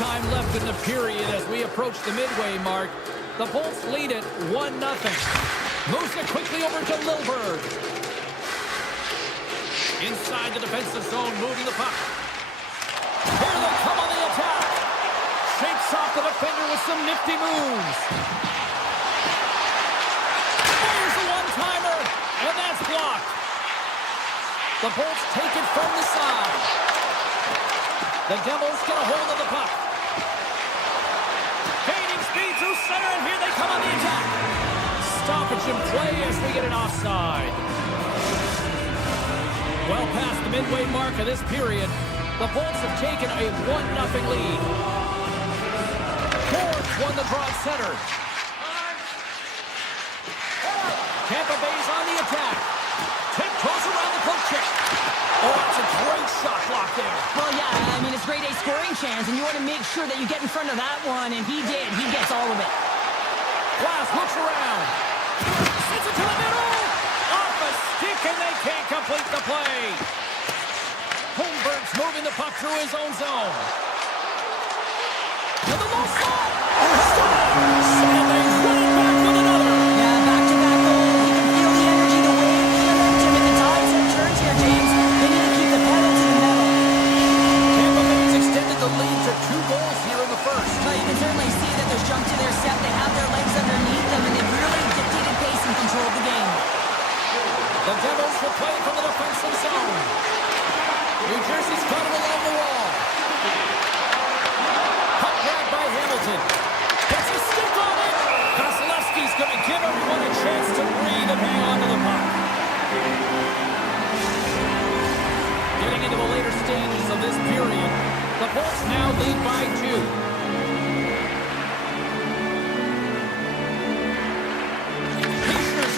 time left in the period as we approach the midway mark. The Bolts lead it 1-0. Moves it quickly over to Lilburg. Inside the defensive zone, moving the puck. Here they come on the attack. Shakes off the defender with some nifty moves. There's a one-timer, and that's blocked. The Bolts take it from the side. The Devils get a hold of the puck. Gaining speed through center, and here they come on the attack. Stoppage in play as we get an offside. Well past the midway mark of this period, the Bolts have taken a 1-0 lead. Forbes won the draw at center. Tampa Bay's on the attack. Tiptoes around the poke check. Oh, that's a great shot block there. Well, yeah, I mean, it's grade A scoring chance, and you want to make sure that you get in front of that one, and he did. He gets all of it. Glass looks around. Sends it to the middle. Off a stick, and they can't complete the play. Holmberg's moving the puck through his own zone. To the low slot. And they win it back with another. Yeah, back-to-back goal. You can feel the energy, the wave, the momentum, and the tides have turned here, James. They need to keep the pedal to the metal. Tampa Bay's extended the lead to 2 goals here in the first. Well, you can certainly see that there's jump to their step. They have their legs underneath them, and they've really dictated pace and controlled the game. The Devils will play from the defensive zone. New Jersey's got it along the wall. Puck grabbed by Hamilton. Gets a stick on it. Vasilevsky's going to give everyone a chance to breathe and hang on to the puck. Getting into the later stages of this period, the Bolts now lead by 2.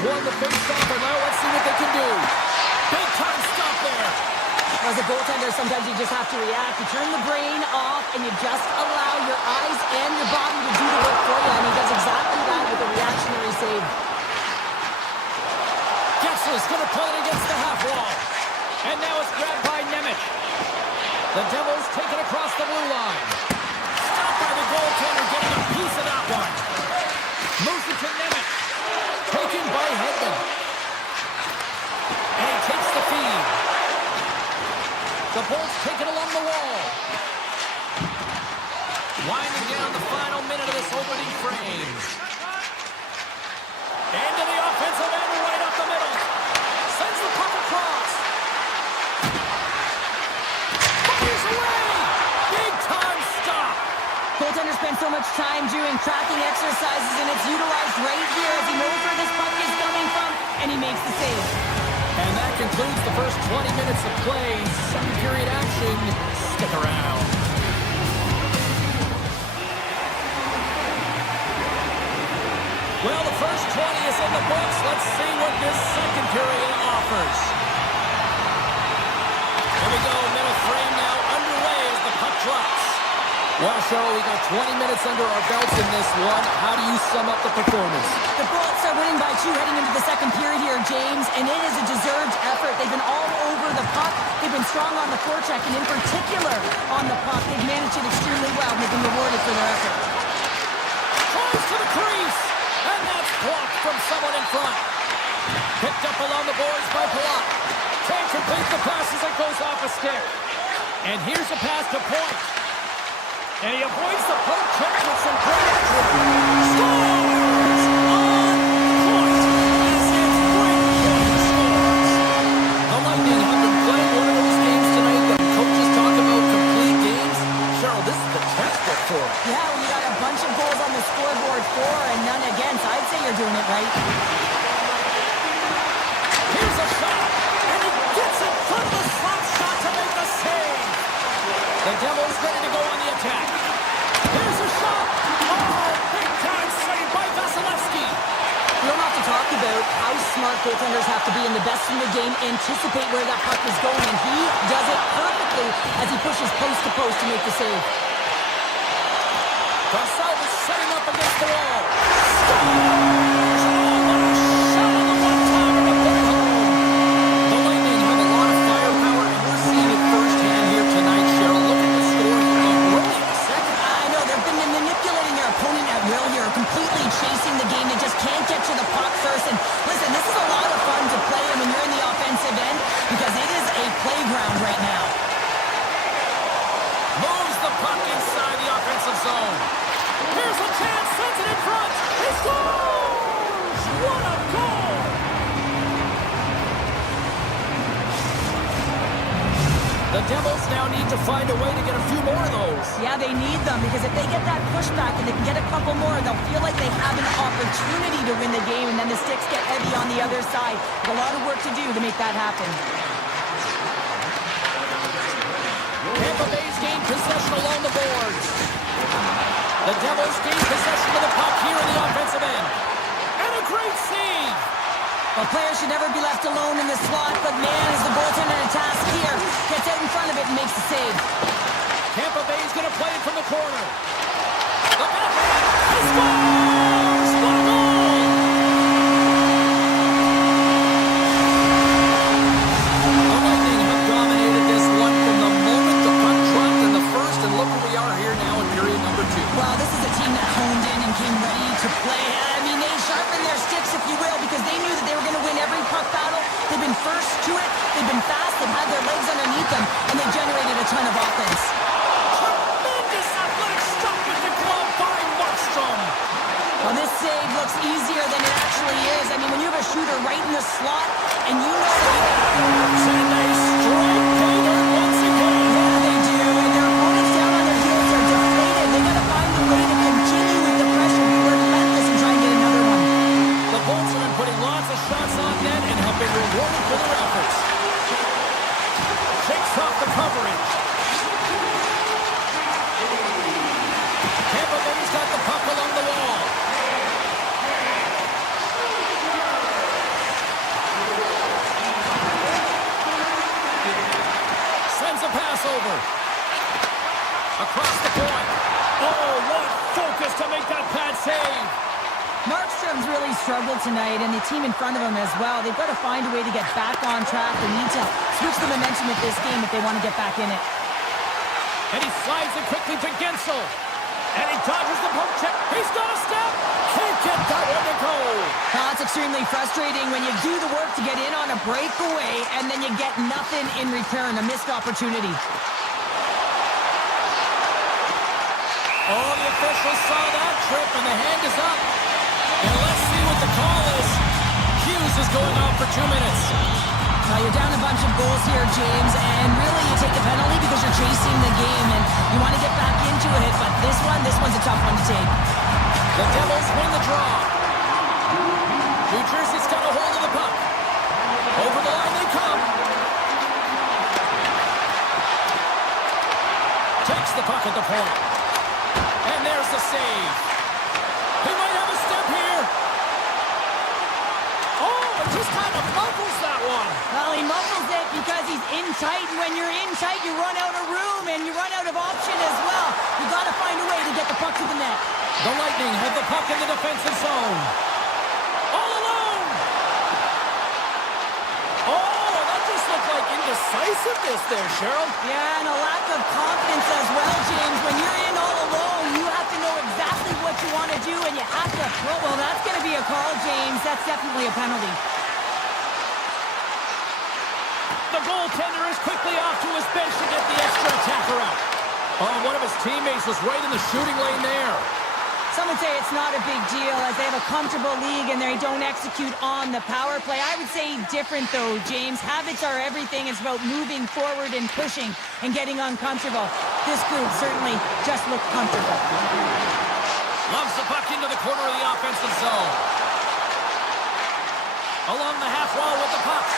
Won the face-off, and now let's see what they can do. Big-time stop there. As a goaltender, sometimes you just have to react. You turn the brain off, and you just allow your eyes and your body to do the work for you, and he does exactly that with a reactionary save. Gessler's going to play it against the half wall. And now it's grabbed by Nemec. The Devils take it across the blue line. Stopped by the goaltender, getting a piece of that one. Moves it to Nemec. Taken by Hedman. And he takes the feed. The Bolts take it along the wall. Winding down the final minute of this opening frame. Into the offensive end, right up the middle. Sends the puck across. Fires away. Big time stop. Goaltender spends so much time doing tracking exercises, and it's utilized right here as he knows where this puck is coming from, and he makes the save. And that concludes the first 20 minutes of play. Second period action. Stick around. Well, the first 20 is in the books. Let's see what this second period offers. Here we go. Middle frame now underway as the puck drops. Well, Cheryl, we got 20 minutes under our belts in this one. How do you sum up the performance? The Bolts are winning by 2 heading into the second period here, James, and it is a deserved effort. They've been all over the puck. They've been strong on the forecheck, and in particular on the puck. They've managed it extremely well, and they've been rewarded for their effort. Tries to the crease, and that's blocked from someone in front. Picked up along the boards by Palat. Can't complete the pass as it goes off a stick. And here's a pass to Point. And he avoids the poke check with some great entry. Scores! On Point! This is great point scores. The Lightning have been playing one of those games tonight that coaches talk about complete games. Cheryl, this is the textbook for it. Yeah, when you got a bunch of goals on the scoreboard, 4 and none against, I'd say you're doing it right. Here's a shot, and he gets in front of the slot shot to make the save. The Devils ready to go on the attack. Here's a shot. Oh, big time save by Vasilevsky. We don't have to talk about how smart goaltenders have to be, and the best in the game anticipate where that puck is going, and he does it perfectly as he pushes post to post to make the save. Garcelle is setting up against the wall. Scores! Oh, what a shot on the one-timer to put it home. The Lightning have a lot of firepower, and we're seeing it firsthand here tonight, Cheryl. Look at the scoring early in the second. Here's a chance, sends it in front. He scores! What a goal! The Devils now need to find a way to get a few more of those. Yeah, they need them, because if they get that pushback and they can get a couple more, they'll feel like they have an opportunity to win the game, and then the sticks get heavy on the other side. A lot of work to do to make that happen. Tampa Bay's gained possession along the boards. The Devils gain possession of the puck here in the offensive end. And a great save! Well, players should never be left alone in the slot, but man, is the goaltender in a task here. Gets out in front of it and makes the save. Tampa Bay's going to play it from the corner. The backhand! He scores! What a goal! The Lightning have dominated this one from the moment the puck dropped in the first, and look where we are here now in period number 2. Well, this is a team that honed in and came ready to play. I mean, they sharpened their sticks, if you will, because they knew that they were going to win every puck battle. They've been first to it, they've been fast, they've had their legs underneath them, and they generated a ton of offense. Tremendous athletic stop with the glove by Markstrom. Well, this save looks easier than it actually is. I mean, when you have a shooter right in the slot, and you know that And they strike pay dirt once again. yeah, they do, and their opponents down on their heels are deflated. They got to find a way to continue with the pressure, be relentless, and try and get another one. The Bolts have been putting lots of shots on net and have been rewarded for their efforts. Shakes off the coverage. Tampa Bay's got the puck along the wall. Sends a pass over. Across the point. Oh, what focus to make that pad save. Markstrom's really struggled tonight, and the team in front of him as well. They've got to find a way to get back on track. They need to switch the momentum of this game if they want to get back in it. And he slides it quickly to Gensel. And he dodges the poke check. He's got a step. Can't get that one to go. Now, that's extremely frustrating when you do the work to get in on a breakaway, and then you get nothing in return, a missed opportunity. Oh, the officials saw that trip, and the hand is up. And let's see what the call is. Hughes is going off for 2 minutes. Now, you're down a bunch of goals here, James, and really you take the penalty because you're chasing the game, and you want to get back into it, but this one's a tough one to take. The Devils win the draw. New Jersey's got a hold of the puck. Over the line they come. Takes the puck at the point. And there's the save. He might have a step here. Oh, it just kind of muffles that one. Well, he muffles it because he's in tight, and when you're in tight, you run out of room, and you run out of option as well. You got to find a way to get the puck to the net. The Lightning have the puck in the defensive zone. All alone. Oh, that just looked like indecisiveness there, Cheryl. Yeah, and a lack of confidence as well, James. When you're in all alone, you have to know exactly what you want to do, and you have to... Well, that's going to be a call, James. That's definitely a penalty. The goaltender is quickly off to his bench to get the extra attacker out. Oh, one of his teammates was right in the shooting lane there. Some would say it's not a big deal as they have a comfortable league and they don't execute on the power play. I would say different, though, James. Habits are everything. It's about moving forward and pushing and getting uncomfortable. This group certainly just looked comfortable. Loves the puck into the corner of the offensive zone. Along the half wall with the puck.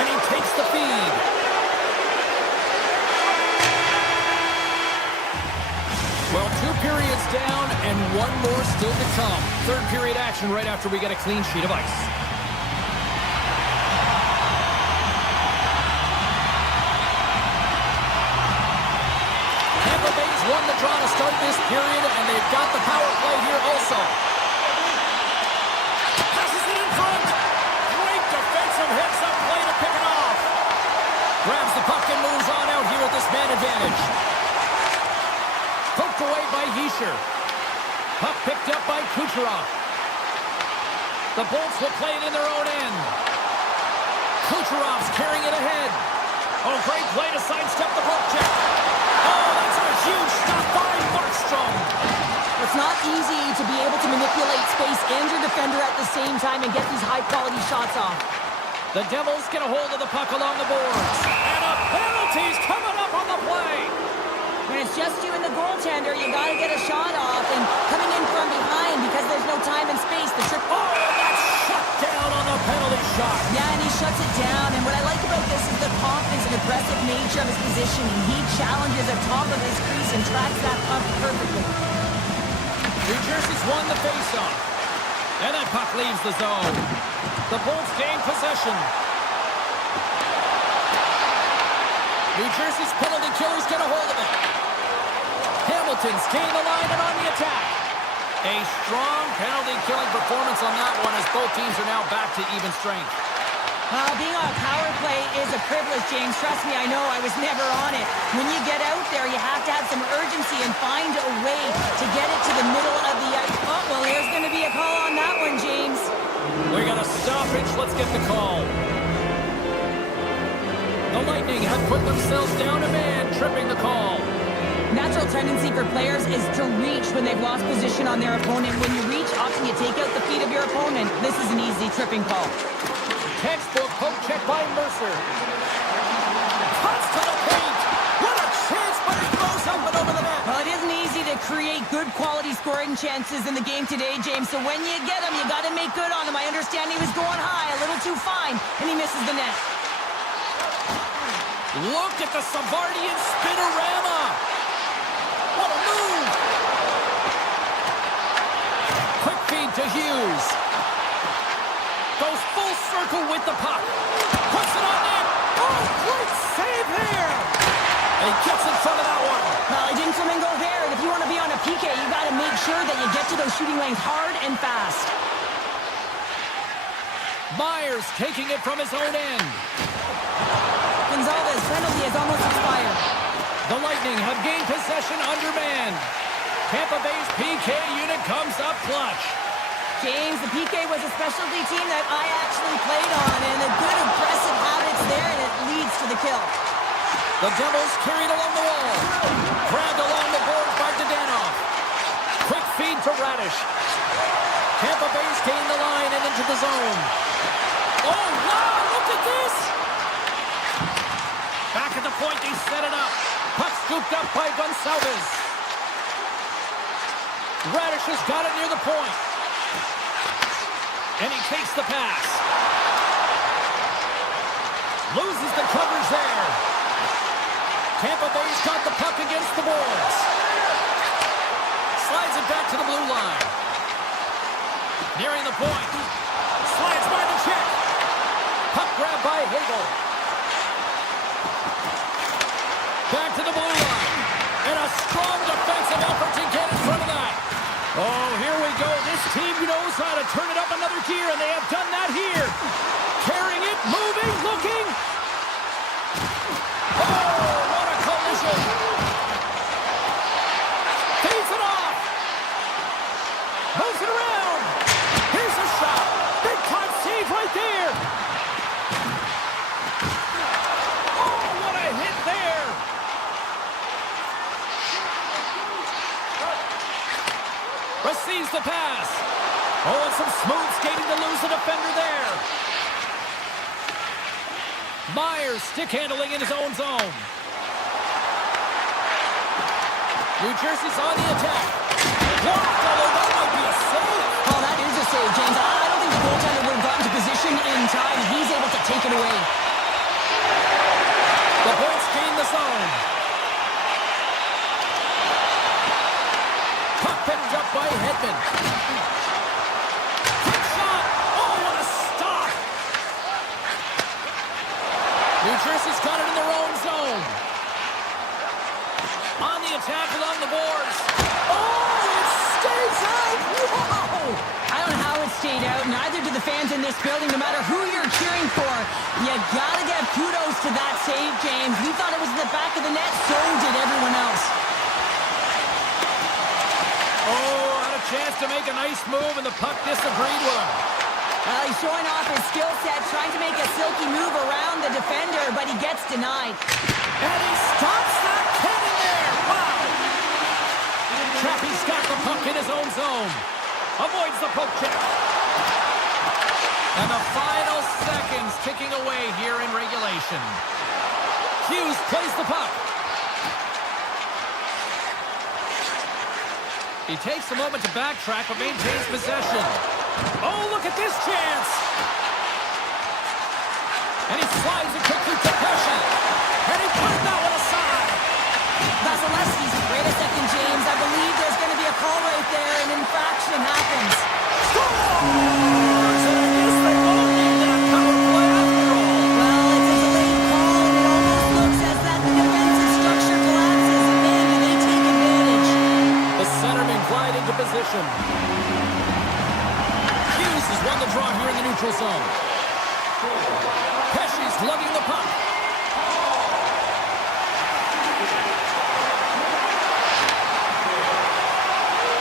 And he takes the feed. Well, 2 periods down and 1 more still to come. Third period action right after we get a clean sheet of ice. Tampa Bay's won the draw to start this period, and they've got the power play here also. Passes it in front. Great defensive hits up play to pick it off. Grabs the puck and moves on out here at this man advantage. Poked away by Hischier. Puck picked up by Kucherov. The Bolts will play it in their own end. Kucherov's carrying it ahead. Oh, great play to sidestep the poke check. Oh, that's a huge stop by Markstrom. It's not easy to be able to manipulate space and your defender at the same time and get these high-quality shots off. The Devils get a hold of the puck along the boards. And a penalty's coming up on the play. When it's just you and the goaltender, you got to get a shot off. And coming in from behind because there's no time and space, the trick... Oh, that's shut down on the penalty shot. Yeah, and he shuts it down. And what I like about this is the confidence and aggressive nature of his positioning. He challenges at top of his crease and tracks that puck perfectly. New Jersey's won the faceoff. And that puck leaves the zone. The Bolts gain possession. New Jersey's penalty killers get a hold of it. Hamilton's gained the line and on the attack. A strong penalty-killing performance on that one as both teams are now back to even strength. Being on a power play is a privilege, James. Trust me, I know. I was never on it. When you get out there, you have to have some urgency and find a way to get it to the middle of the ice. Oh, well, there's going to be a call on that one, James. We got a stoppage. Let's get the call. The Lightning have put themselves down a man, tripping the call. Natural tendency for players is to reach when they've lost position on their opponent. When you reach, often you take out the feet of your opponent. This is an easy tripping call. Textbook poke check by Mercer. Cuts to the paint. What a chance, but it goes up and over the net. Well, it isn't easy to create good quality scoring chances in the game today, James. So when you get them, you got to make good on them. I understand he was going high, a little too fine, and he misses the net. Look at the Savardian spinorama. What a move. Quick feed to Hughes. Goes full circle with the puck. Puts it on net. Oh, great save there. And he gets in front of that one. Well, he didn't flamingo there. And if you want to be on a PK, you got to make sure that you get to those shooting lanes hard and fast. Myers taking it from his own end. Gonzalez, penalty has almost expired. The Lightning have gained possession undermanned. Tampa Bay's PK unit comes up clutch. James, the PK was a specialty team that I actually played on, and a good aggressive habits there, and it leads to the kill. The Devils carried along the wall. Grabbed along the boards by Dadonov. Quick feed to Radish. Tampa Bay's gained the line and into the zone. Oh, wow, look at this! Back at the point, they set it up. Puck scooped up by Gonçalves. Radish has got it near the point. And he takes the pass. Loses the coverage there. Tampa Bay's got the puck against the boards. Slides it back to the blue line. Nearing the point. Slides by the check. Puck grab by Hagel. Back to the blue line. And a strong defensive effort to get in front of that. Oh, here we go. This team knows how to turn it up another gear, and they have done that here. Carrying it, moving, looking. Oh, what a collision. Feeds it off. Moves it around. Here's a shot. Big time save right there. Oh, what a hit there. Receives the pass. Oh, and some smooth skating to lose the defender there. Myers stick handling in his own zone. New Jersey's on the attack. Blocked, although that might be a save. Oh, that is a save, James. I don't think the goaltender would have gotten to position in time. He's able to take it away. The Bolts gain the zone. Puck picked up by Hedman. Quick shot. Oh, what a stop. New Jersey's got it in their own zone. On the attack along the boards. Oh, it stays out. Whoa. I don't know how it stayed out. Neither do the fans in this building, no matter who you're cheering for. You gotta give kudos to that save, James. We thought it was in the back of the net. So did everyone else. Oh, had a chance to make a nice move, and the puck disagreed with him. He's showing off his skill set, trying to make a silky move around the defender, but he gets denied. And he stops that cannon there. Wow. Chappie's got the puck in his own zone. Avoids the poke check. And the final seconds ticking away here in regulation. Hughes plays the puck. He takes a moment to backtrack, but maintains possession. Oh, look at this chance! And he slides it quickly to Pesci. And he put that one aside. Vasilevsky's great a second, James. I believe there's going to be a call right there. An infraction happens. Scores! And I guess they won't need that power play after all. Well, it's a delayed call, and it almost looks as that the defensive structure collapses. And man, do they take advantage. The centerman glide into position. Hughes has won the draw here in the neutral zone. Pesci's lugging the puck.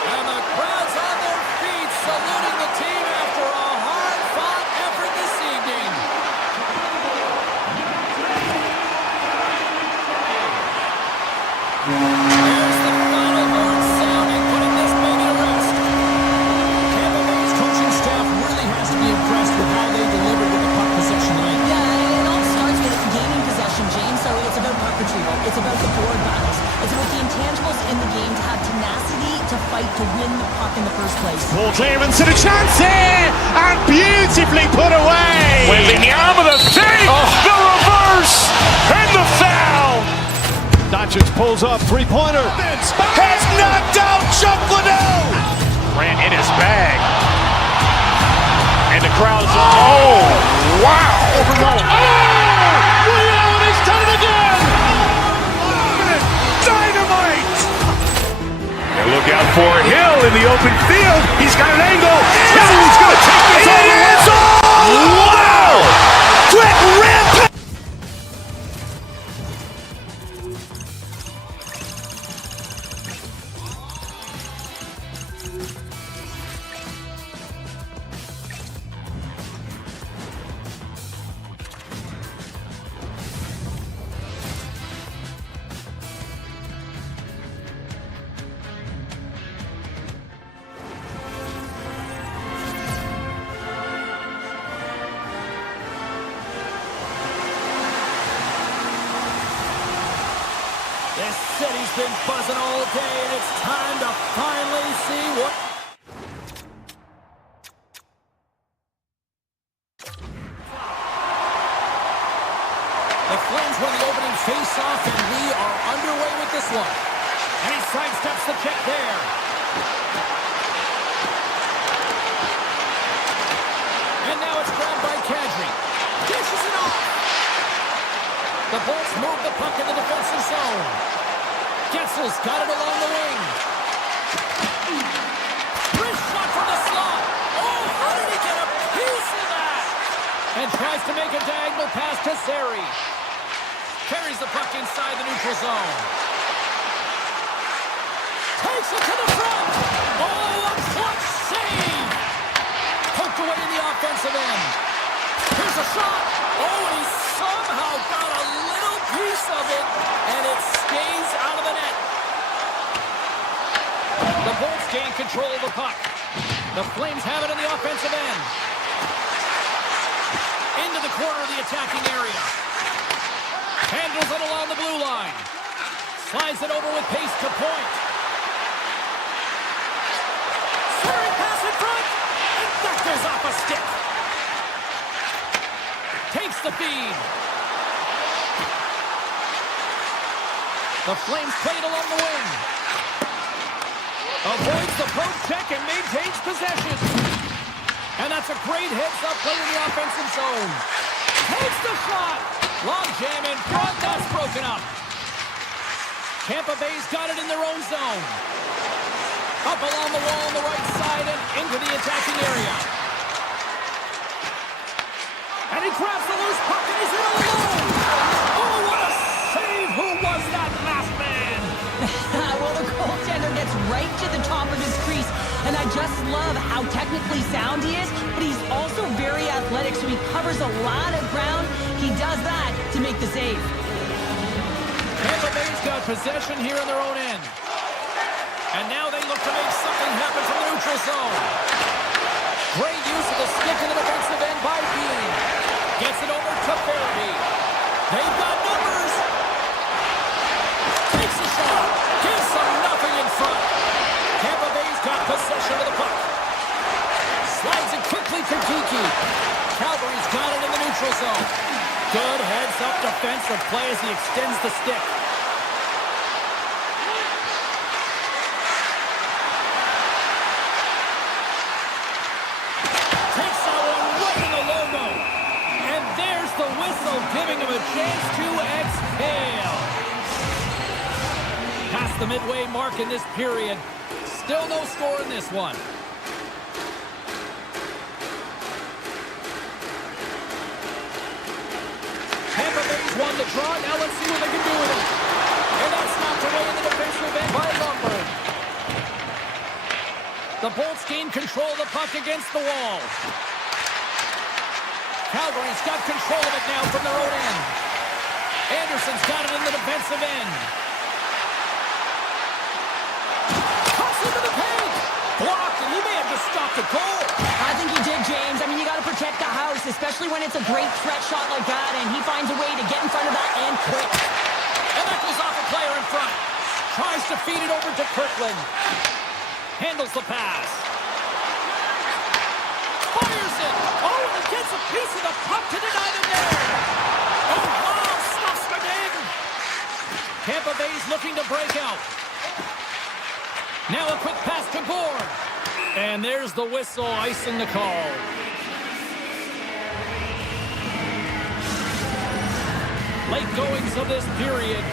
And the crowd's on their feet, saluting the team after a hard-fought effort this evening. There's the final horn sounding, putting this baby to rest. Tampa Bay's coaching staff really has to be impressed with how they delivered with the puck possession tonight. Yeah, it all starts with gaining possession, James. So it's about puck retrieval. It's about the board battles. It's about the intangibles in the game to have tenacity to fight to win the puck in the first place. Paul clearance and a chance here, and beautifully put away. Waving the arm of the save, the reverse, and the foul. Doncic pulls up, three-pointer. Has knocked out Chuck Liddell. Ran in his bag. And the crowd's, oh, wow. Liddell has done it again. Dynamite. And look out for Hill in the open field. He's got an angle. Hill is going to take this all the way. Wow. Quick rip. This city's been buzzing all day, and it's time to finally see what... The Flames won the opening face-off, and we are underway with this one. And he sidesteps the check there. And now it's grabbed by Kadri. Dishes it off. The Bolts move the puck in the defensive zone. Getzel's got it along the wing. Wrist shot from the slot. Oh, how did he get a piece of that? And tries to make a diagonal pass to Seri. Carries the puck inside the neutral zone. Takes it to the front. Oh, a clutch save. Poked away in the offensive end. Here's a shot. Oh, and he somehow got a little piece of it, and it stays out of the net. The Bolts gain control of the puck. The Flames have it in the offensive end. Into the corner of the attacking area. Handles it along the blue line. Slides it over with pace to point. Seri pass in front, and Vector's off a stick. Takes the feed. The Flames play it along the wing. Avoids the poke check and maintains possession. And that's a great heads-up play in the offensive zone. Takes the shot. Long jam in front. That's broken up. Tampa Bay's got it in their own zone. Up along the wall on the right side and into the attacking area. And he grabs the loose puck and he's in alone. Oh, what a save. Who was that last man? Well, the goaltender gets right to the top of his crease, and I just love how technically sound he is, but he's also very athletic, stick, so he covers a lot of ground. He does that to make the save. Tampa Bay's got possession here in their own end. And now they look to make something happen from the neutral zone. Great use of the stick in the defensive end by Bean. Gets it over to Fairby. They've got numbers. Takes a shot. Gives them nothing in front. Tampa Bay's got possession of the puck. Slides it quickly to Kiki. Calgary's got it in the neutral zone. Good heads-up defensive play as he extends the stick. Takes that one right in the logo. And there's the whistle, giving him a chance to exhale. Past the midway mark in this period. Still no score in this one. Tampa Bay's won the draw. Now let's see what they can do with it. And that's knocked away in the defensive end by Lumber. The Bolts gain control of the puck against the wall. Calgary's got control of it now from their own end. Anderson's got it in the defensive end. Cuts into the paint. Blocked, and he may have just stopped a goal. I think he did, James. I mean, you got to protect the house, especially when it's a great threat shot like that, and he finds a way to get in front of that and quick. And that goes off a player in front. Tries to feed it over to Kirkland. Handles the pass. Fires it. Oh, and he gets a piece of the puck to deny the net. Oh, wow, stuffs it in. Tampa Bay's looking to break out. Now a quick pass to Gord. And there's the whistle, icing the call. Late goings of this period.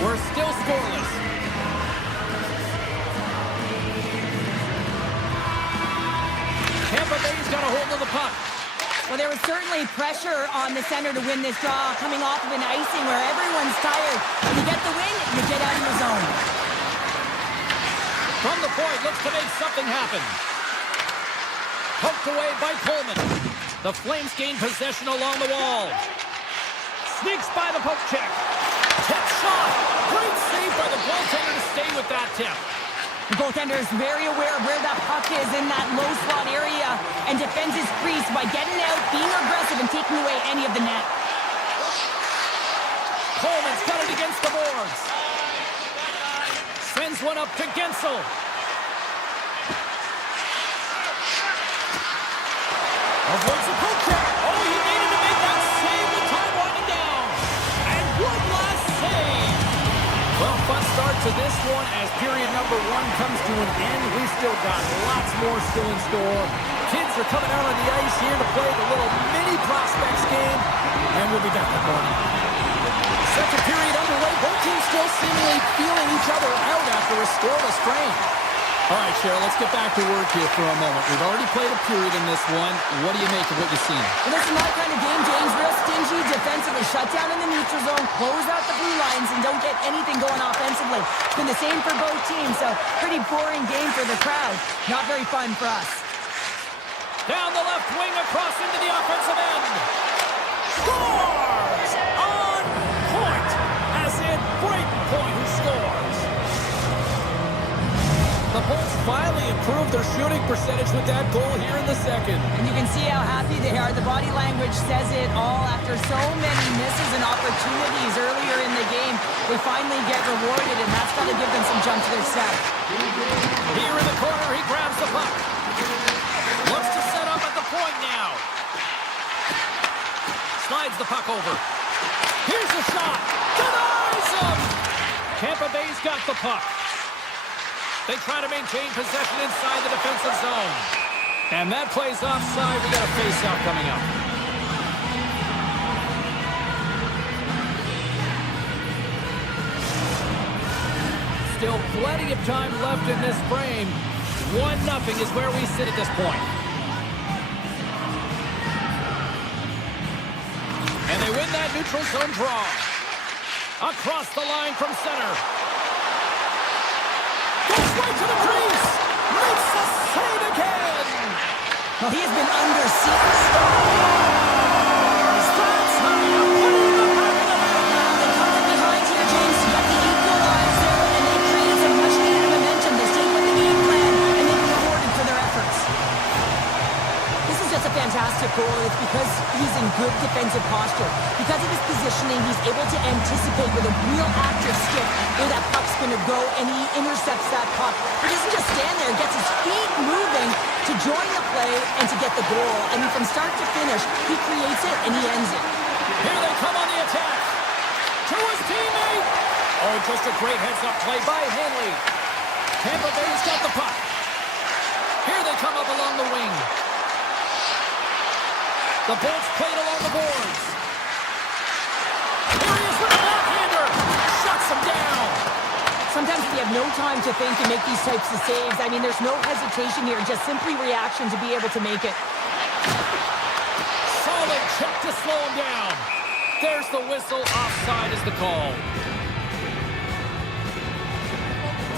We're still scoreless. Tampa Bay's got a hold of the puck. Well, there was certainly pressure on the center to win this draw, coming off of an icing where everyone's tired. When you get the win, you get out of your zone. From the point, looks to make something happen. Poked away by Coleman. The Flames gain possession along the wall. Sneaks by the poke check. Tip shot. Great save by the goaltender to stay with that tip. The goaltender is very aware of where that puck is in that low slot area and defends his crease by getting out, being aggressive, and taking away any of the net. Coleman's got it against the boards. Sends one up to Gensel. Avoids a poke check. Oh, he needed to make that save with time winding down. And one last save. Well, fun start to this one as period number one comes to an end. We've still got lots more still in store. Kids are coming out on the ice here to play the little mini prospects game. And we'll be back in the morning. Second period underway. Both teams still seemingly feeling each other out after a scoreless frame. All right, Cheryl, let's get back to work here for a moment. We've already played a period in this one. What do you make of what you've seen? Well, this is my kind of game, James. Real stingy defensively. Shut down in the neutral zone, close out the blue lines, and don't get anything going offensively. It's been the same for both teams, so pretty boring game for the crowd. Not very fun for us. Down the left wing, across into the offensive end. Scores! On point! As in break point who scores. The Bolts finally improved their shooting percentage with that goal here in the second. And you can see how happy they are. The body language says it all. After so many misses and opportunities earlier in the game, they finally get rewarded, and that's got to give them some jump to their step. Here in the corner, he grabs the puck. Looks to set up at the point now. Slides the puck over. Here's the shot. Denies him! Tampa Bay's got the puck. They try to maintain possession inside the defensive zone. And that plays offside. We got a face-off coming up. Still plenty of time left in this frame. 1-0 is where we sit at this point. And they win that neutral zone draw. Across the line from center. Goes right to the crease. Makes the save again. Well, he has been under siege. goal, it's because he's in good defensive posture. Because of his positioning, he's able to anticipate with a real active stick where that puck's going to go, and he intercepts that puck. He doesn't just stand there, gets his feet moving to join the play and to get the goal. I mean, from start to finish, he creates it and he ends it. Here they come on the attack. To his teammate. Oh, just a great heads-up play by Henley. Tampa Bay's got the puck. Here they come up along the wing. The Bolts played along the boards. Here he is with a backhander. Shuts him down. Sometimes we have no time to think and make these types of saves. I mean, there's no hesitation here, just simply reaction to be able to make it. Solid check to slow him down. There's the whistle. Offside is the call.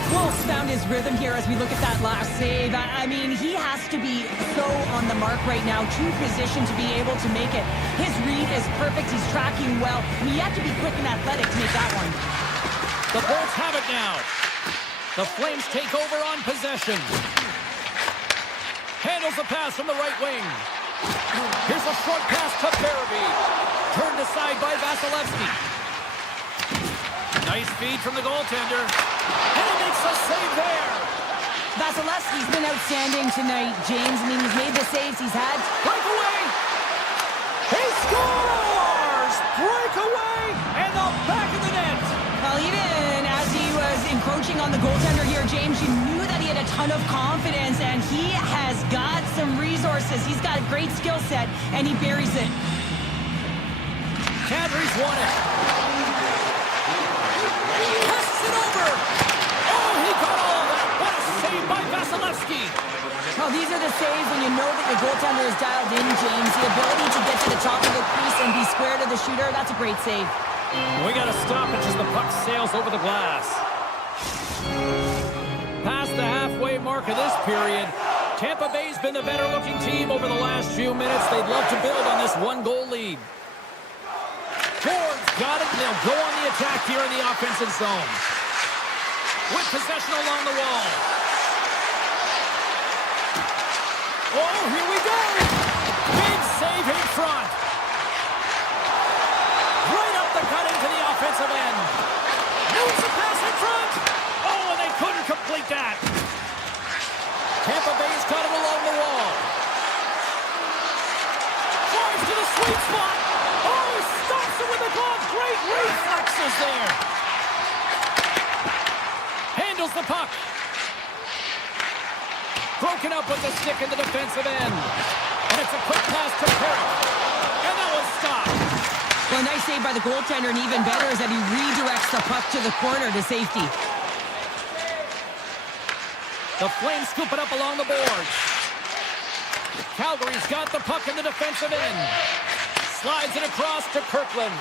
Wolf's found his rhythm here as we look at that last save. I mean, he has to be so on the mark right now, too positioned to be able to make it. His read is perfect. He's tracking well. I mean, you have to be quick and athletic to make that one. The Bolts have it now. The Flames take over on possession. Handles the pass from the right wing. Here's a short pass to Barabee. Turned aside by Vasilevsky. Nice feed from the goaltender. And he makes a save there. Vasilevsky's been outstanding tonight, James. I mean, he's made the saves he's had. Breakaway. He scores! Breakaway! And the back of the net. Well, even as he was encroaching on the goaltender here, James, you knew that he had a ton of confidence, and he has got some resources. He's got a great skill set, and he buries it. Kadri's won it. Passes it over. Oh, he got all of that. What a save by Vasilevsky. Well, these are the saves when you know that your goaltender is dialed in, James. The ability to get to the top of the crease and be square to the shooter, that's a great save. We got to stop it as the puck sails over the glass. Past the halfway mark of this period, Tampa Bay's been the better-looking team over the last few minutes. They'd love to build on this one-goal lead. Ford's got it, and they'll go on the attack here in the offensive zone. With possession along the wall. Oh, here we go! Big save in front. Right up the gut into the offensive end. Moves the pass in front. Oh, and they couldn't complete that. Tampa Bay's got it along the wall. Drives to the sweet spot. Oh, he stops it with the glove. Great reflexes there. Handles the puck. Broken up with the stick in the defensive end. And it's a quick pass to Perry. And that was stopped. Well, nice save by the goaltender, and even better is that he redirects the puck to the corner to safety. The Flames scoop it up along the boards. Calgary's got the puck in the defensive end. Slides it across to Kirkland.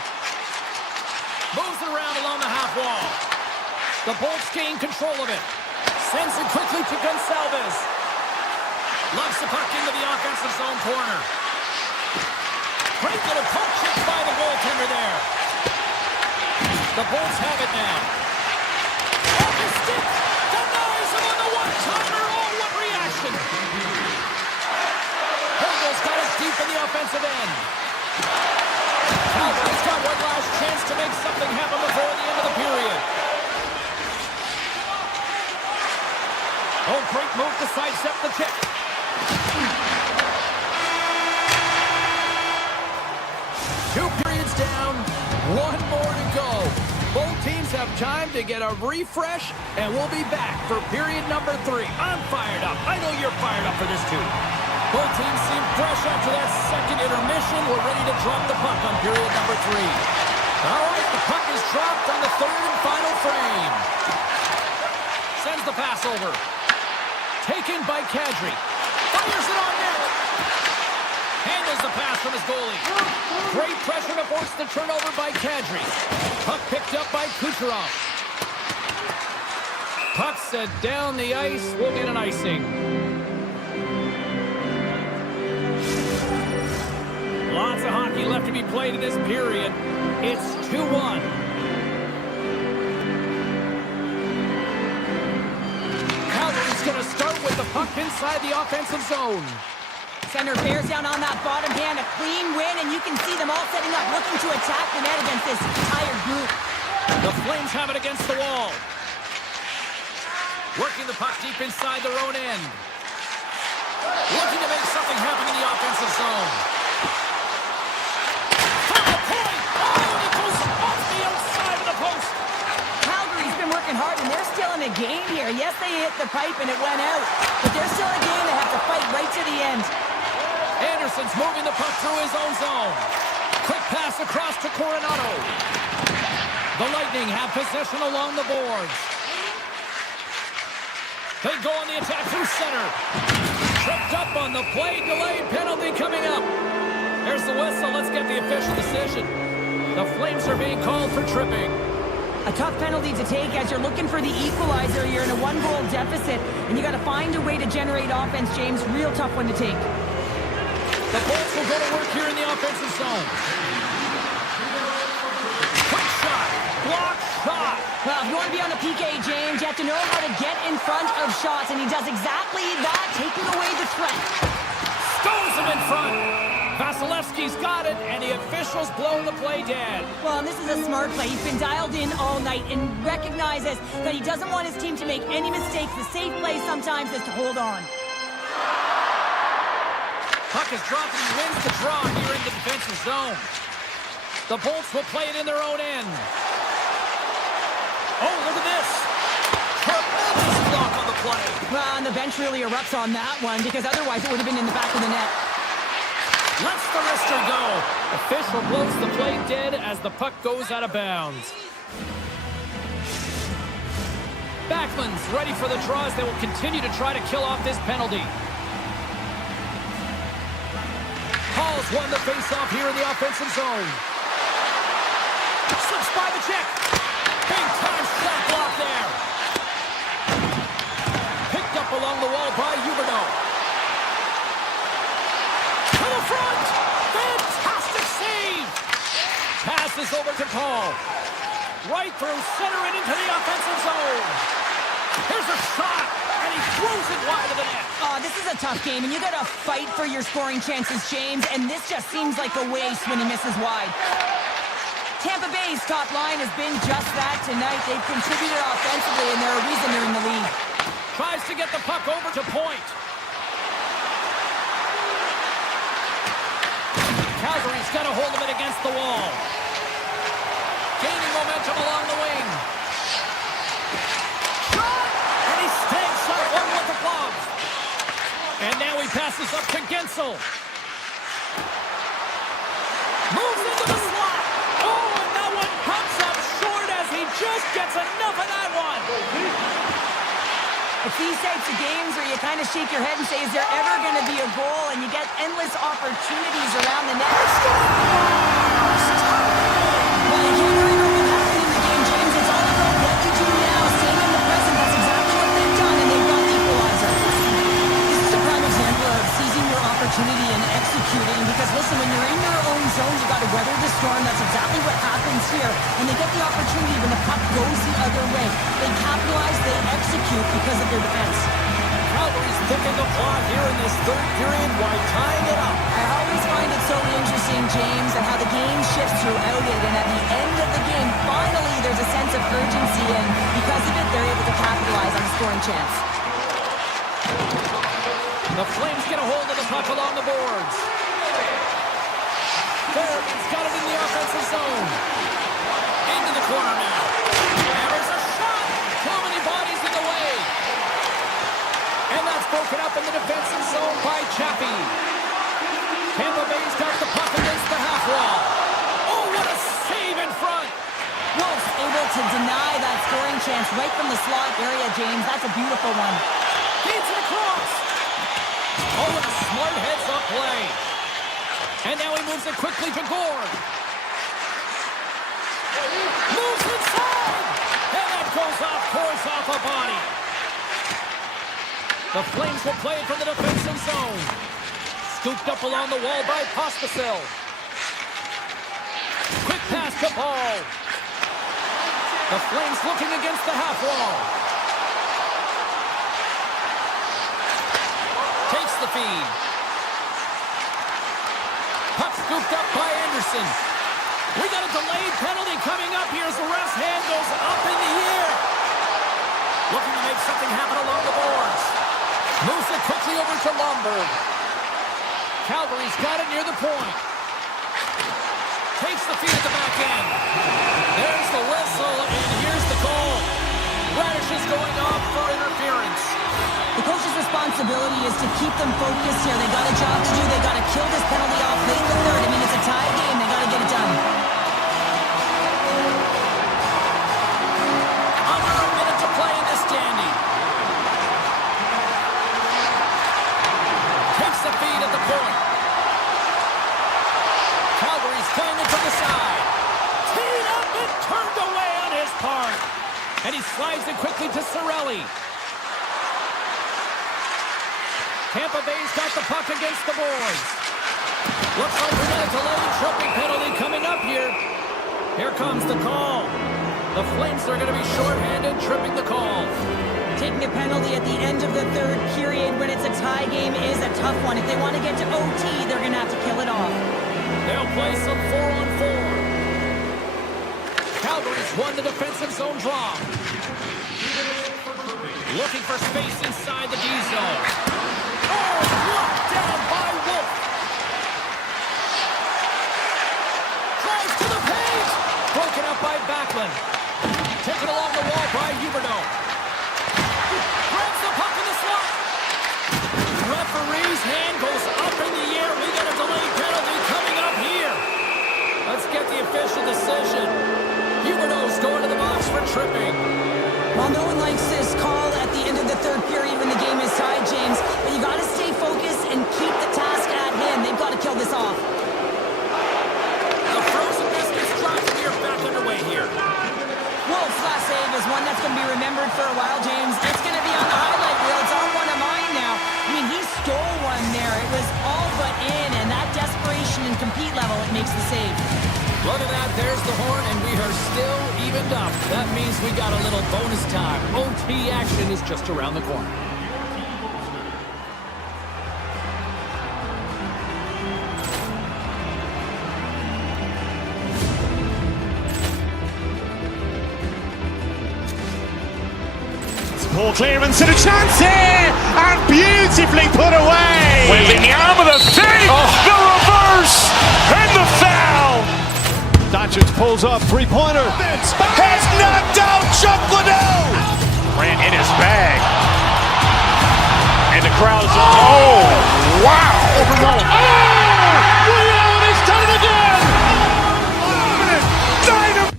Moves it around along the half wall. The Bolts gain control of it. Sends it quickly to Gonçalves. Lofts the puck into the offensive zone corner. Great little poke check by the goaltender there. The Bolts have it now. Off his stick. Denies him on the one-timer. Oh, what reaction. Hengel's got it deep in the offensive end. Calgary's got one last chance to make something happen before the end of the period. Oh, great move to sidestep the kick. Two periods down, one more to go. Both teams have time to get a refresh, and we'll be back for period number 3. I'm fired up. I know you're fired up for this too. Both teams seem fresh after that second intermission. We're ready to drop the puck on period number 3. All right, the puck is dropped on the third and final frame. Sends the pass over. Taken by Kadri. Fires it on net. Handles the pass from his goalie. Great pressure to force the turnover by Kadri. Puck picked up by Kucherov. Puck set down the ice. We'll get an icing. Lots of hockey left to be played in this period. It's 2-1. Calgary's going to start with the puck inside the offensive zone. Center bears down on that bottom hand, a clean win, and you can see them all setting up, looking to attack the net against this tired group. The Flames have it against the wall. Working the puck deep inside their own end. Looking to make something happen in the offensive zone. From the point! Oh, it goes off the outside of the post! Calgary's been working hard, and they're still in a game here. Yes, they hit the pipe and it went out, but they're still in a game. They have to fight right to the end. Anderson's moving the puck through his own zone. Quick pass across to Coronado. The Lightning have possession along the boards. They go on the attack through center. Tripped up on the play. Delayed penalty coming up. There's the whistle. Let's get the official decision. The Flames are being called for tripping. A tough penalty to take as you're looking for the equalizer. You're in a one-goal deficit, and you got to find a way to generate offense, James. Real tough one to take. The Bolts will go to work here in the offensive zone. Quick shot. Block shot. Well, if you want to be on the PK, James, you have to know how to get in front of shots, and he does exactly that, taking away the threat. Stones him in front. Vasilevsky's got it, and the officials blow the play dead. Well, and this is a smart play. He's been dialed in all night and recognizes that he doesn't want his team to make any mistakes. The safe play sometimes is to hold on. Puck is dropped and he wins the draw here in the defensive zone. The Bolts will play it in their own end. Oh, look at this. Tremendous block on the play. Well, and the bench really erupts on that one because otherwise it would have been in the back of the net. Lets the wrister go. Official blows the play dead as the puck goes out of bounds. Backlund's ready for the draws. They will continue to try to kill off this penalty. Hall's won the face-off here in the offensive zone. Slips by the check. Big-time shot block there. Picked up along the wall by Huberdeau. To the front. Fantastic save. Passes over to Paul. Right through center and into the offensive zone. Here's a shot, and he throws it wide of the net. This is a tough game, and you got to fight for your scoring chances, James, and this just seems like a waste when he misses wide. Tampa Bay's top line has been just that tonight. They've contributed offensively, and they're a reason they're in the lead. Tries to get the puck over to point. Calgary's got a hold of it against the wall. Gaining momentum along the wing. Shot! And he stakes that one with the glove. And now he passes up to Gensel. Moves into the slot. Oh, and that one comes up short as he just gets enough of that one. It's these types of games where you kind of shake your head and say, is there ever going to be a goal? And you get endless opportunities around the net. Well, you can't worry about what happened in the game, James. It's all about what you do now, staying in the present. That's exactly what they've done, and they've got the equalizer. This is a prime example of seizing your opportunity and executing, because listen, when you're in your own zone, you got to weather the storm. That's exactly what happens here. And they get the opportunity when the puck goes the other way. They capitalize, they execute because of their defense. Calgary's picking the plot here in this third period while tying it up. I always find it so interesting, James, and how the game shifts throughout it. And at the end of the game, finally, there's a sense of urgency, and because of it, they're able to capitalize on the scoring chance. The Flames get a hold of the puck along the boards. Berrigan's got it in the offensive zone. Into the corner now. Hammers a shot. Too many bodies in the way. And that's broken up in the defensive zone by Chappie. Tampa Bay's got the puck against the half wall. Oh, what a save in front. Wolf's able to deny that scoring chance right from the slot area, James. That's a beautiful one. Feeds it across. Oh, what a smart heads-up play. And now he moves it quickly to Gord. Moves inside. And that goes off, pours off a body. The Flames will play it from the defensive zone. Scooped up along the wall by Pospisil. Quick pass to Paul. The Flames looking against the half wall. Takes the feed. scooped up by Anderson. We got a delayed penalty coming up here as the ref's hand goes up in the air. Looking to make something happen along the boards. Moves it quickly over to Lomberg. Calgary's got it near the point. Takes the feed at the back end. There's the whistle, and here's the goal. Radish is going off for interference. The coach's responsibility is to keep them focused here. They got a job to do. They got to kill this penalty off late in the third. I mean, it's a tie game. They got to get it done. Under a minute to play in this dandy. Takes the feed at the point. Calgary's playing it to the side. Teed up and turned away on his part. And he slides it quickly to Cirelli. Tampa Bay's got the puck against the boards. Looks like we got a delayed tripping penalty coming up here. Here comes the call. The Flames are going to be shorthanded, tripping the call. Taking a penalty at the end of the third period when it's a tie game is a tough one. If they want to get to OT, they're going to have to kill it off. They'll play some 4-on-4. Calgary's won the defensive zone draw. Looking for space inside the D zone. Oh, locked down by Wolf. Drives to the paint. Broken up by Backlund. Taken along the wall by Huberdeau. Grabs the puck in the slot. Referee's hand goes up in the air. We got a delayed penalty coming up here. Let's get the official decision. Huberdeau's going to the box for tripping. Well, no one likes this call at the end of the third period when the game is tied, James. But you got to stay focused and keep the task at hand. They've got to kill this off. The frozen biscuits drop here, back underway here. Wolf's last save is one that's going to be remembered for a while, James. It's going to be on the highlight reel. It's on one of mine now. I mean, he stole one there. It was all but in, and that desperation and compete level, it makes the save. Look at that, there's the horn, and we are still evened up. That means we got a little bonus time. OT action is just around the corner. Poor clearance and a chance here, and beautifully put away. Waving the arm of the save, the reverse, and the foul. Doncic pulls up, three-pointer. Has knocked out Chuck Liddell. Ran in his bag. And the crowd is, oh, wow. Overrun. Oh, he's done it again. Dynamite.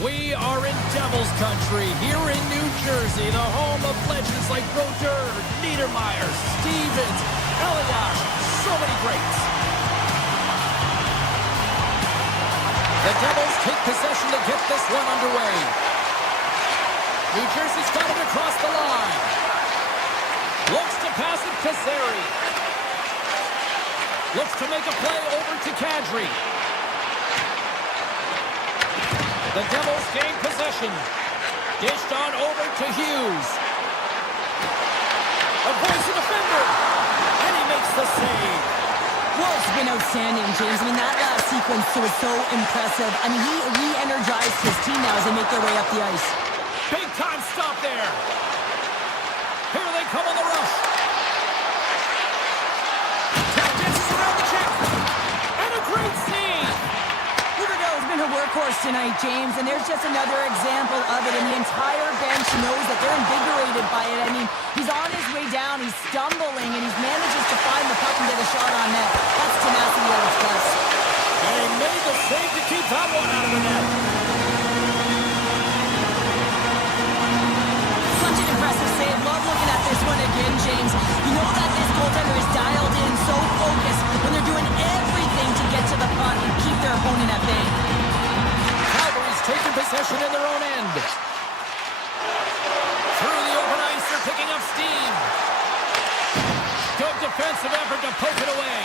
We are in Devils country here in New Jersey, the home of legends like Brodeur, Niedermeyer, Stevens, Elias, so many greats. The Devils take possession to get this one underway. New Jersey's got it across the line. Looks to pass it to Zary. Looks to make a play over to Kadri. The Devils gain possession. Dished on over to Hughes. Avoids the defender. And he makes the save. Wolf's been outstanding, James. I mean, that last sequence was so impressive. I mean, he re-energized his team now as they make their way up the ice. Big time stop there. Here they come on the rush. Dances around the check. And a great save. Huberdeau's been a workhorse tonight, James, and there's just another example of it, and the entire bench knows that they're invigorated by it. I mean, he's on his way down, he's stumbling, and he manages to find the puck and get a shot on net. That's tenacity at its best. And he made the save to keep that one out of the net. Such an impressive save. Love looking at this one again, James. You know that this goaltender is dialed in, so focused, when they're doing everything to get to the puck and keep their opponent at bay. Calgary's taking possession in their own end. Through the open ice, they're picking up steam. defensive effort to poke it away.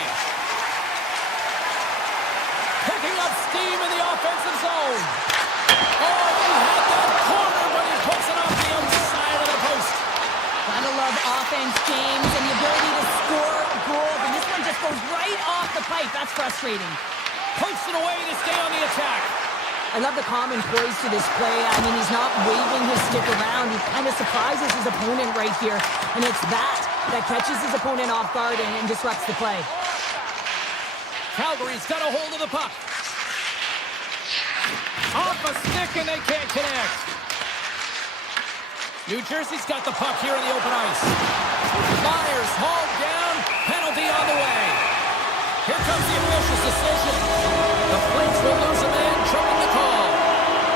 Picking up steam in the offensive zone. Oh, he had that corner, but he puts it off the outside of the post. Gotta love offense, James, and the ability to score goals. And this one just goes right off the pipe. That's frustrating. Pokes it away to stay on the attack. I love the calm and poise to this play. I mean, he's not waving his stick around. He kind of surprises his opponent right here. And it's that catches his opponent off guard and disrupts the play. Calgary's got a hold of the puck. Off a stick and they can't connect. New Jersey's got the puck here in the open ice. Myers hauled down. Penalty on the way. Here comes the official's decision. The Flames will lose a man, choking the call.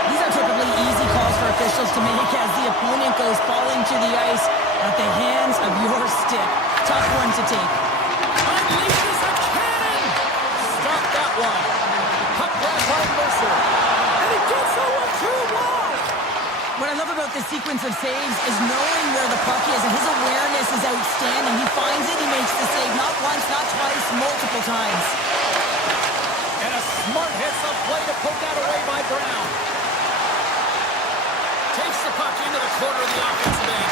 These are typically easy calls for officials to make as the opponent goes falling to the ice at the hands of your stick. Tough one to take. Unleashes a cannon. Stop that one. Puck grab by Mercer. And he gets that one too long. What I love about this sequence of saves is knowing where the puck is, and his awareness is outstanding. He finds it, he makes the save not once, not twice, multiple times. And a smart hits-up play to poke that away by Brown. Takes the puck into the corner of the offensive end.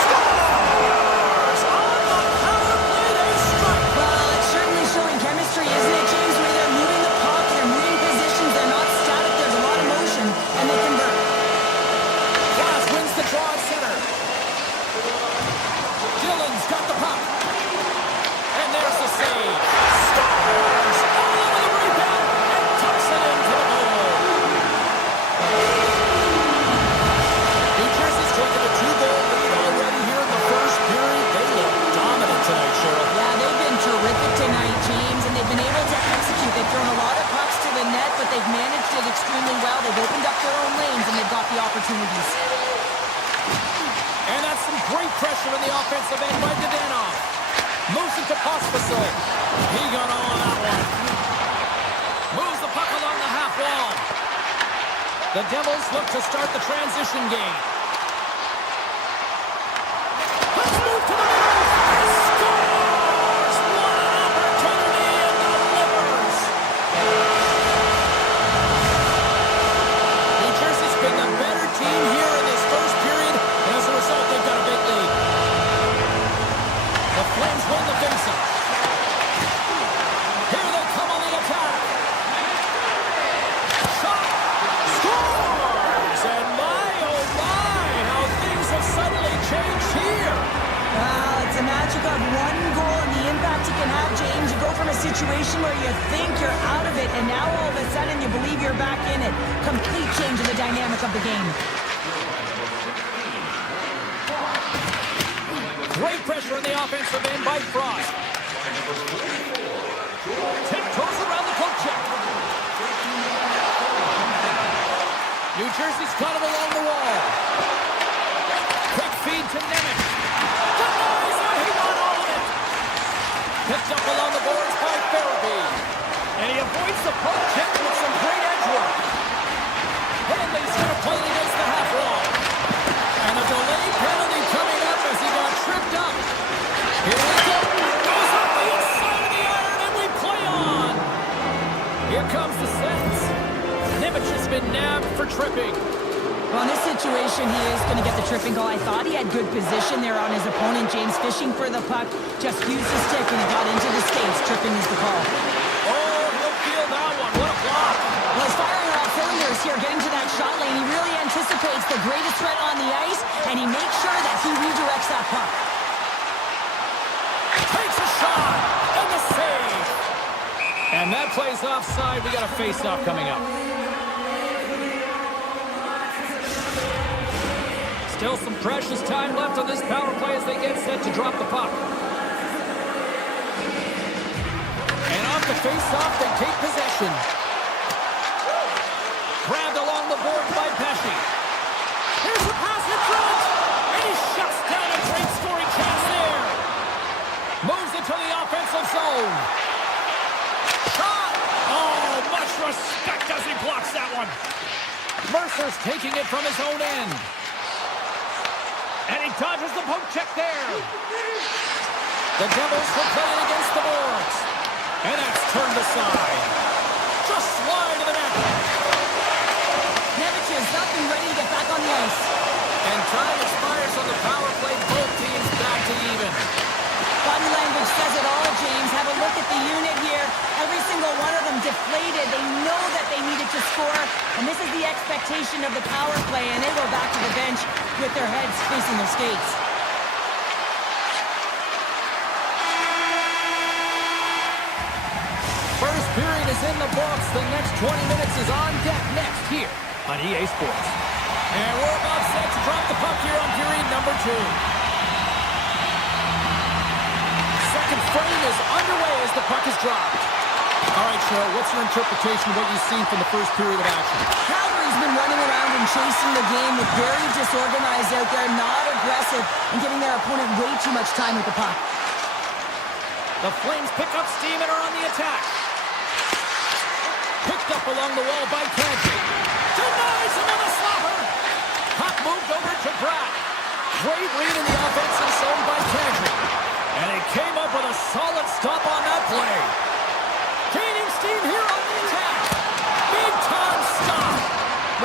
Scores! On the power play, they strike. Well, it's certainly showing chemistry, isn't it, James? Where they're moving the puck, they're moving positions, they're not static, there's a lot of motion, and they convert. Glass wins the draw at center. Dillon's got the puck. And there's the save. Scores! All over the rebound and tucks it into the goal. New Jersey's taken a 2-goal lead already here in the first period. They look dominant tonight, Cheryl. Yeah, they've been terrific tonight, James, and they've been able to execute. They've thrown a lot of pucks to the net, but they've managed it extremely well. They've opened up their own lanes, and they've got the opportunities. And that's some great pressure in the offensive end by Dadonov. Moves it to Pospisil. He got all on that one. Moves the puck along the half wall. The Devils look to start the transition game. Let's move to the middle. He scores! What an opportunity and delivers. New Jersey's been the better team here in this first period. As a result, they've got a big lead. The Flames win the faceoff. Here they come on the attack. Shot. Scores! And my, oh my, how things have suddenly changed here. Well, it's a magic of one goal and the impact you can have, James. You go from a situation where you think you're out of it, and now all of a sudden you believe you're back in it. Complete change in the dynamic of the game. Great pressure in the offensive end by Frost. Tiptoes around the poke check. New Jersey's got him along the wall. Quick feed to Nemec. Denies it, he got all of it. Picked up along the boards by Farabee. And he avoids the poke check with some great edge work. Hanley's going to play it against the half wall. And a delayed penalty coming up as he got tripped up. Here we go. Goes up the inside of the iron and we play on. Here comes the sentence. Nemec has been nabbed for tripping. Well, in this situation, he is going to get the tripping goal. I thought he had good position there on his opponent. James fishing for the puck, just used his stick and it got into the skates. Tripping is the call. Oh, he'll feel that one. What a block. Well, he's firing all cylinders here, getting to that shot lane. He really anticipates the greatest threat on the ice, and he makes sure that he redirects that puck. Takes a shot, and the save. And that plays offside. We got a face-off coming up. Still some precious time left on this power play as they get set to drop the puck. And off the face-off, they take possession. Grabbed along the board by Pesci. Here's the pass in front. And he shuts down a great scoring chance there. Moves it to the offensive zone. Shot. Oh, much respect as he blocks that one. Mercer's taking it from his own end. And he dodges the poke check there. The Devils will play it against the boards. And that's turned aside. Just wide of the net. Nevic has not been ready to get back on the ice. And time expires on the power play. Both teams back to even. Body language says it all, James. Have a look at the unit here. Every single one of them deflated. They know that they needed to score. And this is the expectation of the power play. And they go back to the bench with their heads facing their skates. First period is in the books. The next 20 minutes is on deck next here on EA Sports. And we're about set to drop the puck here on period number 2. Second frame is underway as the puck is dropped. All right, Cheryl, what's your interpretation of what you've seen from the first period of action? Calgary's been running around and chasing the game with very disorganized out there, not aggressive, and giving their opponent way too much time with the puck. The Flames pick up steam and are on the attack. Picked up along the wall by Kadri. Denies him on a slapper. Puck moved over to Pratt. Great read in the offensive zone by Kadri. And he came up with a solid stop on that play. Gaining steam here on the attack. Big time stop.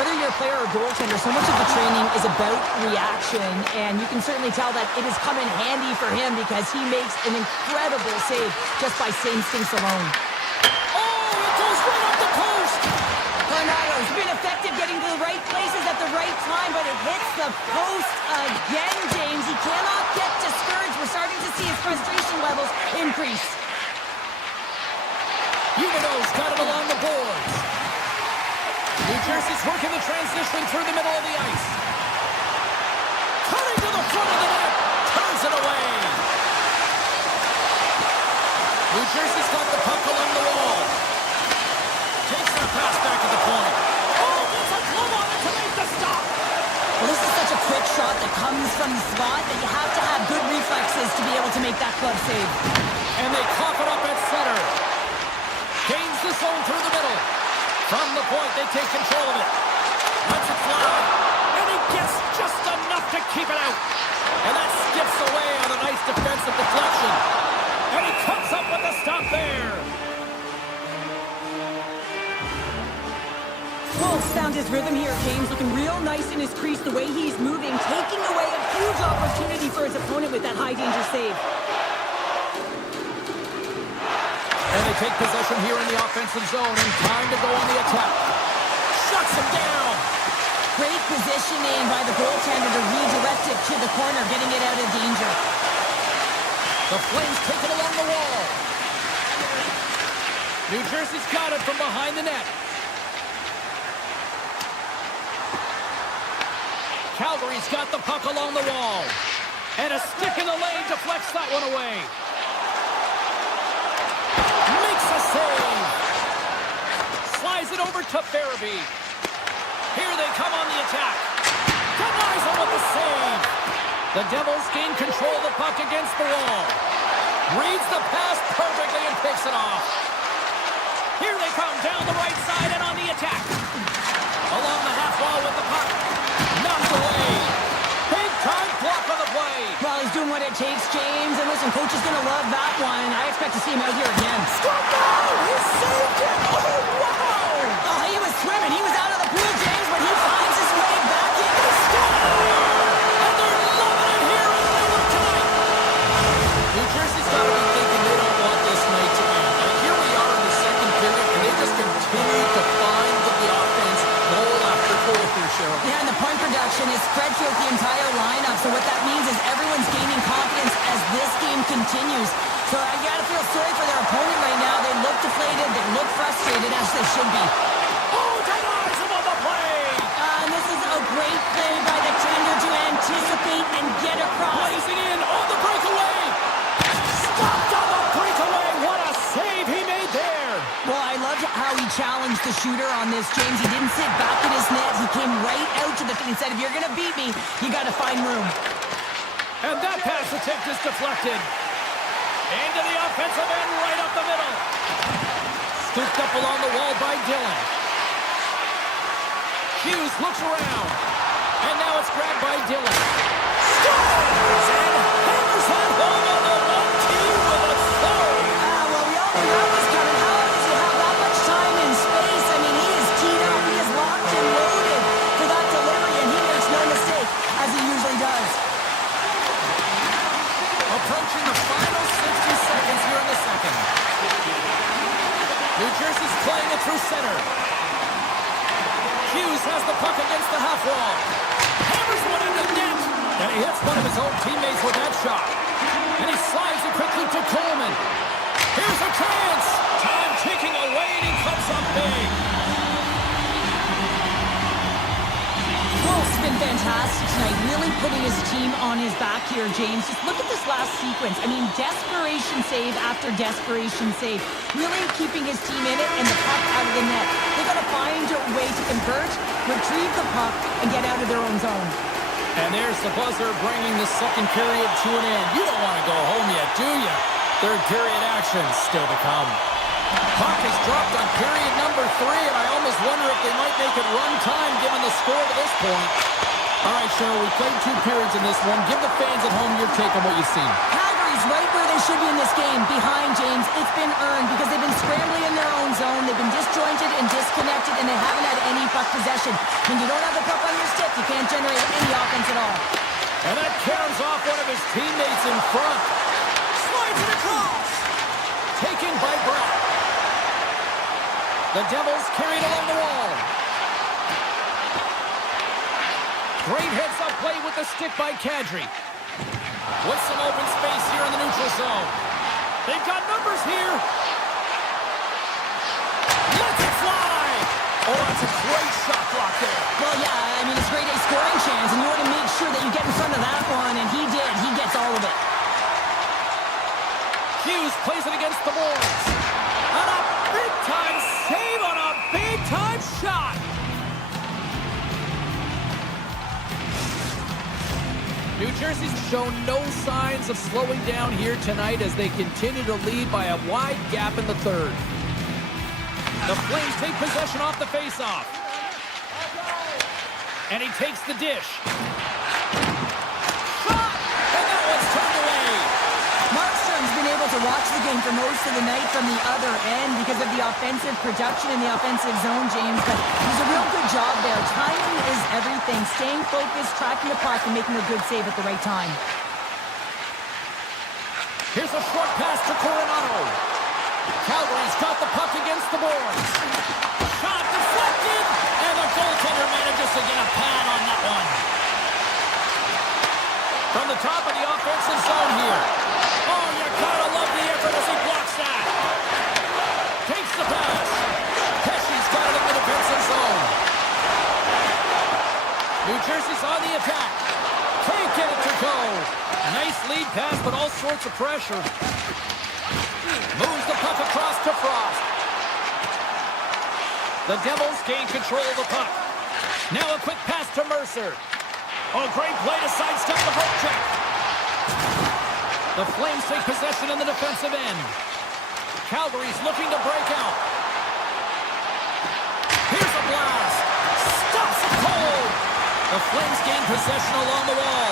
Whether you're a player or goaltender, so much of the training is about reaction, and you can certainly tell that it has come in handy for him because he makes an incredible save just by instincts alone. Oh, it goes right up the post. Tornado's been effective getting to the right places at the right time, but it hits the post again, James. He cannot get discouraged. We're starting to see his frustration levels increase. Huberdeau's got it along the boards. New Jersey's working the transition through the middle of the ice. Cutting to the front of the net. Turns it away. New Jersey's got the puck along the wall. Takes that pass back to the point. Oh, gets a glove on it to make the stop. Well, this is such a quick shot that comes from the spot that you have to have good reflexes to be able to make that glove save. And they cough it up at center. Gains the zone through the middle. From the point, they take control of it. Lets it fly. And he gets just enough to keep it out. And that skips away on a nice defensive deflection. And he comes up with the stop there. Wolf's found his rhythm here, James, looking real nice in his crease the way he's moving, taking away a huge opportunity for his opponent with that high-danger save. And they take possession here in the offensive zone, and time to go on the attack. Shuts him down. Great positioning by the goaltender to redirect it to the corner, getting it out of danger. The Flames take it along the wall. New Jersey's got it from behind the net. Calgary's got the puck along the wall. And a stick in the lane deflects that one away. Makes a save. Slides it over to Farabee. Here they come on the attack. Denies him with the save. The Devils gain control of the puck against the wall. Reads the pass perfectly and picks it off. Here they come down the right side and on the attack. Along the half wall with the puck. Knocked away. Big time block on the play. Well, he's doing what it takes, James. And listen, coach is going to love that one. I expect to see him out here again. Scoop! He saved it! Oh, wow! Oh, he was swimming. He was out of the pool, James, but he finds his way back in the stop. And they're loving it here in the middle tonight. New Jersey's got to be thinking they don't want this night to end. And here we are in the second period, and they just continue to find the offense goal after goal here, Cheryl. Yeah, and the point production is spread throughout the entire lineup. So what that means is everyone's gaining confidence as this game continues. So I got to feel sorry for their opponent right now. They look deflated. They look frustrated, as they should be. Oh, denies him on the play. And this is a great play by the tender to anticipate and get across. Blazing in on the breakaway. Stopped on the breakaway. What a save he made there. Well, I loved how he challenged the shooter on this, James. He didn't sit back in his net. He came right out to the thing and said, if you're going to beat me, you got to find room. And that pass attempt is deflected. Into the offensive end, right up the middle. Scooped up along the wall by Dillon. Hughes looks around. And now it's grabbed by Dillon. Scores! And hammers home on the 1-2 playing it through center. Hughes has the puck against the half wall. Hammers one into the net. And he hits one of his own teammates with that shot. And he slides it quickly to Coleman. Here's a chance. Time ticking away, and he comes up big. Wolf's been fantastic tonight, really putting his team on his back here, James. Just look at this last sequence. I mean, desperation save after desperation save. Really keeping his team in it and the puck out of the net. They've got to find a way to convert, retrieve the puck, and get out of their own zone. And there's the buzzer bringing the second period to an end. You don't want to go home yet, do you? Third period action still to come. Puck is dropped on period number 3, and I almost wonder if they might make it run time given the score to this point. All right, Cheryl, we played 2 periods in this one. Give the fans at home your take on what you've seen. Calgary's right where they should be in this game, behind James. It's been earned because they've been scrambling in their own zone. They've been disjointed and disconnected, and they haven't had any puck possession. When you don't have the puck on your stick, you can't generate any offense at all. And that caroms off one of his teammates in front. Slides it across. Taken by Brock. The Devils carried along the wall. Great heads-up play with the stick by Kadri. With some open space here in the neutral zone. They've got numbers here. Lets it fly. Oh, that's a great shot block there. Well, yeah, I mean, it's great a scoring chance, and you want to make sure that you get in front of that one, and he did. He gets all of it. Hughes plays it against the boards. And a big-time save on a big-time shot. New Jersey's shown no signs of slowing down here tonight as they continue to lead by a wide gap in the third. The Flames take possession off the faceoff. And he takes the dish. Shot! And that one's turned away. Markstrom's been able to watch the game for most of the night from the other end because of the offensive production in the offensive zone, James. But he's a real good job there. Timing is everything. Staying focused, tracking the puck, and making a good save at the right time. Here's a short pass to Coronado. Calgary's got the puck against the boards. Shot deflected, and the goaltender manages to get a pad on that one. From the top of the offensive zone here. Oh, you gotta love the effort as he blocks that. Takes the pass. Pesci's got it in the defensive zone. New Jersey's on the attack. Can't get it to go. Nice lead pass, but all sorts of pressure. Moves the puck across to Frost. The Devils gain control of the puck. Now a quick pass to Mercer. Oh, great play to sidestep the poke check. The Flames take possession in the defensive end. Calgary's looking to break out. Here's a blast. Stops it cold. The Flames gain possession along the wall.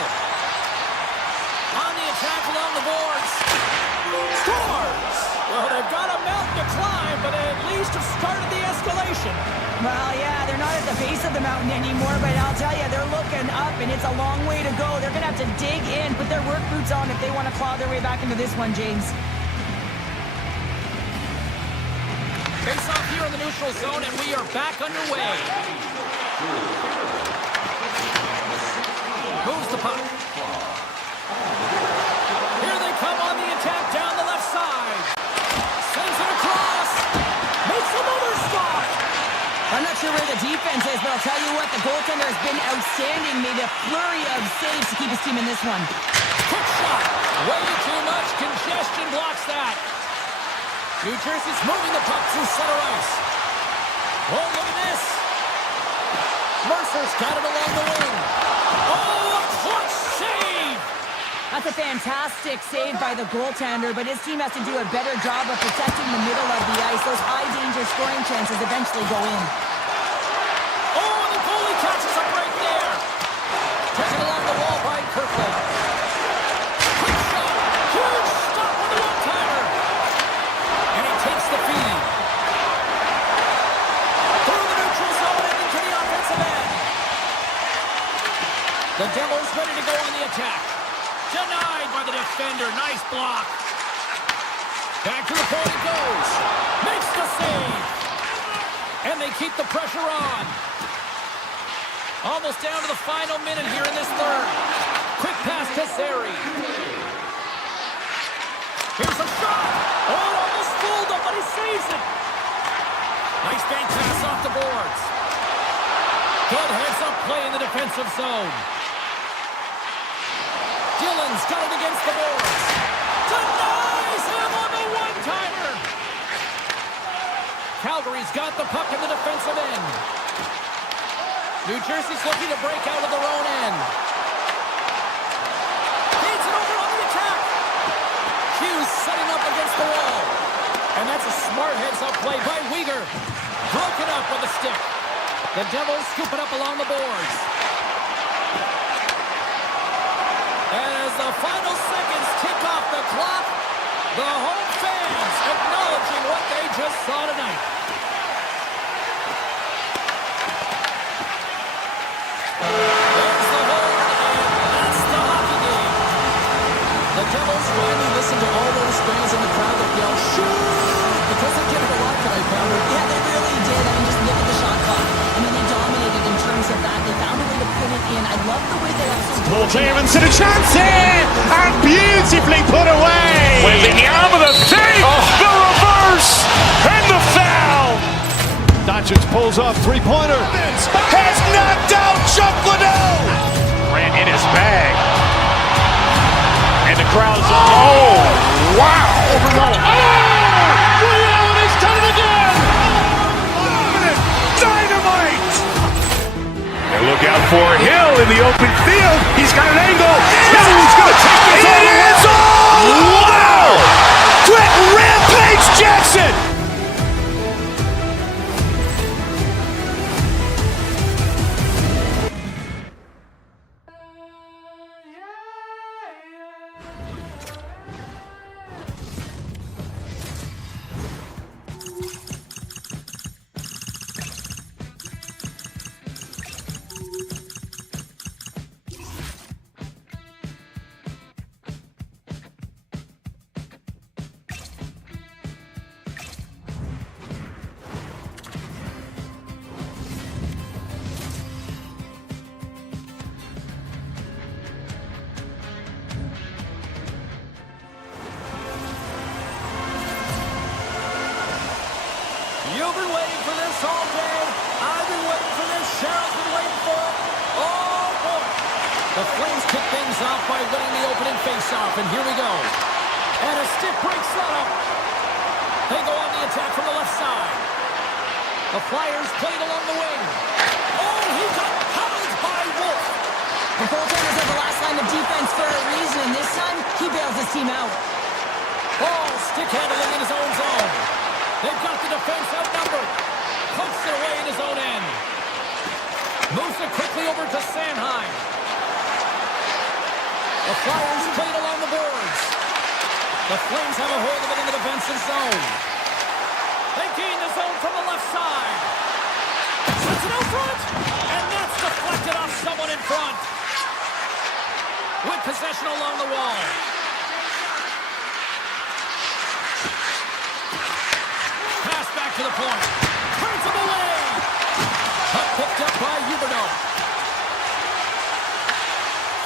On the attack along the boards. Scores! Well, they've got a mountain to climb, but they at least have started the escalation. Well, yeah, they're not at the base of the mountain anymore, but I'll tell you, they're looking up, and it's a long way to go. They're going to have to dig in, put their work boots on if they want to claw their way back into this one, James. Face off here in the neutral zone, and we are back underway. Moves the puck. Here they come on the attack down the left side. Sends it across. Makes another stop. I'm not sure where the defense is, but I'll tell you what, the goaltender has been outstanding. Made a flurry of saves to keep his team in this one. Quick shot. Way too much congestion blocks that. New Jersey's moving the puck through center ice. Oh, look at this. Mercer's got it along the wing. Oh, a clutch save. That's a fantastic save by the goaltender, but his team has to do a better job of protecting the middle of the ice. Those high-danger scoring chances eventually go in. Oh, and the goalie catches a break there. Taken along the wall by Kirkland. Quick shot. Huge stop on the one-timer. And he takes the feed. Through the neutral zone and into the offensive end. The Devils ready to go on the attack. Denied by the defender. Nice block. Back to the point it goes. Makes the save. And they keep the pressure on. Almost down to the final minute here in this third. Quick pass to Zary. Here's a shot. Oh, almost fooled him, but he saves it. Nice bank pass off the boards. Good heads-up play in the defensive zone. Dillon's got it against the boards. Denies him on the one-timer. Calgary's got the puck in the defensive end. New Jersey's looking to break out of their own end. Feeds it over on the attack. Hughes setting up against the wall. And that's a smart heads-up play by Weegar. Broken up with a stick. The Devils scoop it up along the boards. And as the final seconds tick off the clock, the home fans acknowledging what they just saw tonight. There's the horn, and that's the hockey game. The Devils finally listened to all those fans in the crowd that yell, "Shoot!" Because they did it a lot tonight, Pounder. Yeah, they really did. I mean, just look at the shot clock. I mean, they dominated in terms of that. They found a way to put it in. I love the way they also... Paul Clemens and a chance here, and beautifully put away. With the arm of the save, the reverse, and the foul. Doncic pulls off three-pointer. Has knocked out Chuck Liddell. Ran in his bag. And the crowd's, oh, wow. Ray Allen has done it again. Dynamite. And look out for Hill in the open field. He's got an angle. Hill's going to take this all the way. Wow! Quick Rampage Jackson. You've been waiting for this all day. I've been waiting for this. Cheryl's been waiting for it. Oh, boy. The Flames kick things off by winning the opening faceoff, and here we go. And a stick breaks that up. They go on the attack from the left side. The Flyers played along the wing. Oh, he got held by Wolf. The goaltenders are the last line of defense for a reason. This time, he bails his team out. Oh, stick handling in his own zone. They've got the defense outnumbered. Pokes it away in his own end. Moves it quickly over to Sanheim. The Flyers played along the boards. The Flames have a hold of it in the defensive zone. They gain the zone from the left side. Sets it out front. And that's deflected off someone in front. With possession along the wall. Pass back to the point. Turns him away. Puck picked up by Huberdeau.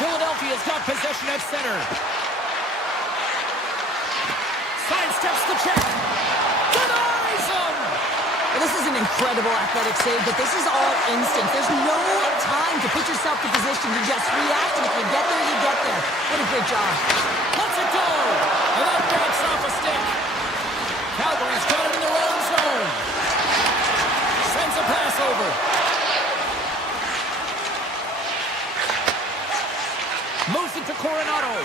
Philadelphia's got possession at center. Sidesteps the check. Denies him. Well, this is an incredible athletic save, but this is all instinct. There's no time to put yourself in position to just react, and if you get there, you get there. What a great job. Lets it go. And that backs off a stick. Calgary's got it in their own zone. Sends a pass over. Moves it to Coronado.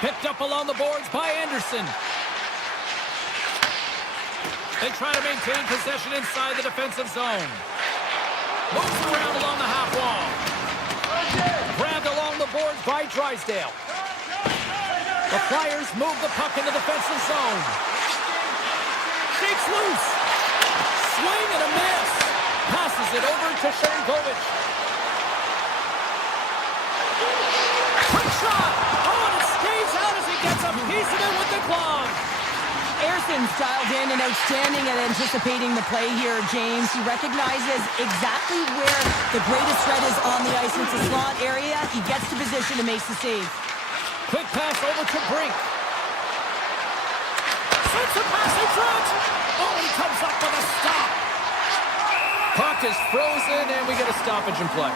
Picked up along the boards by Anderson. They try to maintain possession inside the defensive zone. Moves around along the half wall. Grabbed along the boards by Drysdale. The Flyers move the puck in the defensive zone. Shakes loose. Swing and a miss. Passes it over to Sharangovich. Quick shot. Oh, and it stays out as he gets a piece of it with the glove. Erson's dialed in and outstanding at anticipating the play here, James. He recognizes exactly where the greatest threat is on the ice. It's a slot area. He gets to position and makes the save. Quick pass over to Brink. Sends a pass in front. Oh, he comes up with a stop. Puck is frozen, and we get a stoppage in play.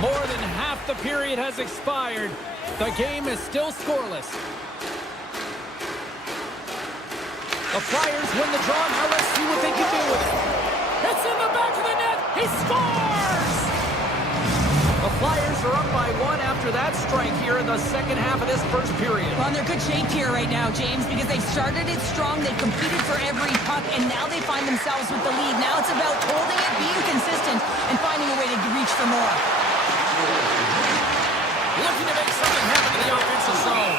More than half the period has expired. The game is still scoreless. The Flyers win the draw. Now let's see what they can do with it. It's in the back of the net. He scores! The Flyers are up by 1 after that strike here in the second half of this first period. Well, they're good shape here right now, James, because they started it strong. They competed for every puck, and now they find themselves with the lead. Now it's about holding it, being consistent, and finding a way to reach for more. Looking to make something happen in the offensive zone.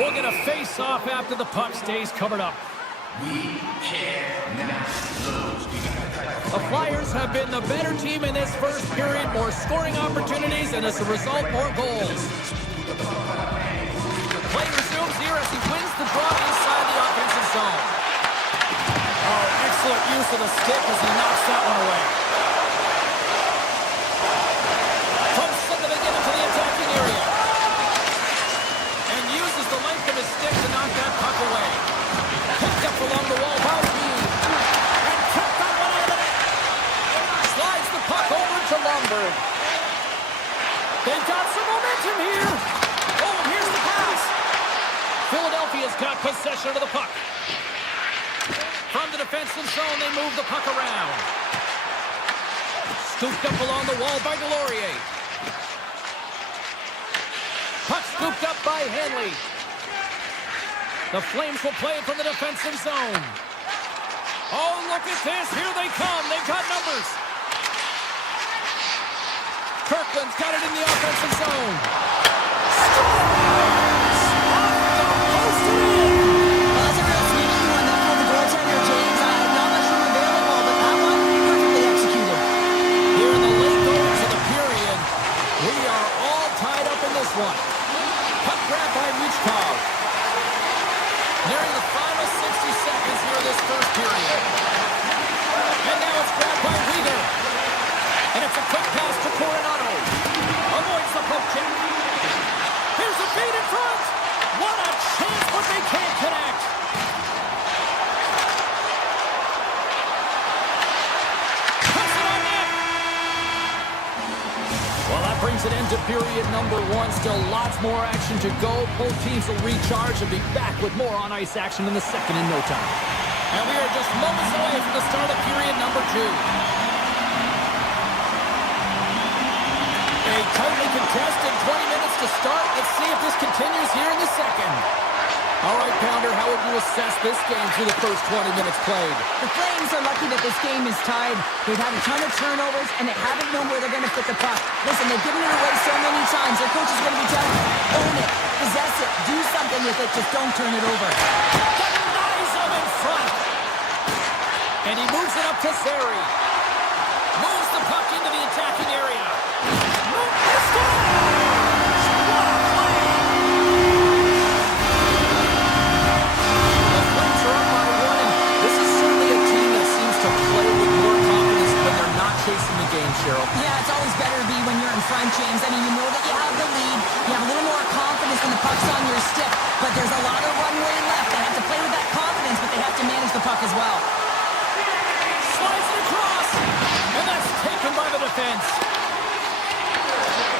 We'll get a face-off after the puck stays covered up. We cannot lose. The Flyers have been the better team in this first period. More scoring opportunities, and as a result, more goals. Play resumes here as he wins the draw inside the offensive zone. Oh, excellent use of the stick as he knocks that one away. Along the wall, and kept that one out of the net. Slides the puck over to Lundberg. They've got some momentum here. Oh, and here's the pass. Philadelphia's got possession of the puck. From the defensive zone, they move the puck around. Scooped up along the wall by Delorier. Puck scooped up by Hanley. The Flames will play it from the defensive zone. Oh, look at this. Here they come. They've got numbers. Kirkland's got it in the offensive zone. Scores! Off the post in. Well, that's a real sneaky one that pulled the goaltender, James. Not much room available, but that one perfectly executed. Here in the late goings of the period, we are all tied up in this one. Puck grab by Michkov. Nearing the final 60 seconds here of this first period. And now it's grabbed by Weegar. And it's a quick pass to Coronado. Avoids the poke check. Here's a beat in front. What a chance, but they can't connect. Puts it on net. Well, that brings an end to period number 1. Still lots more action to go. Both teams will recharge and be back with more on-ice action in the second in no time. And we are just moments away from the start of period number 2. A tightly contested 20 minutes to start. Let's see if this continues here in the second. All right, Pounder, how would you assess this game through the first 20 minutes played? The Flames are lucky that this game is tied. They've had a ton of turnovers, and they haven't known where they're going to put the puck. Listen, they've given it away so many times. Their coach is going to be telling them, own it, possess it, do something with it, just don't turn it over. Denies him in front. And he moves it up to Zary. Moves the puck into the attacking area. He scores! What a play! The Flames are up by 1, and this is certainly a team that seems to play with more confidence when they're not chasing the game, Cheryl. Yeah, it's always better to be when you're in front, James. I mean, you know that you have the lead. You have a little more confidence when the puck's on your stick, but there's a lot of runway left. They have to play with that confidence, but they have to manage the puck as well. Slides it across, and that's taken by the defense.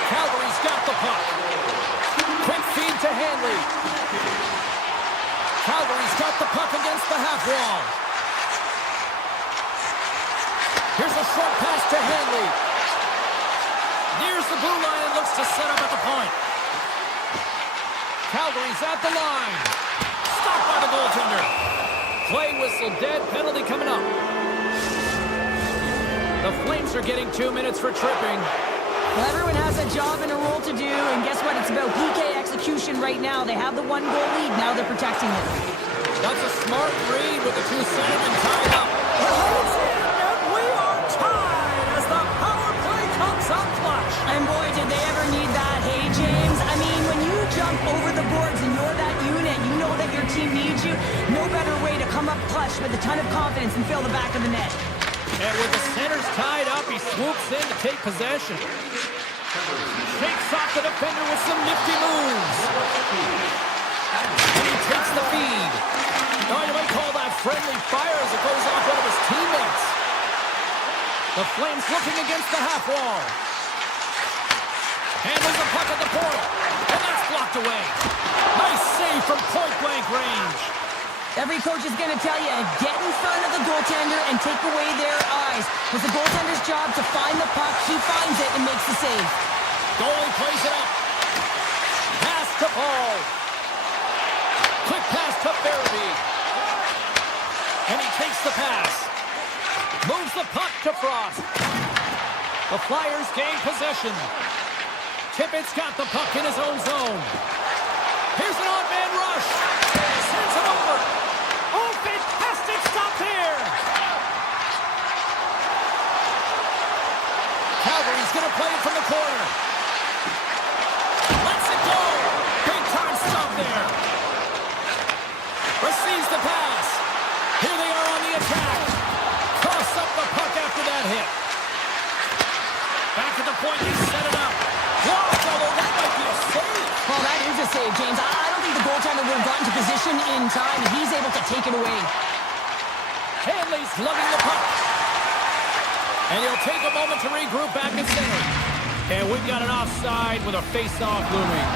Calgary's got the puck. Quick feed to Hanley. Calgary's got the puck against the half wall. Here's a short pass to Hanley. Nears the blue line and looks to set up at the point. Calgary's at the line. Stopped by the goaltender. Play whistle dead. Penalty coming up. The Flames are getting 2 minutes for tripping. Well, everyone has a job and a role to do, and guess what? It's about PK execution right now. They have the 1-goal lead. Now they're protecting it. That's a smart read with the 2 centermen tied up. It's in, and we are tied as the power play comes up clutch. And boy, did they ever need that. Hey, James, I mean, when you jump over the boards and you're that unit, you know that your team needs you, no better way to come up clutch with a ton of confidence and fill the back of the net. And with the centers tied up, he swoops in to take possession. Shakes off the defender with some nifty moves. And he takes the feed. Now you might call that friendly fire as it goes off one of his teammates. The Flames looking against the half wall. Handles the puck at the point. And that's blocked away. Nice save from point-blank range. Every coach is going to tell you, get in front of the goaltender and take away their eyes. It's the goaltender's job to find the puck. He finds it and makes the save. Goalie plays it up. Pass to Paul. Quick pass to Barabee. And he takes the pass. Moves the puck to Frost. The Flyers gain possession. Tippett's got the puck in his own zone. Here's an odd man rush. Sends it over. Oh, fantastic stop here. Calgary's going to play it from the corner. Lets it go. Big time stop there. Receives the pass. Here they are on the attack. Cross up the puck after that hit. Back at the point, they set it up. Blocked, although that might be a save. Well, that is a save, James. I don't think the goaltender would have gotten to position in time. He's able to take it away. Hanley's lugging the puck. And he'll take a moment to regroup back at center. And we've got an offside with a face-off looming.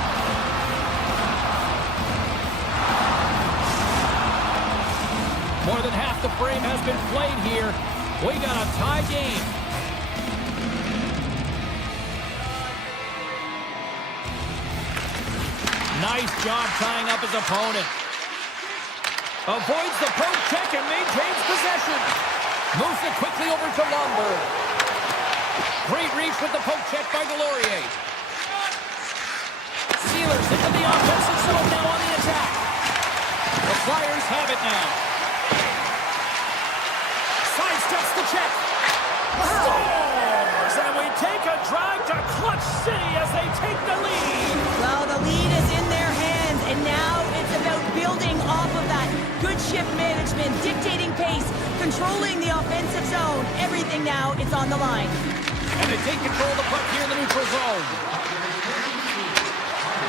More than half the frame has been played here. We got a tie game. Nice job tying up his opponent. Avoids the poke check and maintains possession. Moves it quickly over to Lomberg. Great reach with the poke check by Delorier. Steelers into the offensive zone now on the attack. The Flyers have it now. Sidesteps the check. Scores! And we take a drive to Clutch City as they take the lead. Well, the lead is in their hands, and now it's about building off of that. Good shift management, dictating pace, controlling the offensive zone. Everything now is on the line. And they take control of the puck here in the neutral zone.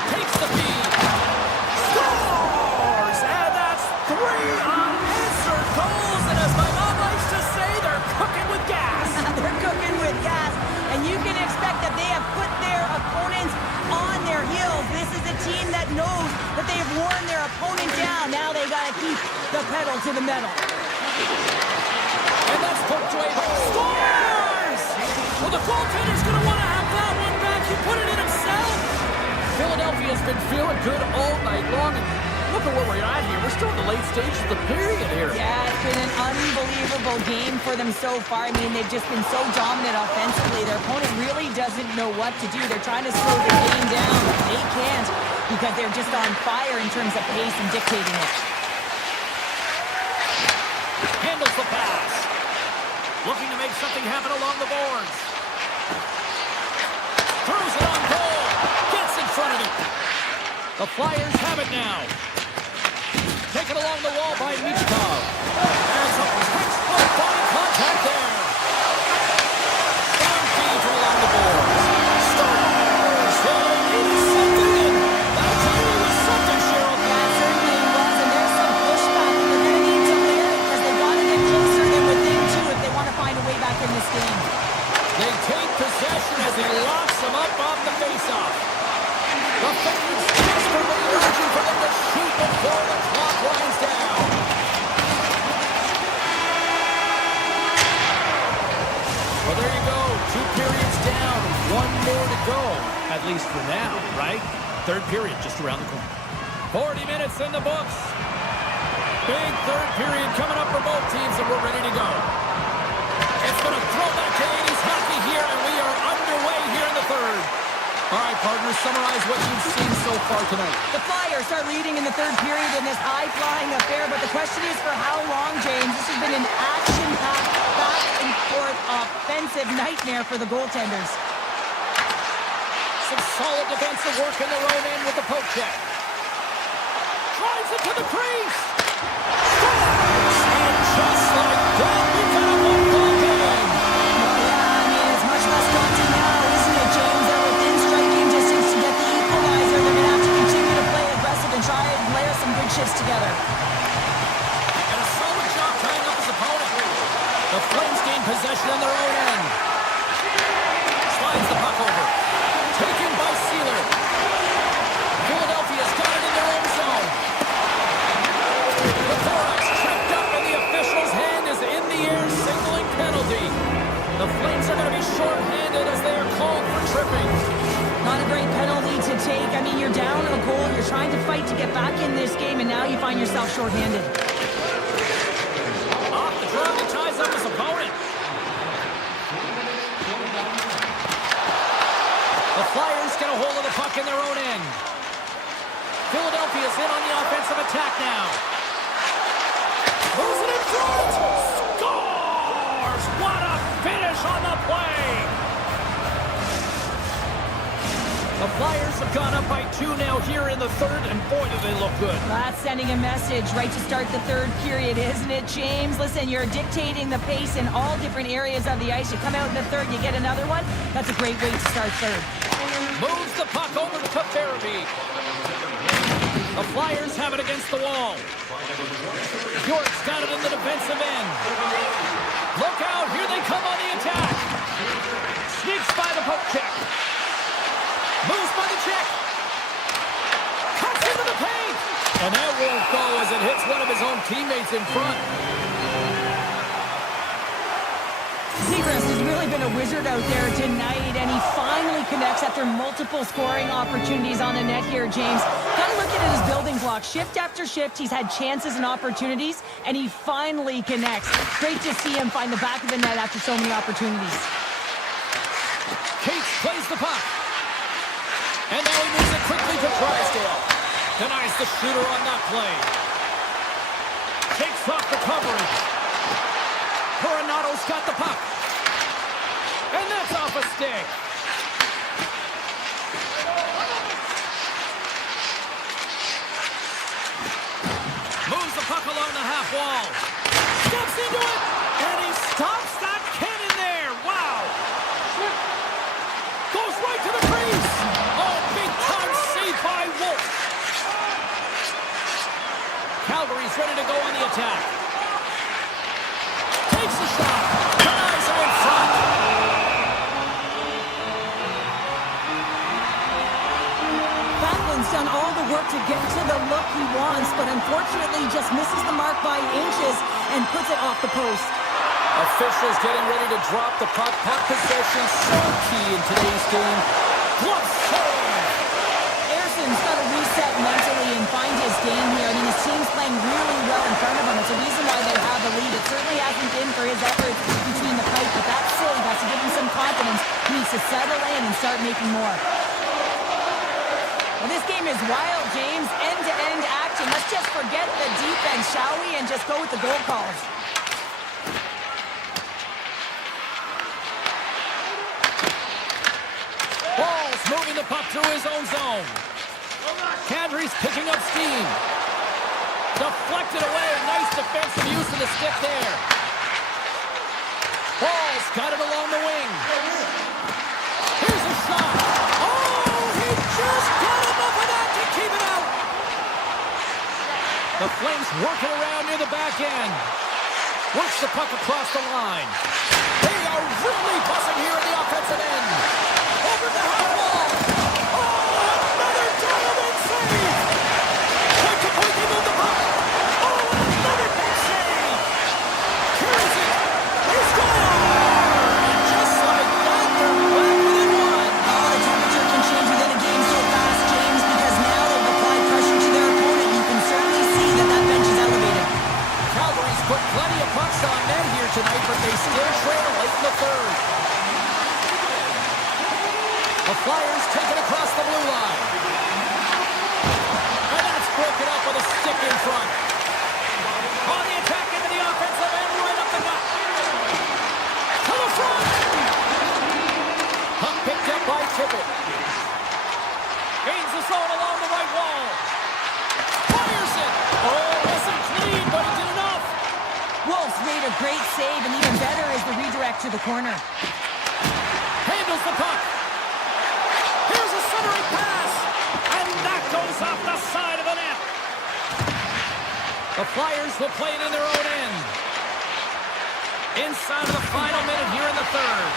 Takes the feed. Scores! And that's 3 unanswered goals. And as my mom likes to say, they're cooking with gas. They're cooking with gas, and you can expect that they have put their opponents on their heels. This is a team that knows that they have worn their opponent down. Now they got to keep the pedal to the metal. And that's poked away. Scores! Well, the goaltender's going to want to have that one back. He put it in himself. Philadelphia's been feeling good all night long. And look at where we're at here. We're still in the late stages of the period here. Yeah, it's been an unbelievable game for them so far. I mean, they've just been so dominant offensively. Their opponent really doesn't know what to do. They're trying to slow the game down, but they can't because they're just on fire in terms of pace and dictating it. Handles the pass. Looking to make something happen along the boards. Throws it on goal. Gets in front of it. The Flyers have it now. Taken along the wall by Michkov. There's a textbook body contact there. Down feeds it along the boards. Stars. They needed something, and that really was something, Cheryl. Yeah, it certainly was, and there's some pushback. They're going to need to layer it because they've got to get closer than within two if they want to find a way back in this game. They take possession as he locks them up off the faceoff. The fans desperately urging for them to shoot before the clock winds down. Well, there you go. 2 periods down, 1 more to go. At least for now, right? Third period just around the corner. 40 minutes in the books. Big third period coming up for both teams, and we're ready to go. It's been a throwback to 80s hockey here, and we are underway here in the third. All right, partners, summarize what you've seen so far tonight. The Flyers are leading in the third period in this high-flying affair, but the question is for how long, James? This has been an action-packed, back-and-forth offensive nightmare for the goaltenders. Some solid defensive work in their own end with the poke check. Drives it to the crease. Scores! And just like that, we've got a one-goal game. Well, yeah, I mean, it's much less daunting now, isn't it, James? They're within striking distance to get the equalizer. They're going to have to continue to play aggressive and try and layer some good shifts together. And a solid job tying up his opponent. The Flames gain possession in their own end. Slides the puck over. Taken by Sealer. Philadelphia's got it in their own zone. The Thorax tripped up and the official's hand is in the air signaling penalty. The Flames are going to be short-handed as they are called for tripping. Not a great penalty to take. I mean, you're down a goal. You're trying to fight to get back in this game, and now you find yourself shorthanded. Off the draw, he ties up his opponent. The Flyers get a hold of the puck in their own end. Philadelphia's in on the offensive attack now. Moves it in front. Scores! What a finish on the play! The Flyers have gone up by 2 now here in the third, and boy, do they look good. That's sending a message right to start the third period, isn't it, James? Listen, you're dictating the pace in all different areas of the ice. You come out in the third, you get another one. That's a great way to start third. Moves the puck over to Farabee. The Flyers have it against the wall. York's got it in the defensive end. Look out, here they come on the attack. Sneaks by the poke check. Moves by the check. Cuts into the paint. And that won't go as it hits one of his own teammates in front. Seacrest has really been a wizard out there tonight, and he finally connects after multiple scoring opportunities on the net here, James. Got to look at it as building blocks. Shift after shift, he's had chances and opportunities, and he finally connects. Great to see him find the back of the net after so many opportunities. Cates plays the puck. And now he moves it quickly to Drysdale. Denies the shooter on that play. Takes off the coverage. Coronato's got the puck. And that's off a stick. Moves the puck along the half wall. Steps into it. And he stops that cannon there. Wow. Goes right to the crease. Oh, big time save by Wolf. Calgary's ready to go on the attack. Takes the shot. Denies him in front. Backlund's done all the work to get to the look he wants, but unfortunately just misses the mark by inches and puts it off the post. Officials getting ready to drop the puck. Puck possession so key in today's game. Glove save. Ayerson's got to reset mentally and find his game here. I mean, his team's playing really well in front of him. It's a reason why they have the lead. It certainly hasn't been for his efforts between the pipe, but that save has to give him some confidence. He needs to settle in and start making more. Well, this game is wild, James. End-to-end action. Let's just forget the defense, shall we, and just go with the goal calls. Ball's moving the puck through his own zone. Kadri's picking up steam. Deflected away. Nice defensive use of the stick there. Ball's got it along the wing. Here's a shot. Oh, he just got enough of that to keep it out. The Flames working around near the back end. Works the puck across the line. They are really buzzing here in the offensive end. Over the half wall. Oh, another dialed-in save. Point to point, they move the puck. Oh, another big save. Carries it. He scores. And just like that, they're back within one. Oh, the temperature can change within a game so fast, James, because now they've applied pressure to their opponent. You can certainly see that that bench is elevated. Calgary's put plenty of pucks on net here tonight, but they still trail late in the third. The Flyers take it across the blue line. And that's broken up with a stick in front. On the attack into the offensive end, right up the gut. To the front. Puck picked up by Tippett. Gains the zone along the right wall. Fires a great save, and even better is the redirect to the corner. Handles the puck. Here's a centering pass. And that goes off the side of the net. The Flyers will play it in their own end. Inside of the final minute here in the third.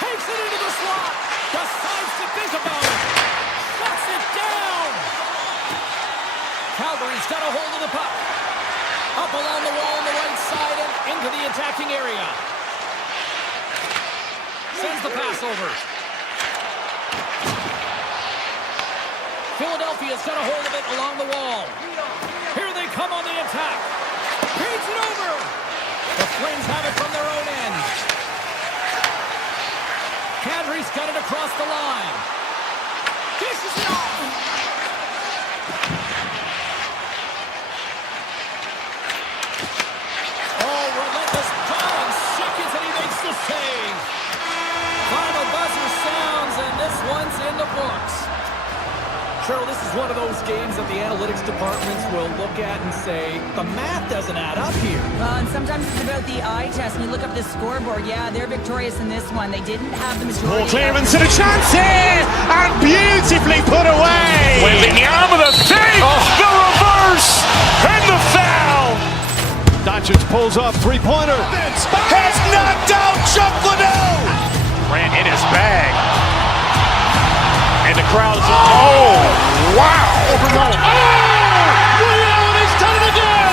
Takes it into the slot. Decides to think about it. Shuts it down. Calgary's got a hold of the puck. Up along the wall on the right side and into the attacking area. Sends the pass over. Philadelphia's got a hold of it along the wall. Here they come on the attack. Feeds it over. The Flames have it from their own end. Kadri's got it across the line. Dishes it off. Oh, relentless ball in seconds, and he makes the save. Final buzzer sounds, and this one's in the books. Cheryl, this is one of those games that the analytics departments will look at and say, the math doesn't add up here. And sometimes it's about the eye test. When you look up the scoreboard, yeah, they're victorious in this one. They didn't have the majority. Ball clearance and a chance here, and beautifully put away. Wembanyama with a save, the reverse, and the foul. Doncic pulls up, three-pointer. Has knocked out Chuck Liddell. Ran in his bag. And the crowd is, oh, wow. Overrun. Oh, Liddell has done it again.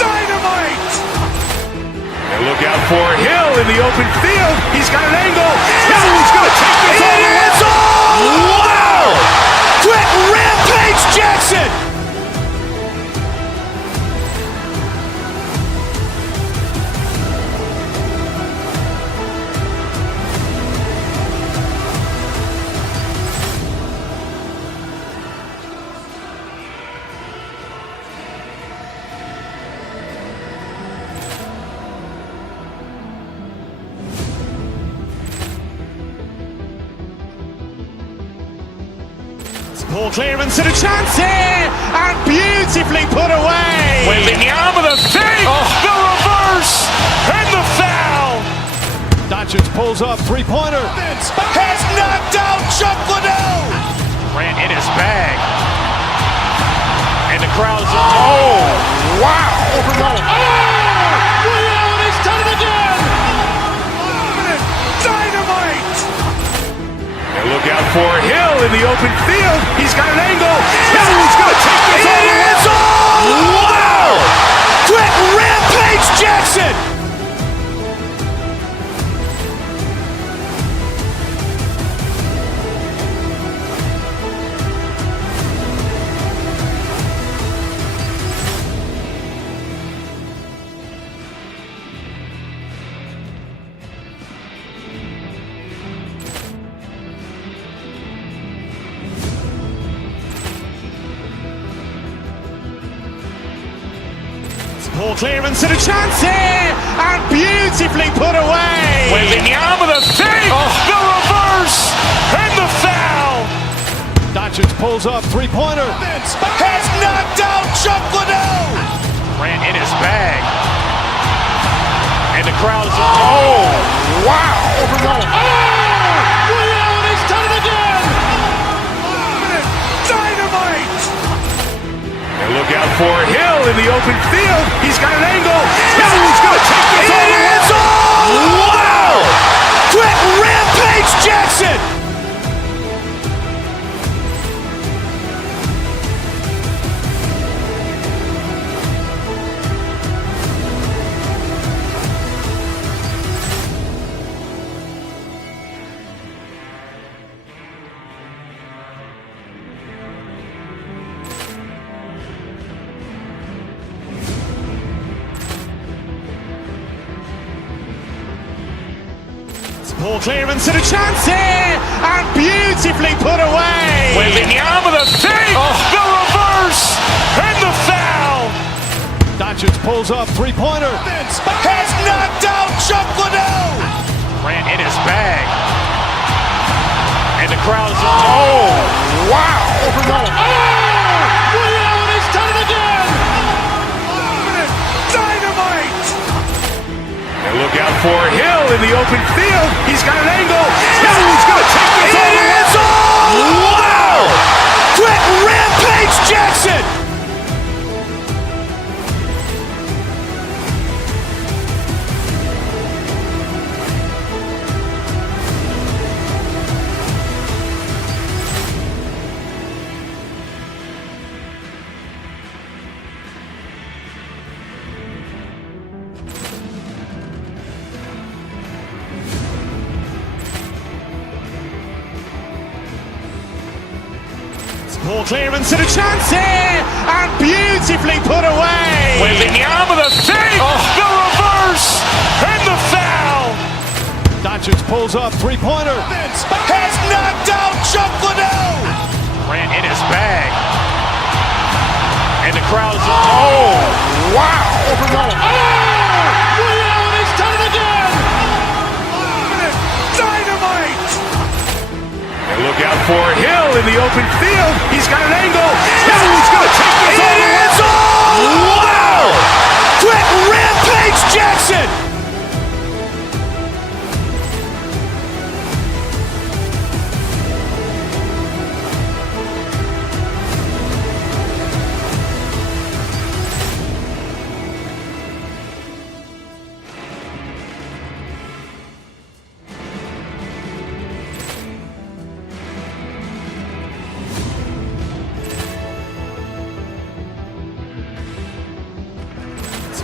Dynamite. And look out for Hill in the open field. He's got an angle. Hill's going to take this all the way. Wow. Quick Rampage Jackson. Ball clearance and a chance here, and beautifully put away. Wembanyama with a save, the reverse, and the foul. Doncic pulls up, three-pointer. Has knocked out Chuck Liddell. Ran in his bag. And the crowd is, oh, wow. Overrun. Oh, Liddell has done it again. Dynamite. And look out for Hill in the open field. He's got an angle. Hill's going to take this all the way. Wow! Quick Rampage Jackson. Ball clearance and a chance here, and beautifully put away. Wembanyama with a save, the reverse, and the foul. Doncic pulls up, three-pointer. Has knocked out Chuck Liddell. Ran in his bag. And the crowd is, oh, wow. Overrun. Oh, Liddell has done it again. Dynamite. And look out for Hill in the open field. He's got an angle. Hill's going to take this all the way. Wow! Quick Rampage Jackson. Ball clearance and a chance here, and beautifully put away. Wembanyama with a save, the reverse, and the foul. Doncic pulls up, three-pointer. Has knocked out Chuck Liddell. Ran in his bag. And the crowd is, oh, wow. Overrun. Oh, Liddell has done it again. Look out for Hill in the open field. He's got an angle. Hill's going to take this all the way. Wow! Quick Rampage Jackson! Ball clearance and a chance here, and beautifully put away. Wembanyama the save, the reverse, and the foul. Doncic pulls up, three-pointer. Has knocked out Chuck Liddell. Grant in his bag, and the crowd's oh wow! Overrun. Oh, Realty's done it again. Dynamite. Look out for Hill in the open field. He's got an angle. Hill's going to take this all the way. Wow! Quick Rampage Jackson!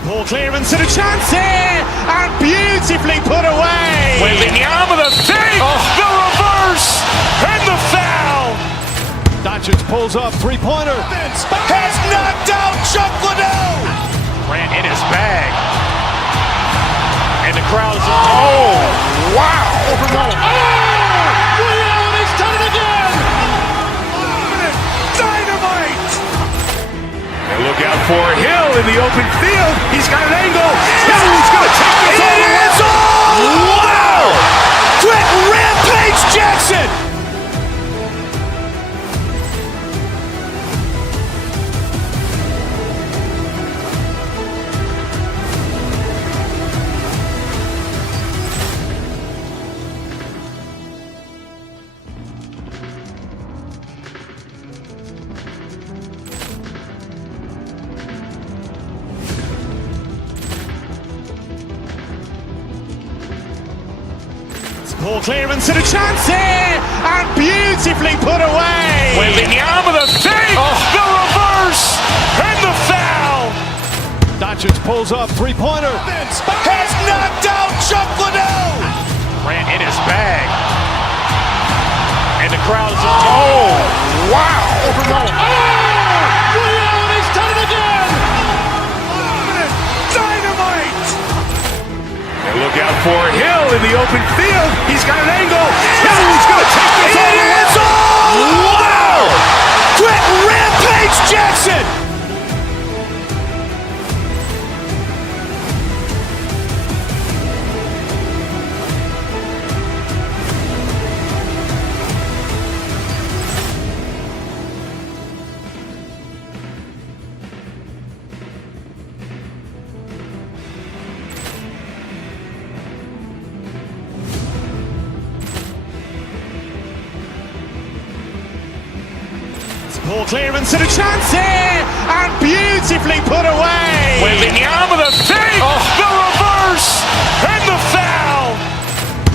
Ball clearance and a chance here, and beautifully put away. Wembanyama the save, the reverse, and the foul. Doncic pulls up, three-pointer. Has knocked out Chuck Liddell. Grant in his bag, and the crowd's oh wow! Overrun. Oh, Realty's done it again. Dynamite. Look out for Hill in the open field. He's got an angle. Hill's going to take this all the way. Wow! Quick Rampage Jackson! Ball clearance and a chance here, and beautifully put away. Wembanyama the save, the reverse, and the foul. Doncic pulls up, three-pointer. Has knocked out Chuck Liddell. Grant in his bag, and the crowd's oh wow! Overrun. Oh, Realty's done it again. Dynamite. Look out for Hill in the open field. He's got an angle. Hill's going to take this all the way. Wow! Quick Rampage Jackson! Ball clearance and a chance here, and beautifully put away. Wembanyama the save, the reverse, and the foul.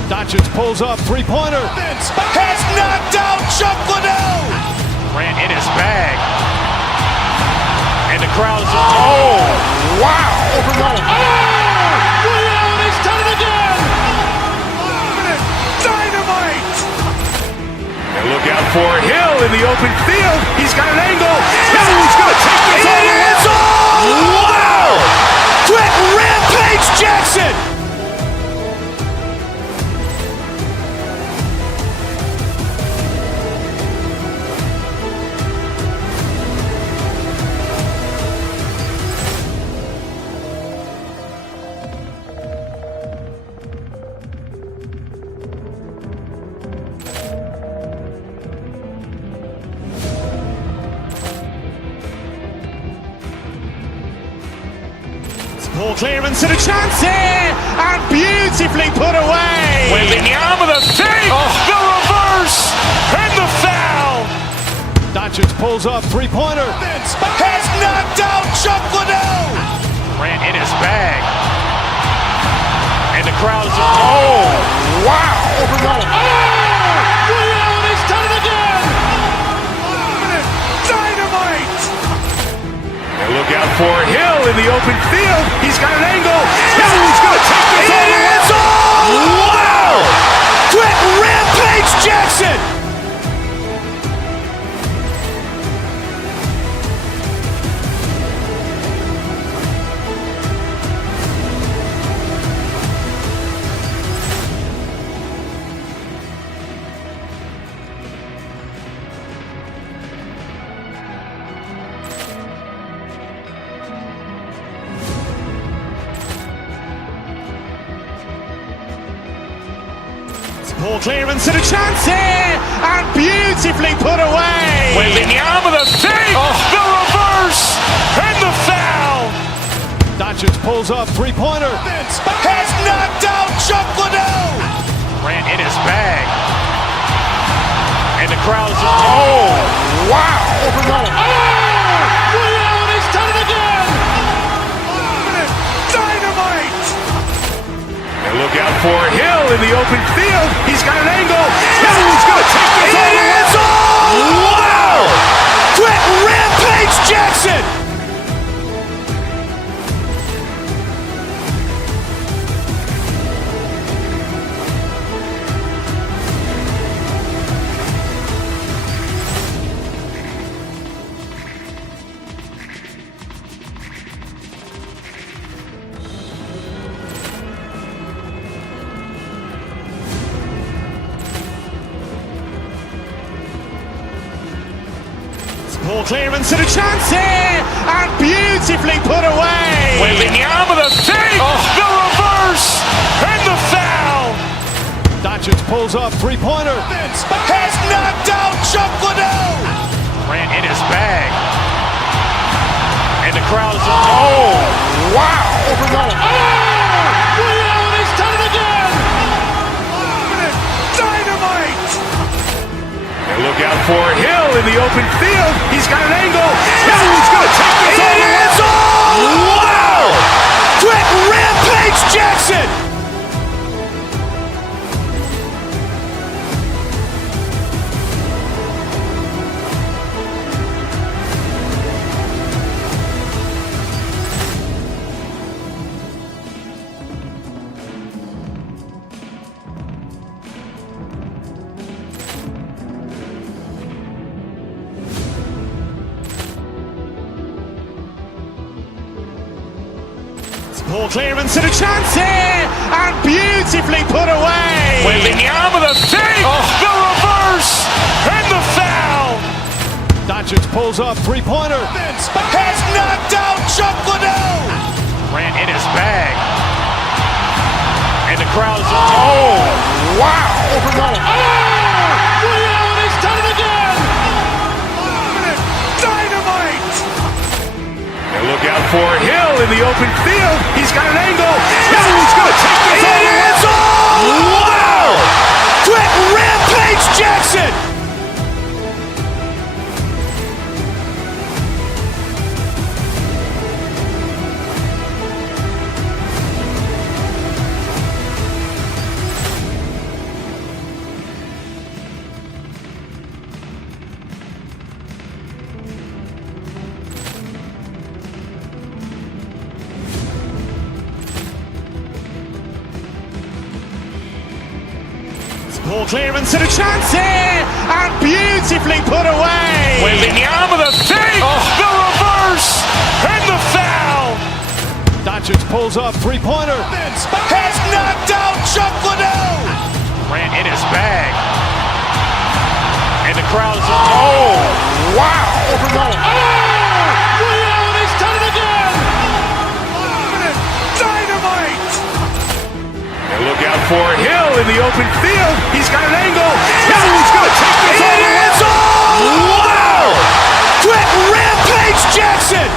Doncic pulls up, three-pointer. Has knocked out Chuck Liddell. Grant in his bag, and the crowd's oh wow! Overrun. Oh, Realty's done it again. Dynamite. Look out for Hill in the open field. He's got an angle. Hill's going to take this all the way. Wow! Quick Rampage Jackson! Ball clearance and a chance here, and beautifully put away. Wembanyama the save, the reverse, and the foul. Doncic pulls up, three-pointer. Has knocked out Chuck Liddell. Ran in his bag. And the crowd is, oh, wow. Overrun. Oh, Realty's done it again. Dynamite. And look out for Hill in the open field. He's got an angle. He's going to take this all the way. Wow. Quick Rampage Jackson. Ball clearance and a chance here, and beautifully put away. Wembanyama the save, the reverse, and the foul. Doncic pulls up, three-pointer. Has knocked out Chuck Liddell. Ran in his bag. And the crowd is, oh, wow. Overrun. Oh, Realty's done it again. Dynamite. And look out for Hill in the open field. He's got an angle. He's going to take this all the way. Wow! Quick Rampage Jackson. Ball clearance and a chance here, and beautifully put away. Wembanyama the save, the reverse, and the foul. Doncic pulls up, three-pointer. Has knocked out Chuck Liddell. Ran in his bag. And the crowd is, oh, wow. Overrun. Oh, Realty's done it again. Dynamite. And look out for Hill in the open field. He's got an angle. He's going to take this all the way. Wow! Quick Rampage Jackson. Ball clearance and a chance here, and beautifully put away. Wembanyama the save, the reverse, and the foul. Doncic pulls up, three-pointer. Has knocked out Chuck Liddell. Ran in his bag. And the crowd is, oh, wow. Overrun. Oh, Realty's done it again. Dynamite. And look out for Hill in the open field. He's got an angle. He's going to take this all the way. Wow! Quick Rampage Jackson. Ball clearance and a chance here, and beautifully put away. Wembanyama the save, the reverse, and the foul. Doncic pulls up, three-pointer. Has knocked out Chuck Liddell. Ran in his bag. And the crowd is, oh, wow. Overrun. Oh, Realty's done it again. Dynamite. And look out for Hill in the open field. He's got an angle. He's going to take this all the way. Wow! Quick Rampage Jackson.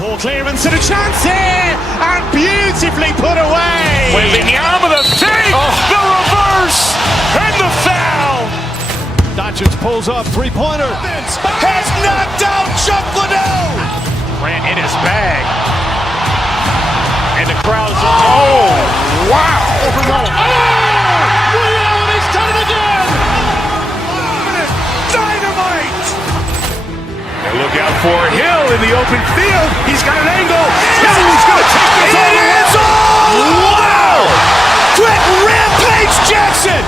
Ball clearance and a chance here, and beautifully put away. Wembanyama with a save, the reverse, and the foul. Doncic pulls up, three-pointer. Has knocked out Chuck Liddell. Grant in his bag. And the crowd's, oh, wow. Ray Allen, he's done it again. Dynamite. And look out for Hill in the open field. He's got an angle. He's going to take this all the way. Wow. Quick Rampage Jackson.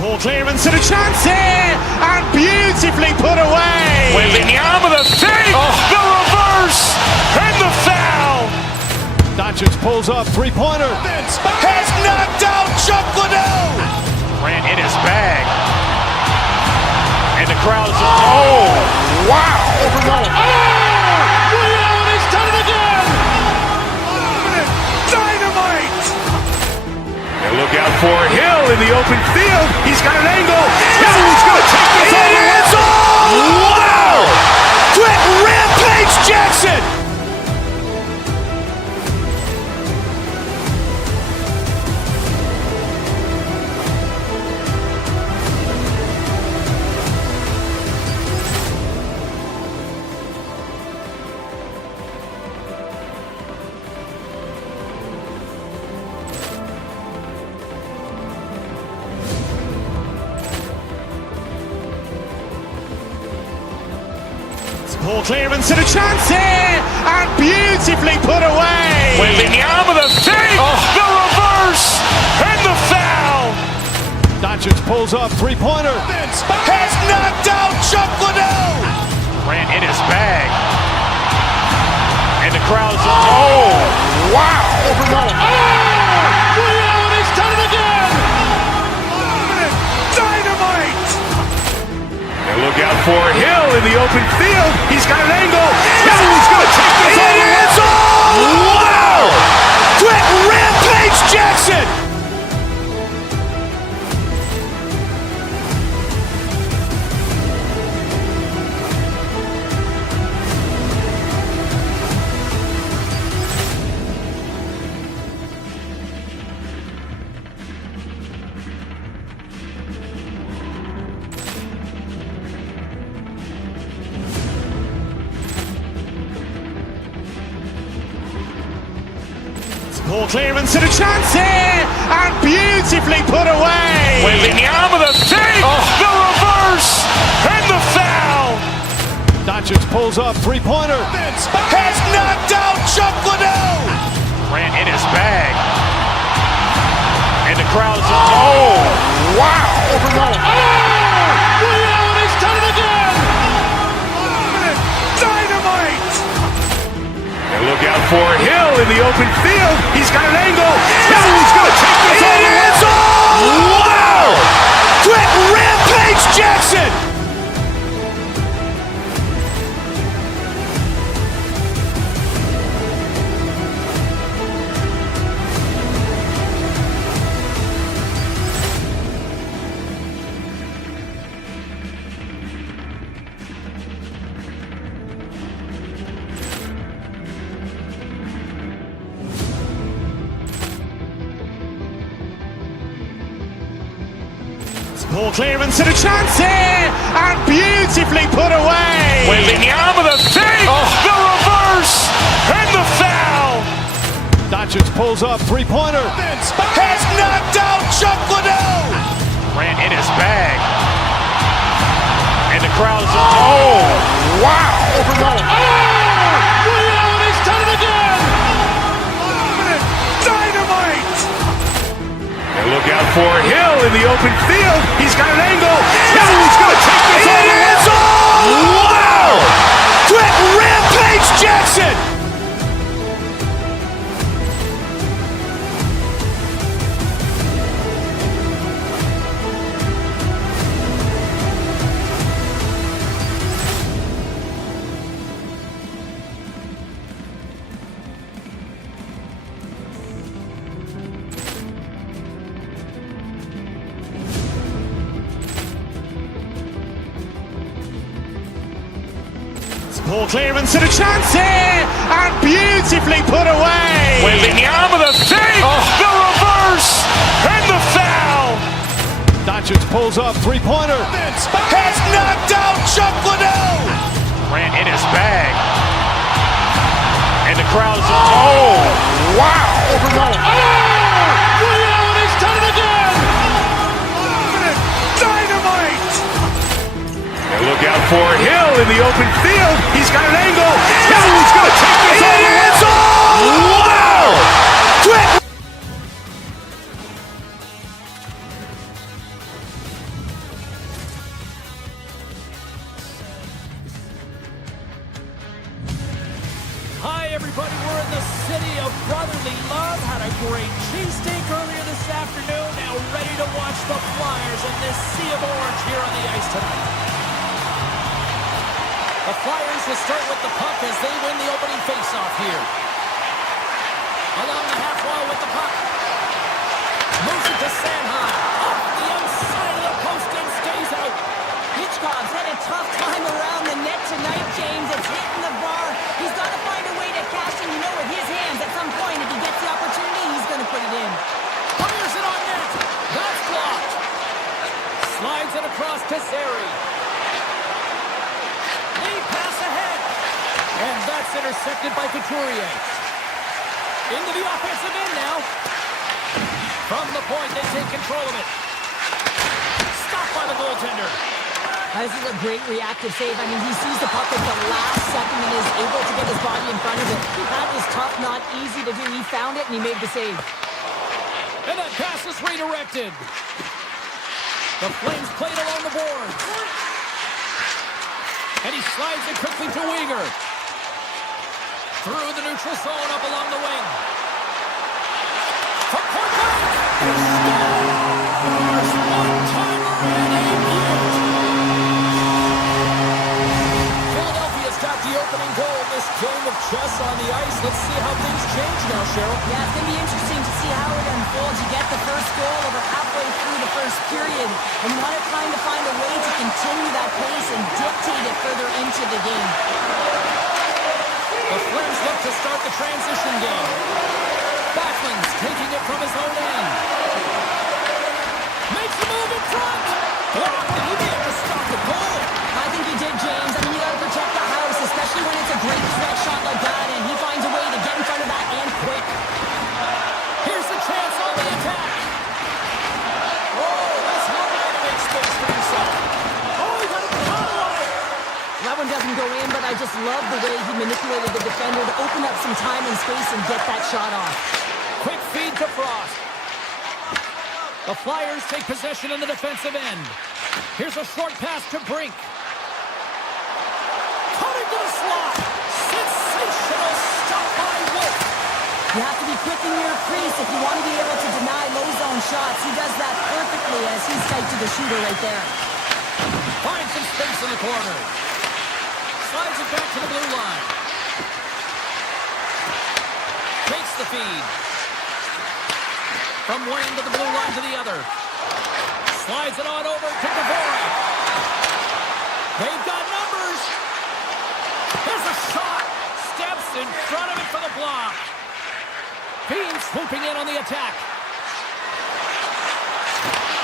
Ball clearance and a chance here, and beautifully put away. Wembanyama with a save, the reverse, and the foul. Doncic pulls up, three-pointer. Has knocked out Chuck Liddell. Grant in his bag. And the crowd's, oh, wow. Ray Allen, he's done it again. Dynamite. And look out for Hill in the open field. He's got an angle. He's going to take this all the way. Wow! Quick Rampage Jackson. Ball clearance and a chance here, and beautifully put away. Wembanyama with a save, the reverse, and the foul. Doncic pulls up, three-pointer. Has knocked out Chuck Liddell. Grant in his bag. And the crowd's, oh, wow. Ray Allen, he's done it again. Dynamite. And look out for Hill in the open field. He's got an angle. He's going to take this all the way. Wow! Quick Rampage Jackson. Ball clearance and a chance here, and beautifully put away. Wembanyama with a save, the reverse, and the foul. Doncic pulls up, three-pointer. Has knocked out Chuck Liddell. Grant in his bag. And the crowd's, oh, wow. Ray Allen, he's done it again. Dynamite. And look out for Hill in the open field. He's got an angle. He's going to take this all the way. Wow! Quick Rampage Jackson. Ball clearance and a chance here, and beautifully put away. Wembanyama with a save, the reverse, and the foul. Doncic pulls up, three-pointer. Has knocked out Chuck Liddell. Grant in his bag. And the crowd's, oh, wow. Ray Allen, he's done it again. Dynamite. And look out for Hill in the open field. He's got an angle. He's going to take this all the way. Wow! Quick Rampage Jackson. Poor clearance and a chance here, and beautifully put away. Wembanyama the save, the reverse, and the foul. Doncic pulls up, three-pointer. Has knocked out Chuck Liddell. Ran in his bag. And the crowd's, oh, wow. Overrun. Oh, Liddell has done it again. Dynamite. Look out for Hill in the open field. He's got an angle. Hill's going to take this all the way. Wow! Quick! Hi, everybody. We're in the city of brotherly love. Had a great cheesesteak earlier this afternoon. Now ready to watch the Flyers in this sea of orange here on the ice tonight. The Flyers will start with the puck as they win the opening faceoff here. Along the half wall with the puck. Moves it to Sanheim. Off the outside of the post and stays out. Hitchcock's had a tough time around the net tonight, James. It's hitting the bar. He's got to find a way to cash in, with his hands. At some point, if he gets the opportunity, he's going to put it in. Fires it on net. That's blocked. Slides it across to Zary. Lead pass ahead. And that's intercepted by Couturier. Into the offensive end now. From the point, they take control of it. Stopped by the goaltender. This is a great reactive save. I mean, he sees the puck at the last second and is able to get his body in front of it. That is tough, not easy to do. He found it and he made the save. And that pass is redirected. The Flames played along the boards. And he slides it quickly to Weegar. Through the neutral zone, up along the wing. From point blank. Scores! One-timer and a beaut. Philadelphia's got the opening goal in this game of chess on the ice. Let's see how things change now, Cheryl. Yeah, it's going to be interesting to see how it unfolds. You get the first goal over halfway through the first period, and you want to try to find a way to continue that pace and dictate it further into the game. The Flames look to start the transition game. Backlund's taking it from his own end. Makes a move in front. Blocked, and he may have to stop the goal. I think he did, James. I mean, you got to protect the house, especially when it's a great threat shot like that, and he finds a way to get in front of that and quick. Here's the chance on the attack. Oh, that's one way to make space for himself. Oh, he got a counter on it. That one doesn't go in, but I just love the way he manipulated the defender to open up some time and space and get that shot off. Quick feed to Frost. The Flyers take possession in the defensive end. Here's a short pass to Brink. Cutting to the slot. Sensational stop by Wolf. You have to be quick in your crease if you want to be able to deny low zone shots. He does that perfectly as he's tight to the shooter right there. Finds some space in the corner. Slides it back to the blue line. Takes the feed. From one end of the blue line to the other. Slides it on over to Dvorak. They've got numbers. Here's a shot. Steps in front of it for the block. Bean swooping in on the attack.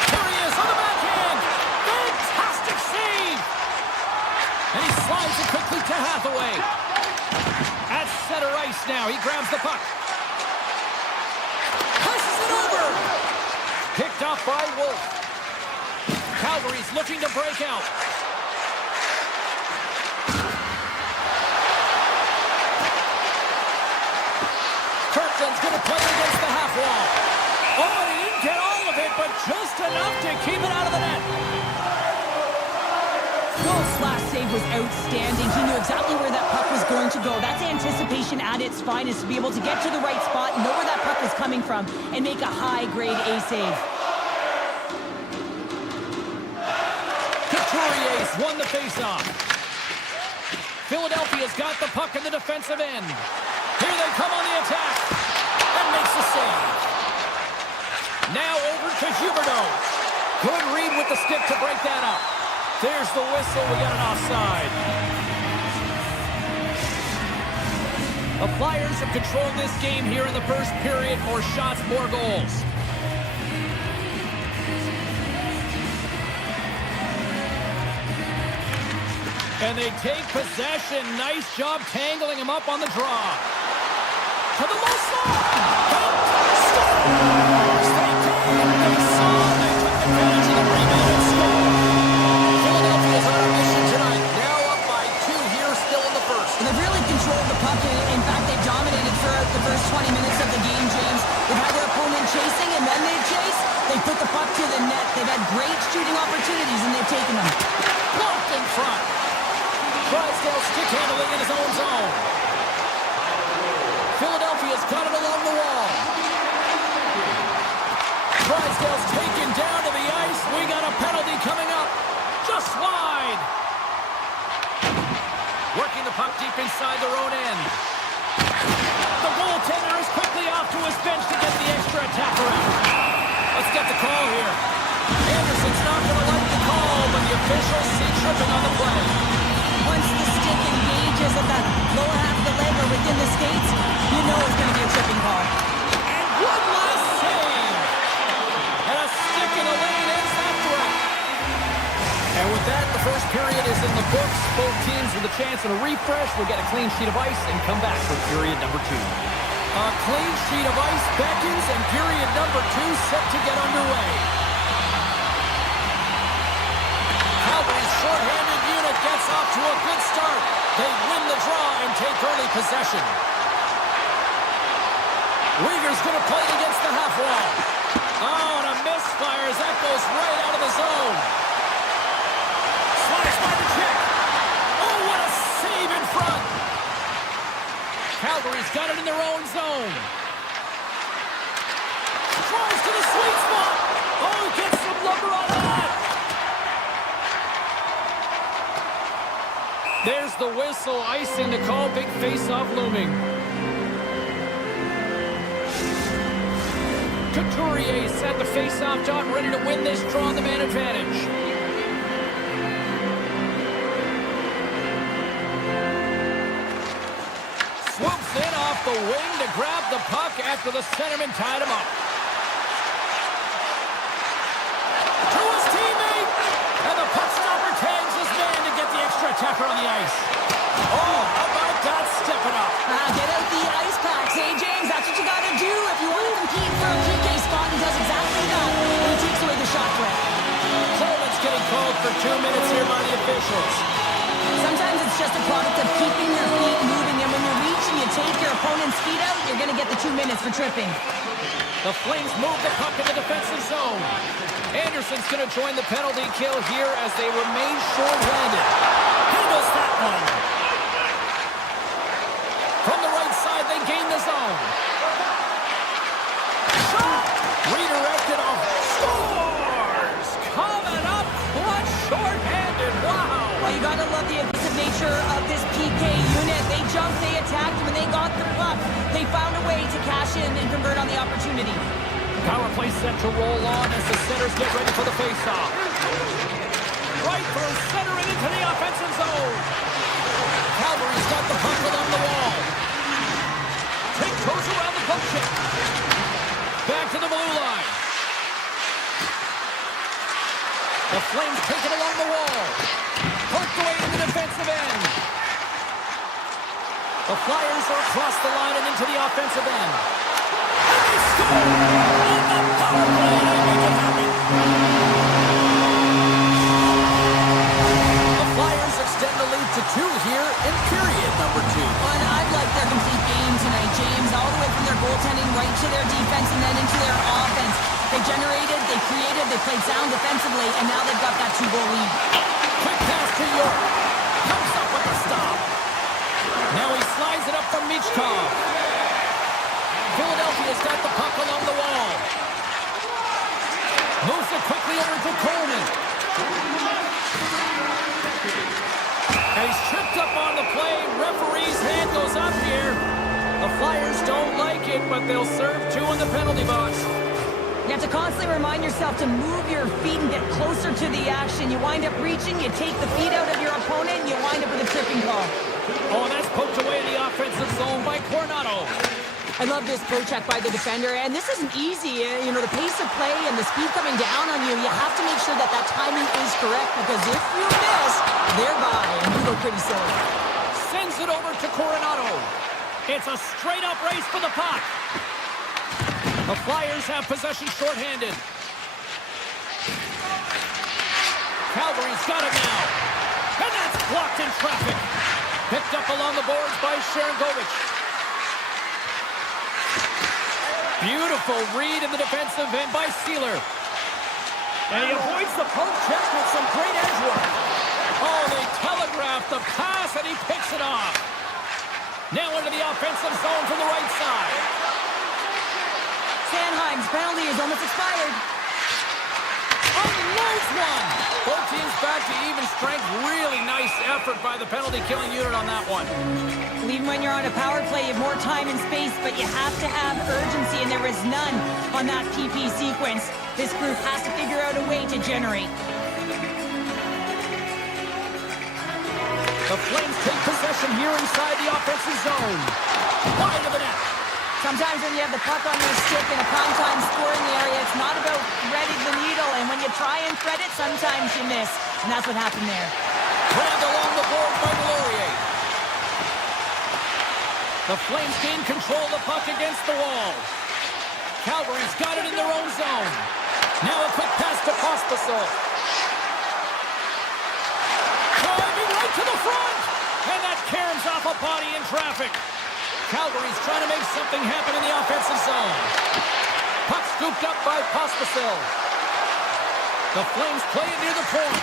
Here he is on the backhand. Fantastic save. And he slides it quickly to Hathaway. At center ice now. He grabs the puck. Passes it over. Picked off by Wolf. Calgary's looking to break out. Kirkland's going to play it against the half wall. Oh, he didn't get all of it, but just enough to keep it out of the net. Wolf's last save was outstanding. He knew exactly where that puck was going to go. That's anticipation at its finest, to be able to get to the right spot, know where that puck was coming from, and make a high-grade A save. Couturier's won the faceoff. Philadelphia's got the puck in the defensive end. Here they come on the attack. And makes the save. Now over to Huberdeau. Good read with the stick to break that up. There's the whistle. We got an offside. Flyers have controlled this game here in the first period. More shots, more goals. And they take possession. Nice job tangling him up on the draw. To the low slot. Scores! They did. They saw. They took advantage of the rebound and scored. Philadelphia's on a mission tonight. Now up by 2 here, still in the first. And they've really controlled the puck. In fact, they've dominated throughout the first 20 minutes of the game, James. They've had their opponent chasing, and then they've chased. They put the puck to the net. They've had great shooting opportunities, and they've taken them. Blocked in front. Drysdale stick handling in his own zone. Philadelphia's got it along the wall. Drysdale's taken down to the ice. We got a penalty coming up. Just wide. Working the puck deep inside their own end. The goaltender is quickly off to his bench to get the extra attacker out. Let's get the call here. Anderson's not going to like the call, but the officials see tripping on the play. Once the stick engages at the lower half of the leg or within the skates, you know it's going to be a tripping call. And one last save. And a stick in the lane ends that threat. And with that, the first period is in the books. Both teams with a chance at a refresh will get a clean sheet of ice and come back for period number 2. A clean sheet of ice beckons, and period number 2 set to get underway. Calgary's shorthanded unit gets off to a good start. They win the draw and take early possession. Uyghur's going to play it against the half wall. Oh, and a misfire as that goes right out of the zone. Sliced by the check. Oh, what a save in front. Calgary's got it in their own zone. Tries to the sweet spot. Oh, gets some lumber on that. There's the whistle, icing the call, big face-off looming. Couturier set the face-off dot, ready to win this draw on the man advantage. Swoops in off the wing to grab the puck after the centerman tied him up. To his teammate, and the puck stopper tags his man to get the extra attacker on the ice. Oh, how about that stepping up? Get out the ice packs, hey, James. That's what you got to do if you want to compete for a PK spot. He does exactly that when he takes away the shot threat. Coleman's getting called for 2 minutes here by the officials. Sometimes it's just a product of keeping your feet moving, and when you reach and you take your opponent's feet out, you're going to get the 2 minutes for tripping. The Flames move the puck in the defensive zone. Anderson's going to join the penalty kill here as they remain short-handed. Handles that one. From the right side, they gain the zone. Shot! Redirected off. Scores! Coming up, clutch, short-handed. Wow! Well, you got to love the aggressive nature of this PK unit. They jumped, they attacked, and when they got the puck, they found a way to cash in and convert on the opportunity. Power play set to roll on as the centers get ready for the faceoff. Right through center and into the offensive zone. Calgary's got the puck along the wall. Take goes around the puck check. Back to the blue line. The Flames take it along the wall. Poked away to the defensive end. The Flyers are across the line and into the offensive end. And they score! On the power play, they make it happen. The Flyers extend the lead to 2 here in period number 2. And I've liked their complete game tonight, James, all the way from their goaltending right to their defense and then into their offense. They generated, they created, they played sound defensively, and now they've got that 2-goal lead. Quick pass to York. Comes up with a stop. Now he slides it up from Michkov. Philadelphia's got the puck along the wall. Moves it quickly over to Coleman. And he's tripped up on the play. Referee's hand goes up here. The Flyers don't like it, but they'll serve 2 in the penalty box. You have to constantly remind yourself to move your feet and get closer to the action. You wind up reaching, you take the feet out of your opponent, and you wind up with a tripping call. Oh, and that's poked away in the offensive zone by Cornell. I love this poke-check by the defender, and this isn't easy. You know, the pace of play and the speed coming down on you, you have to make sure that that timing is correct, because if you miss, they're by, and you go pretty silly. Sends it over to Coronado. It's a straight-up race for the puck. The Flyers have possession shorthanded. Calgary's got it now. And that's blocked in traffic. Picked up along the boards by Sharangovich. Beautiful read in the defensive end by Sealer. And he avoids the poke check with some great edge work. Oh, they telegraphed the pass, and he picks it off. Now into the offensive zone from the right side. Sanheim's penalty is almost expired. Unloads one. Both teams back to even strength. Really nice effort by the penalty-killing unit on that one. Even when you're on a power play, you have more time and space, but you have to have urgency, and there was none on that PP sequence. This group has to figure out a way to generate. The Flames take possession here inside the offensive zone. Wide of the net. Sometimes when you have the puck on your stick in a prime-time scoring area, it's not about threading the needle, and when you try and thread it, sometimes you miss, and that's what happened there. Grabbed along the board by Laurier. The Flames gain control of the puck against the wall. Calgary's got it in their own zone. Now a quick pass to Pospisil. Driving right to the front, and that caroms off a body in traffic. Calgary's trying to make something happen in the offensive zone. Puck scooped up by Pospisil. The Flames play it near the point.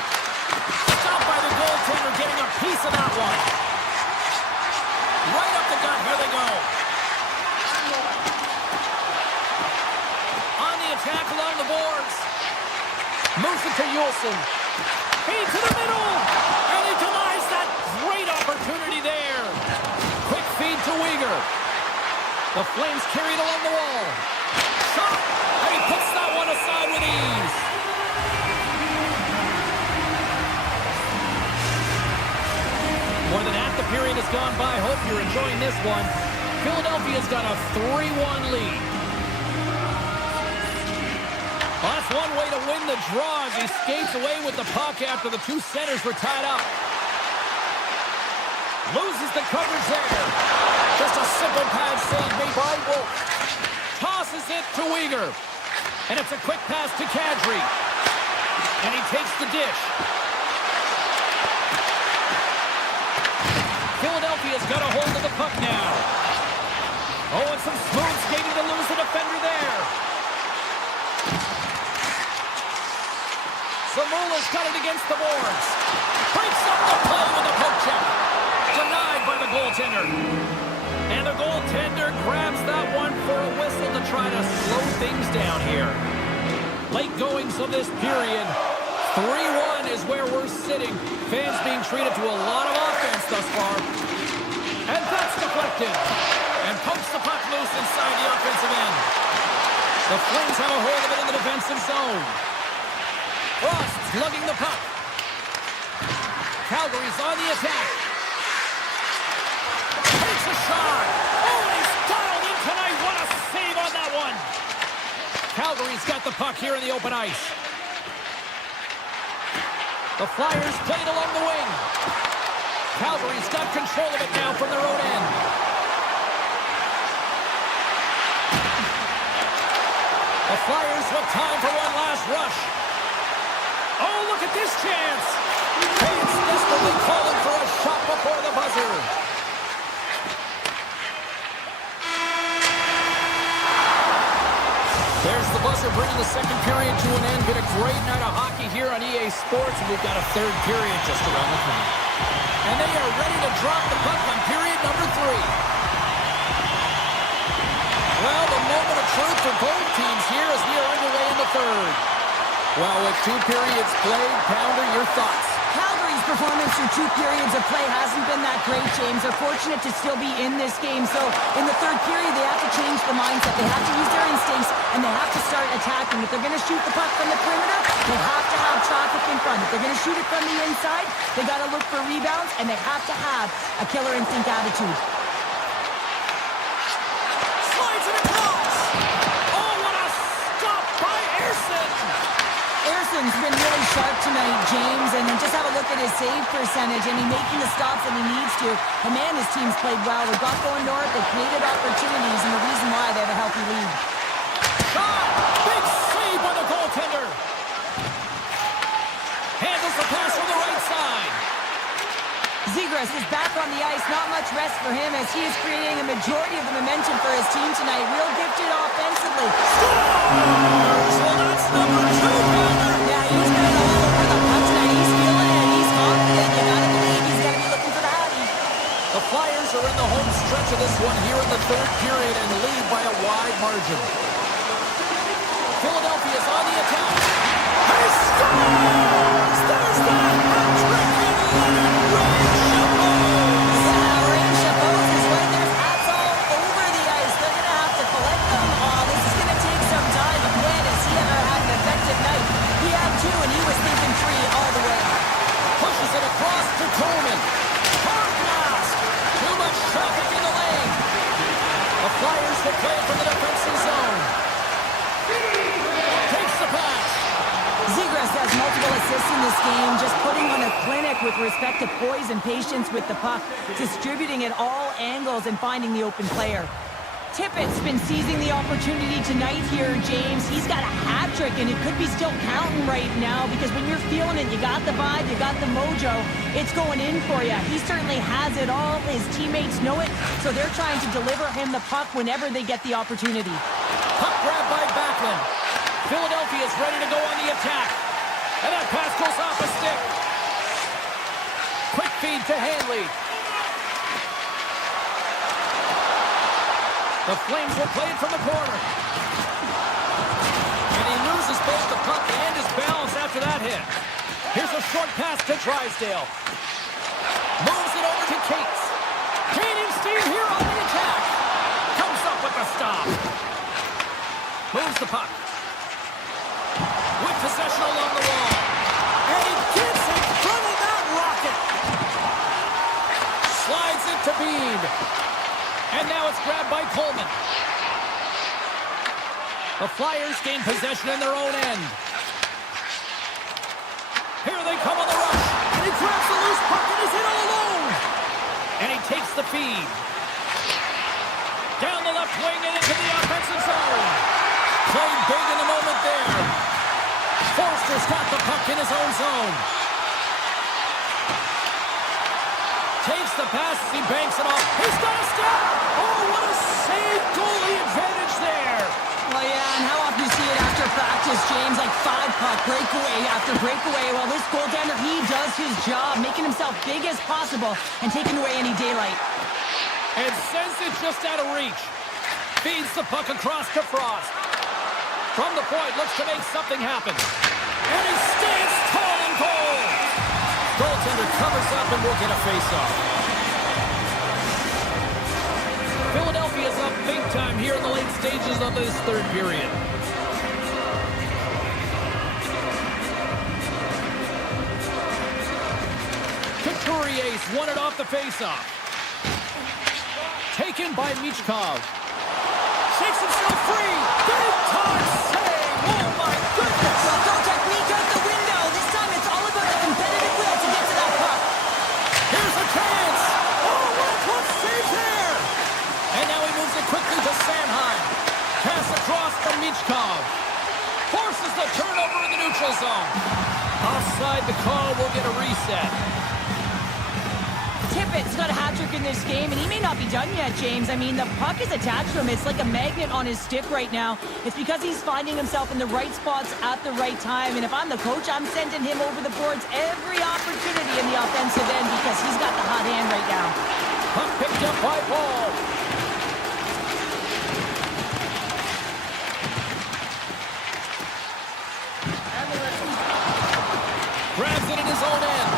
Stopped by the goaltender, getting a piece of that one. Right up the gut, here they go. On the attack along the boards. Moves it to Juleson. Feed to the middle, and he denies that great opportunity there. Quick feed to Weegar. The Flames carry it along the wall. Shot, and he puts that one aside with ease. More than half the period has gone by. Hope you're enjoying this one. Philadelphia's got a 3-1 lead. Well, that's one way to win the draw as he skates away with the puck after the two centers were tied up. Loses the coverage there. Just a simple pad save made by Wolf. Tosses it to Weegar. And it's a quick pass to Kadri. And he takes the dish. Philadelphia's got a hold of the puck now. Oh, and some smooth skating to lose the defender there. Zamula's got it against the boards. Breaks up the play with a poke check. Denied by the goaltender. And the goaltender grabs that one for a whistle to try to slow things down here. Late goings of this period. 3-1 is where we're sitting. Fans being treated to a lot of offense thus far. And that's deflected. And pokes the puck loose inside the offensive end. The Flames have a hold of it in the defensive zone. Frost slugging the puck. Calgary's on the attack. Takes a shot. Oh, and he's dialed in tonight. What a save on that one. Calgary's got the puck here in the open ice. The Flyers play it along the wing. Calgary's got control of it now from their own end. The Flyers with time for one last rush. Oh, look at this chance. It's desperately calling for a shot before the buzzer. There's the buzzer bringing the second period to an end. Been a great night of hockey here on EA Sports, and we've got a third period just around the corner. And they are ready to drop the puck on period number 3. Well, the moment of truth for both teams here as we are underway in the third. Well, with 2 periods played, Pounder, your thoughts? Calgary's performance through 2 periods of play hasn't been that great, James. They're fortunate to still be in this game. So in the third period, they have to change the mindset. They have to use their instincts, and they have to start attacking. If they're going to shoot the puck from the perimeter, they have to have traffic in front. If they're going to shoot it from the inside, they got to look for rebounds, and they have to have a killer instinct attitude. Slide Carlson's been really sharp tonight, James, and just have a look at his save percentage. I mean, making the stops that he needs to. And man, his team's played well. They've got going north, they've created opportunities, and the reason why they have a healthy lead. Shot! Big save by the goaltender! Handles the pass from the right side. Zegras is back on the ice. Not much rest for him as he is creating a majority of the momentum for his team tonight. Real gifted offensively. Scores! Well, that's number 2, Palmer. Yeah, he's been all over the puck tonight. He's feeling it. He's confident. You gotta believe he's gonna be looking for the Hattie. The Flyers are in the home stretch of this one here in the third period and lead by a wide margin. Philadelphia's on the attack. He scores! There's the hat-trick in Rain Chabot is right there. Hats all over the ice. They're gonna have to collect them. Oh, this is gonna take some time. But man, has he ever had an effective night. He had 2, and he was thinking 3 all the way. Pushes it across to Coleman. Hard blast. Too much traffic in the lane. The Flyers will play it from the defensive zone. Takes the pass. Zegras has multiple assists in this game, just putting on a clinic with respect to poise and patience with the puck, distributing at all angles and finding the open player. Tippett's been seizing the opportunity tonight here, James. He's got a hat trick, and it could be still counting right now because when you're feeling it, you got the vibe, you got the mojo, it's going in for you. He certainly has it all. His teammates know it, so they're trying to deliver him the puck whenever they get the opportunity. Puck grab by Backlund. Philadelphia's ready to go on the attack. And that pass goes off a stick. Quick feed to Hanley. The Flames will play it from the corner. And he loses both the puck and his balance after that hit. Here's a short pass to Drysdale. Moves it over to Cates. Gaining steam here on the attack. Comes up with the stop. Moves the puck. With possession along the wall. And he gets in front of that rocket. Slides it to Bean. And now it's grabbed by Coleman. The Flyers gain possession in their own end. Here they come on the rush. And he grabs the loose puck and is in all alone. And he takes the feed. Down the left wing and into the offensive zone. Played big in the moment there. Forster's got the puck in his own zone. Takes the pass as he banks it off. He's got a step. Oh, what a save. Goalie advantage there. Well, yeah, and how often you see it after practice, James, like 5-puck breakaway after breakaway. Well, this goaltender, he does his job, making himself big as possible and taking away any daylight. And sends it just out of reach. Feeds the puck across to Frost. From the point, looks to make something happen. And he stands tall and cold. Goaltender covers up and will get a face-off. Philadelphia's up big time here in the late stages of this third period. Couturier's won it off the face-off. Taken by Michkov. Shakes himself free. Big time save. Oh my goodness. Well, no technique out the window. This time it's all about the competitive will to get to that puck. Here's a chance. Oh, what a close save there. And now he moves it quickly to Sanheim. Pass across to Michkov. Forces the turnover in the neutral zone. Offside, the call will get a reset. Tippett's got a hat-trick in this game, and he may not be done yet, James. I mean, the puck is attached to him. It's like a magnet on his stick right now. It's because he's finding himself in the right spots at the right time. And if I'm the coach, I'm sending him over the boards every opportunity in the offensive end because he's got the hot hand right now. Puck picked up by Paul. Grabs it in his own end.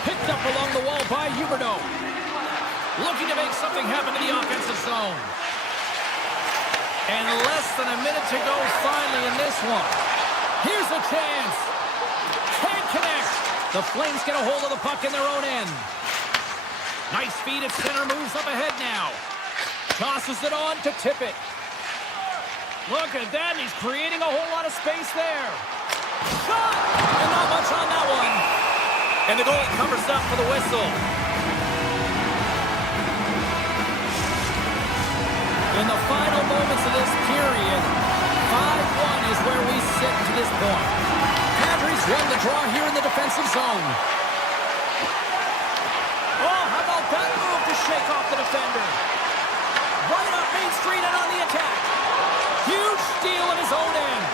Picked up along the wall by Huberdeau. Looking to make something happen in the offensive zone. And less than a minute to go finally in this one. Here's a chance. Can't connect. The Flames get a hold of the puck in their own end. Nice feed at center, moves up ahead now. Tosses it on to Tippett. Look at that, he's creating a whole lot of space there. Shot! And not much on that one. And the goalie covers up for the whistle. In the final moments of this period, 5-1 is where we sit to this point. Kadri's won the draw here in the defensive zone. Oh, how about that move to shake off the defender? Right up Main Street and on the attack. Huge steal at his own end.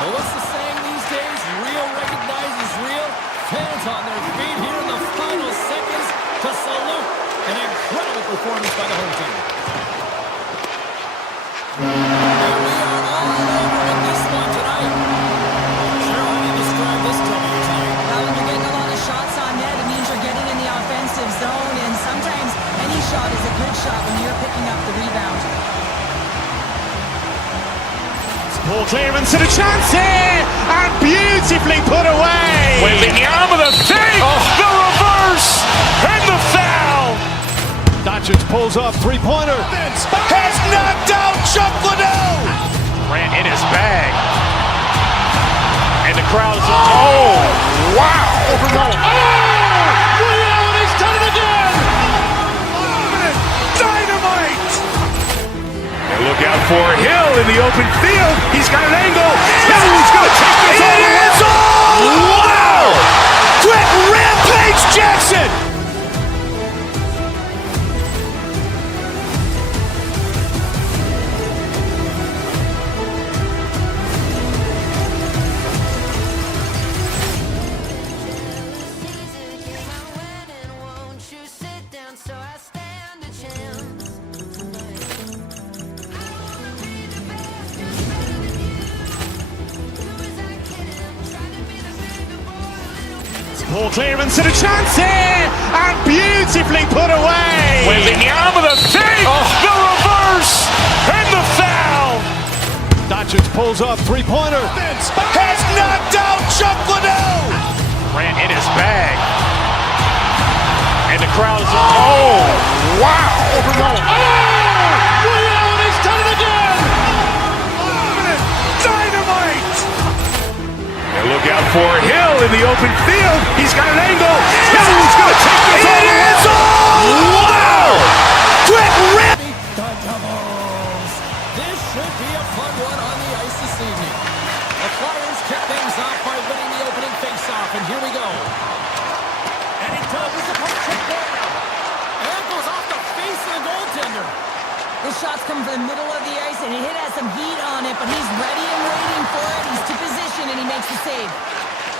Well, what's the saying these days? Real recognizes real. Fans on their feet here in the final seconds to salute an incredible performance by the home team. And we are all over with this one tonight. Cheryl, how do you describe this time of tonight? Well, when you're getting a lot of shots on net, it means you're getting in the offensive zone, and sometimes any shot is a good shot when you're picking up the rebound. Ball clearance and a chance here, and beautifully put away. Wembanyama the save, the reverse, and the foul. Doncic pulls up, three-pointer. Has knocked out Chuck Liddell. Ran in his bag. And the crowd is, oh, wow. Overrun. Oh, Reality's done it again. Dynamite. And look out for Hill in the open field. He's got an angle. Now he's going to take this all the way. Wow! Quick Rampage Jackson. Ball clearance and a chance here, and beautifully put away. Wembanyama the save, the reverse, and the foul. Doncic pulls up, three-pointer. Has knocked out Chuck Liddell. Ran in his bag. And the crowd is, oh, wow. Overrun. Oh, Reality's done it again. Dynamite. And look out for Hill in the open field. He's got an angle. Now he's going to take this all the way. Wow! Quick rip. The Devils. This should be a fun one on the ice this evening. The Flyers kick things off by winning the opening faceoff, and here we go. And he does the puck check there. And that goes off the face of the goaltender. The shots come from the middle of the ice, and it has some heat on it, but he's ready and waiting for it. He's to position, and he makes the save.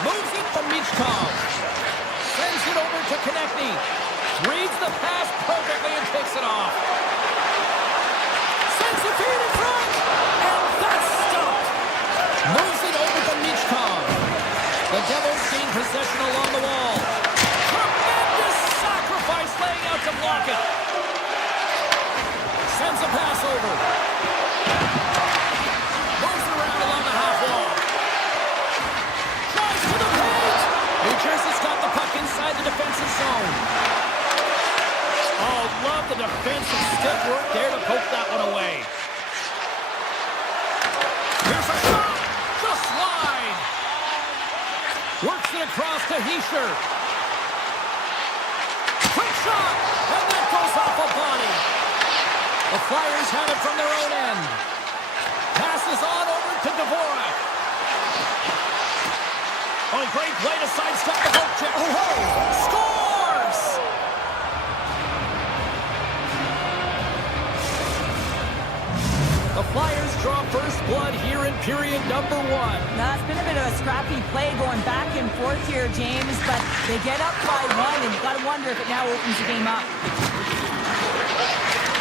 Moves it from Michkov. Sends it over to Konechny. Reads the pass perfectly and takes it off. Sends the feed in front. And that's stopped. Moves it over to Michkov. The Devils gain possession along the wall. Tremendous sacrifice laying out to block it. Sends a pass over. Moves it around along the half wall. Tries to the paint. New Jersey's got the puck inside the defensive zone. Oh, love the defensive stick work there to poke that one away. Here's a shot. The slide. Works it across to Hischier. Quick shot. And that goes off a body. The Flyers have it from their own end. Passes on over to Dvorak. Oh, great play to sidestep the poke check. Scores! The Flyers draw first blood here in period number 1. Now, it's been a bit of a scrappy play going back and forth here, James, but they get up by 1, and you've got to wonder if it now opens the game up.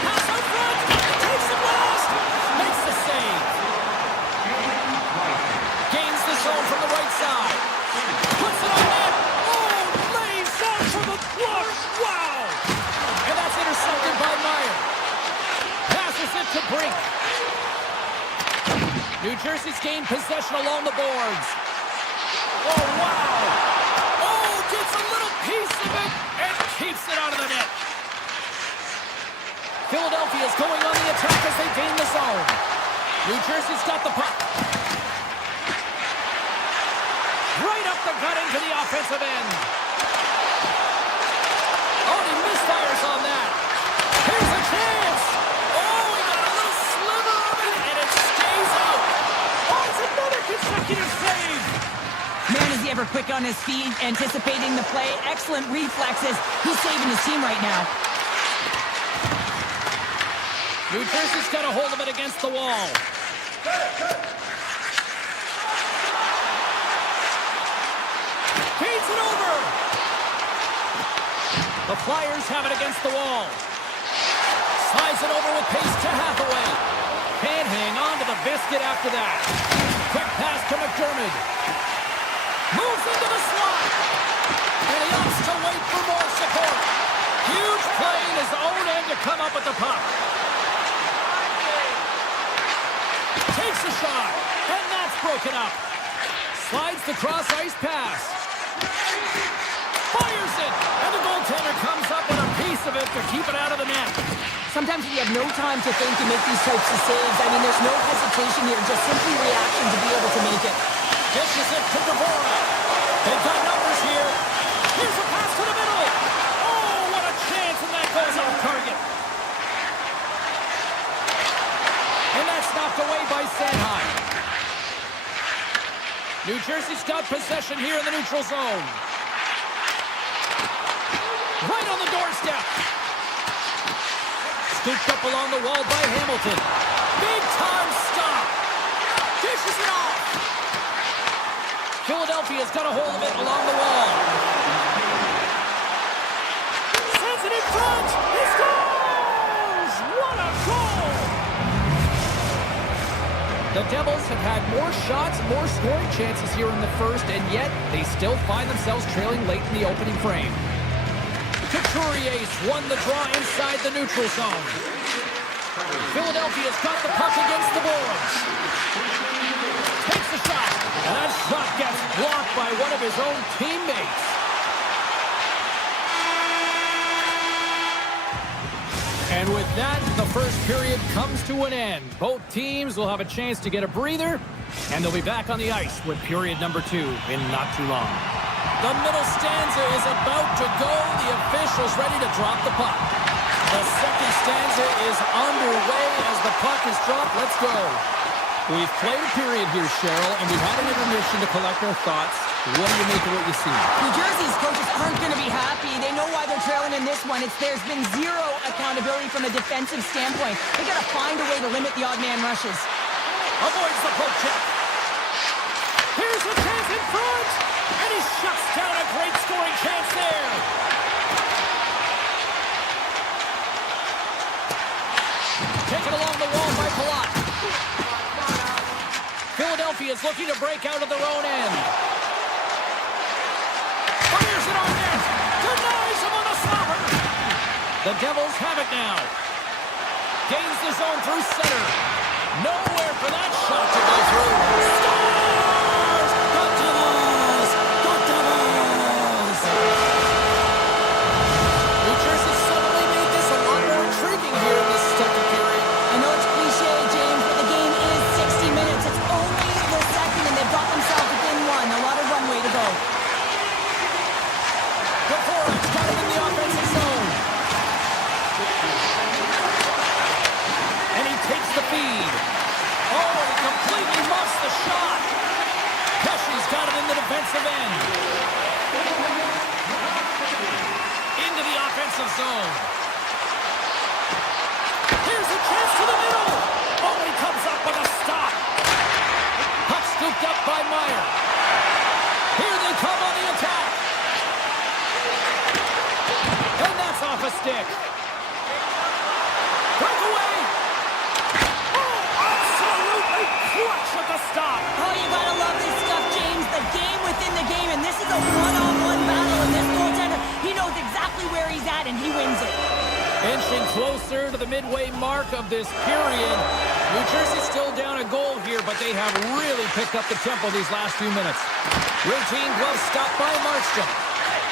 Pass out front. Takes the blast. Makes the save. Gains the zone from the right side. Puts it on net. Oh, lays out for the block. Wow. And that's intercepted by Meyer. Passes it to Brink. New Jersey's gained possession along the boards. Oh, wow. Oh, gets a little piece of it and keeps it out of the net. Philadelphia is going on the attack as they gain the zone. New Jersey's got the puck. Right up the gut into the offensive end. Oh, he misfires on that. Here's a chance. Oh, he got a little sliver of it, and it stays out. Oh, it's another consecutive save. Man, is he ever quick on his feet, anticipating the play. Excellent reflexes. He's saving his team right now. New Jersey's got a hold of it against the wall. Feeds it over. The Flyers have it against the wall. Slides it over with pace to Hathaway. Can't hang on to the biscuit after that. Quick pass to McDermott. Moves into the slot. And he opts to wait for more support. Huge play in his own end to come up with the puck. Takes a shot. And that's broken up. Slides the cross-ice pass. Fires it. And the goaltender comes up with a piece of it to keep it out of the net. Sometimes you have no time to think to make these types of saves. I mean, there's no hesitation here, just simply reaction to be able to make it. Dishes it to Dvorak. They've got numbers here. Here's a pass to the middle. Oh, what a chance, and that goes off target. And that's knocked away by Sanheim. New Jersey's got possession here in the neutral zone. Right on the doorstep. Scooped up along the wall by Hamilton. Big time stop. Dishes it off. Philadelphia's got a hold of it along the wall. Sends it in front. He scores! What a goal! The Devils have had more shots, more scoring chances here in the first, and yet they still find themselves trailing late in the opening frame. Couturier's won the draw inside the neutral zone. Philadelphia's got the puck against the boards. Takes the shot, and that shot gets blocked by one of his own teammates. And with that, the first period comes to an end. Both teams will have a chance to get a breather, and they'll be back on the ice with period number 2 in not too long. The middle stanza is about to go. The official's ready to drop the puck. The second stanza is underway as the puck is dropped. Let's go. We've played a period here, Cheryl, and we've had an intermission to collect our thoughts. What do you make of what you see? New Jersey's coaches aren't going to be happy. They know why they're trailing in this one. There's been zero accountability from a defensive standpoint. They got to find a way to limit the odd man rushes. Avoids the poke check. Here's a chance in front. And he shuts down a great scoring chance there. Taken along the wall by Palat. Philadelphia is looking to break out of their own end. Fires it on net. Denies him on the stopper. The Devils have it now. Gains the zone through center. Nowhere for that shot to go through. Scores! The Devils! The Devils! New Jersey suddenly made this a lot more intriguing here in this second period. I know it's cliche, James, but the game is 60 minutes. It's only the second, and they've got themselves within one. A lot of runway to go. Dvorak's got him in the offensive zone. And he takes the feed. Oh, he completely muffs the shot. Pesci's got it in the defensive end. Into the offensive zone. Here's a chance to the middle. Oh, he comes up with a stop. Puck scooped up by Meyer. Here they come on the attack. And that's off a stick. Breakaway. Oh, absolutely clutch at the stop. Oh, you gotta love this stuff, James. The game within the game, and this is a one-on-one battle, and this goaltender, he knows exactly where he's at, and he wins it. Inching closer to the midway mark of this period. New Jersey's still down a goal here, but they have really picked up the tempo these last few minutes. Routine glove stop by Markstrom.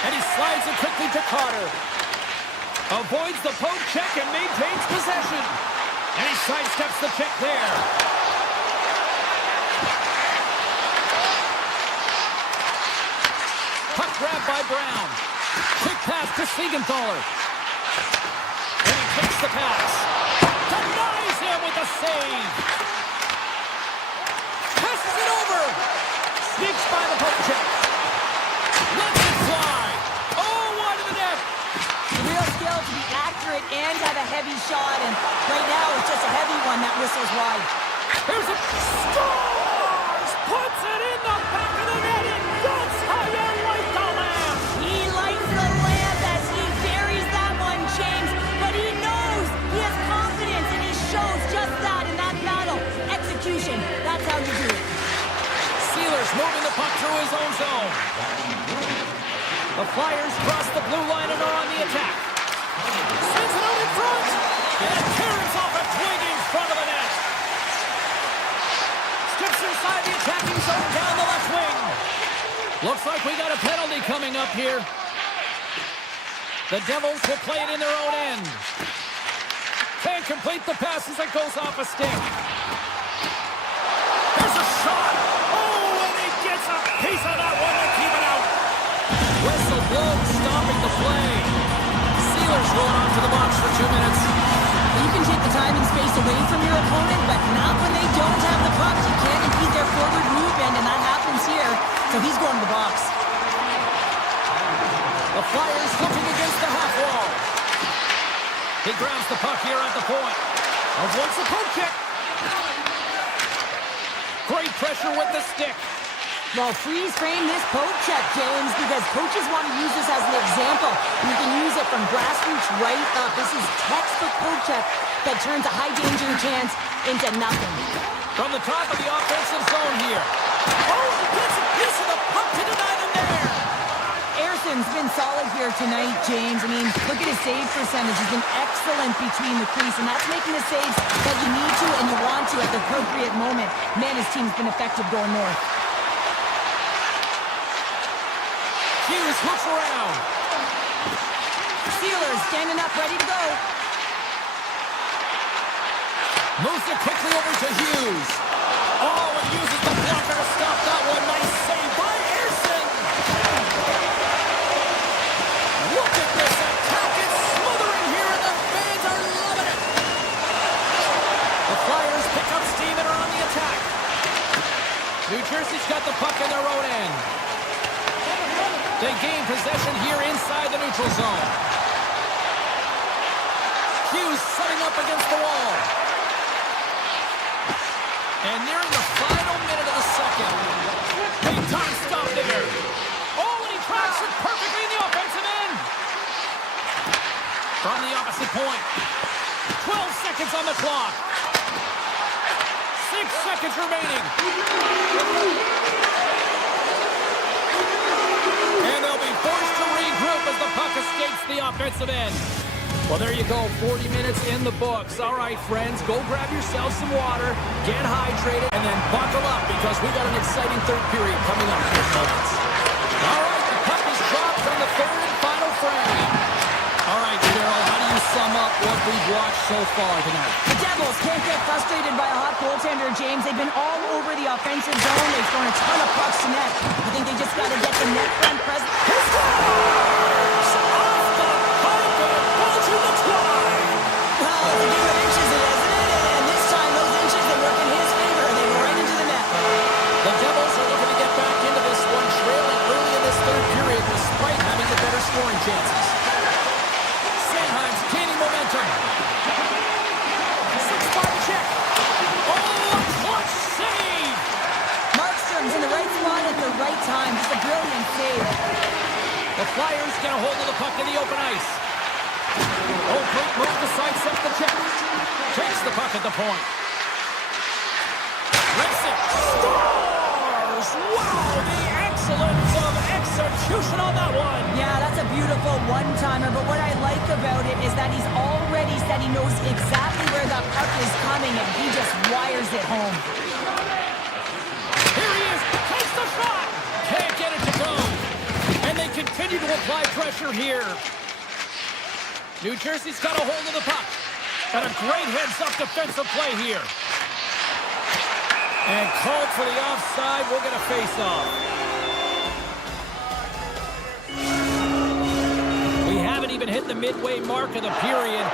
And he slides it quickly to Carter. Avoids the poke check and maintains possession. And he sidesteps the check there. Puck grab by Brown. Quick pass to Siegenthaler. And he takes the pass. Denies him with a save. Passes it over. Sneaks by the poke check. Lets it fly. Oh, wide of the net. Real skill to be accurate and have a heavy shot, and right now it's just a heavy one that whistles wide. Here's a scores! Puts it in the back of the net, and that's how you light the lamp! He lights the lamp as he buries that one, James, but he knows he has confidence, and he shows just that in that battle. Execution, that's how you do it. Steelers moving the puck through his own zone. The Flyers cross the blue line and are on the attack. Sends it out in front. And it tears off a twig in front of the net. Skips inside the attacking zone down the left wing. Looks like we got a penalty coming up here. The Devils will play it in their own end. Can't complete the pass as it goes off a stick. Here's a shot. Oh, and he gets a piece of that one to keep it out. Whistle blows, stopping the play. Steelers rolling on to the box for 2 minutes. You can take the time and space away from your opponent, but not when they don't have the puck. You can't impede their forward movement, and that happens here. So he's going to the box. The Flyers looking against the half wall. He grabs the puck here at the point. Avoids the poke check. Great pressure with the stick. Well, freeze frame this poke check, James, because coaches want to use this as an example. You can use it from grassroots right up. This is textbook poke check that turns a high danger chance into nothing. From the top of the offensive zone here. Oh, he gets a piece of the puck to deny them there. Arson's been solid here tonight, James. I mean, look at his save percentage. He's been excellent between the crease, and that's making the saves that you need to and you want to at the appropriate moment. Man, his team's been effective going north. Hughes looks around. Steelers standing up, ready to go. Moves it quickly over to Hughes. Oh, and uses the blocker to stop that one. Nice save by Ersson. Look at this attack. It's smothering here, and the fans are loving it. The Flyers pick up steam and are on the attack. New Jersey's got the puck in their own end. They gain possession here inside the neutral zone. Hughes setting up against the wall. And nearing the final minute of the second. Big time stop there. Oh, and he tracks it perfectly in the offensive end. From the opposite point. 12 seconds on the clock. 6 seconds remaining. And they'll be forced to regroup as the puck escapes the offensive end. Well, there you go. 40 minutes in the books. All right, friends, go grab yourselves some water, get hydrated, and then buckle up because we got an exciting third period coming up in just moments. All right, the puck is dropped on the third and final frame. All right, Cheryl, how do you sum up what we've watched so far tonight? The Devils can't get frustrated by a hot goaltender, James. They've been all over the offensive zone. They've thrown a ton of pucks to net. I think they just got to get the net front present. Off the puck and ball to the twine. Well, it's a game of inches, isn't it? And this time, those inches, they work in his favor. They go right into the net. The Devils are looking to get back into this one, trailing early in this third period despite having the better scoring chances. Sanheim's gaining momentum. 6-5 check. Oh, a clutch save. Markstrom's in the right spot at the right time. Just a brilliant save. The Flyers get a hold of the puck in the open ice. Oh, great move to sidestep the check. Takes the puck at the point. Racing. Stars! Wow, the excellence of execution on that one. Yeah, that's a beautiful one-timer, but what I like about it is that he's already said he knows exactly where that puck is coming, and he just wires it home. Here he is, takes the shot. Can't get it to go. And they continue to apply pressure here. New Jersey's got a hold of the puck. And a great heads-up defensive play here. And called for the offside. We'll get a face-off. We haven't even hit the midway mark of the period.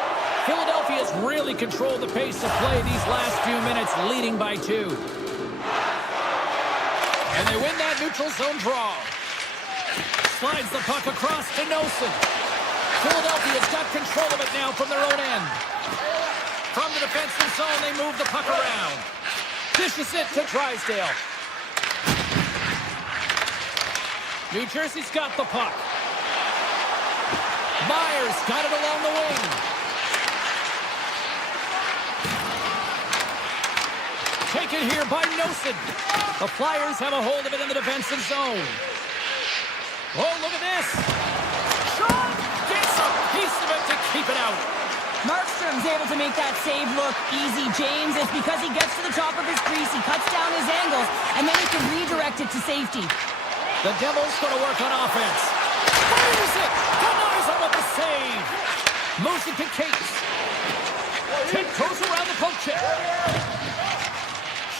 Philadelphia's really controlled the pace of play these last few minutes, leading by 2. And they win that neutral zone draw. Slides the puck across to Nelson. Philadelphia's got control of it now from their own end. From the defensive zone, they move the puck around. Dishes it to Drysdale. New Jersey's got the puck. Myers got it along the wing. Taken here by Nelson. The Flyers have a hold of it in the defensive zone. Oh, look at this. Shot! Gets a piece of it to keep it out. Markstrom's able to make that save look easy, James. It's because he gets to the top of his crease, he cuts down his angles, and then he can redirect it to safety. The Devils going to work on offense. Fires it! Denies him with the save. Moves it to Cates. Tiptoes around the poke check.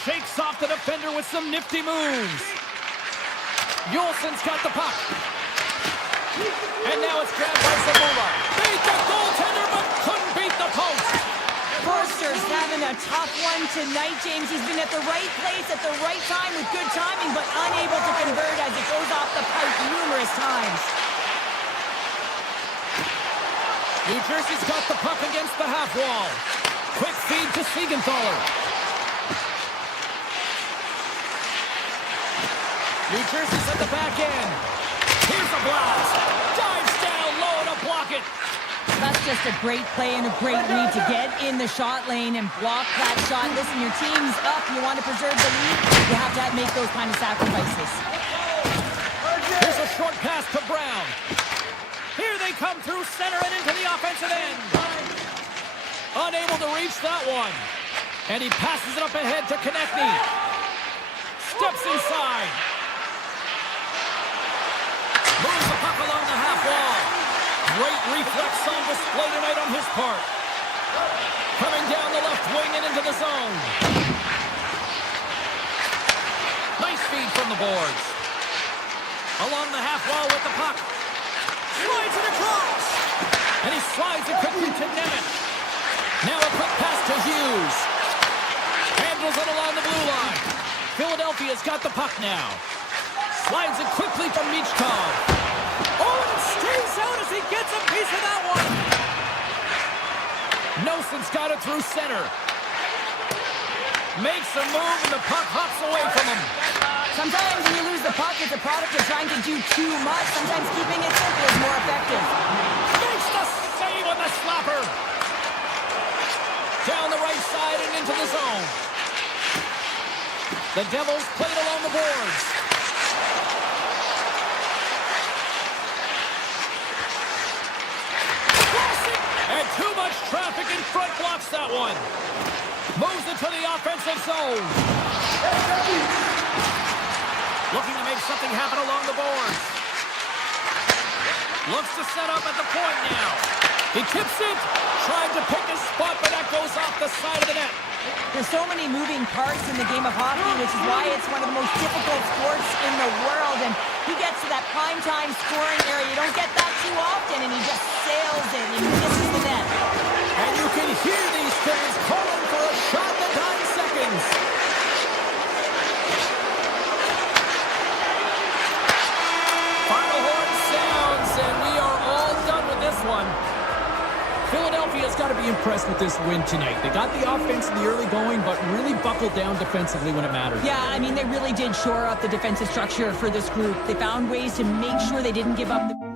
Shakes off the defender with some nifty moves. Yolson's got the puck. And now it's grabbed by Zamula. Beat the goaltender, but couldn't beat the post. Forster's having a tough one tonight, James. He's been at the right place at the right time with good timing, but unable to convert as it goes off the pipe numerous times. New Jersey's got the puck against the half wall. Quick feed to Siegenthaler. New Jersey's at the back end. Here's a blast. Dives down low to block it. That's just a great play and a great read to get in the shot lane and block that shot. Listen, your team's up. You want to preserve the lead. You have to make those kind of sacrifices. Here's a short pass to Brown. Here they come through center and into the offensive end. Unable to reach that one. And he passes it up ahead to Konechny. Steps inside. Moves the puck along the half wall. Great reflex on display tonight on his part. Coming down the left wing and into the zone. Nice feed from the boards. Along the half wall with the puck. Slides it across. And he slides it quickly to Nemeth. Now a quick pass to Hughes. Handles it along the blue line. Philadelphia's got the puck now. Slides it quickly from Michkov. Oh, and it stays out as he gets a piece of that one. Nelson's got it through center. Makes a move and the puck hops away from him. Sometimes when you lose the puck, it's a product of trying to do too much. Sometimes keeping it simple is more effective. Makes the save on the slapper. Down the right side and into the zone. The Devils played along the boards. And too much traffic in front blocks that one. Moves it to the offensive zone. Looking to make something happen along the boards. Looks to set up at the point now. He tips it. Tried to pick his spot, but that goes off the side of the net. There's so many moving parts in the game of hockey, which is why it's one of the most difficult sports in the world. And he gets to that prime-time scoring area. You don't get that too often, and he just sails it and misses the net. And you can hear these fans calling for a shot in the 9 seconds. Final horn sounds, and we are all done with this one. Philadelphia's got to be impressed with this win tonight. They got the offense in the early going, but really buckled down defensively when it mattered. Yeah, I mean, they really did shore up the defensive structure for this group. They found ways to make sure they didn't give up the...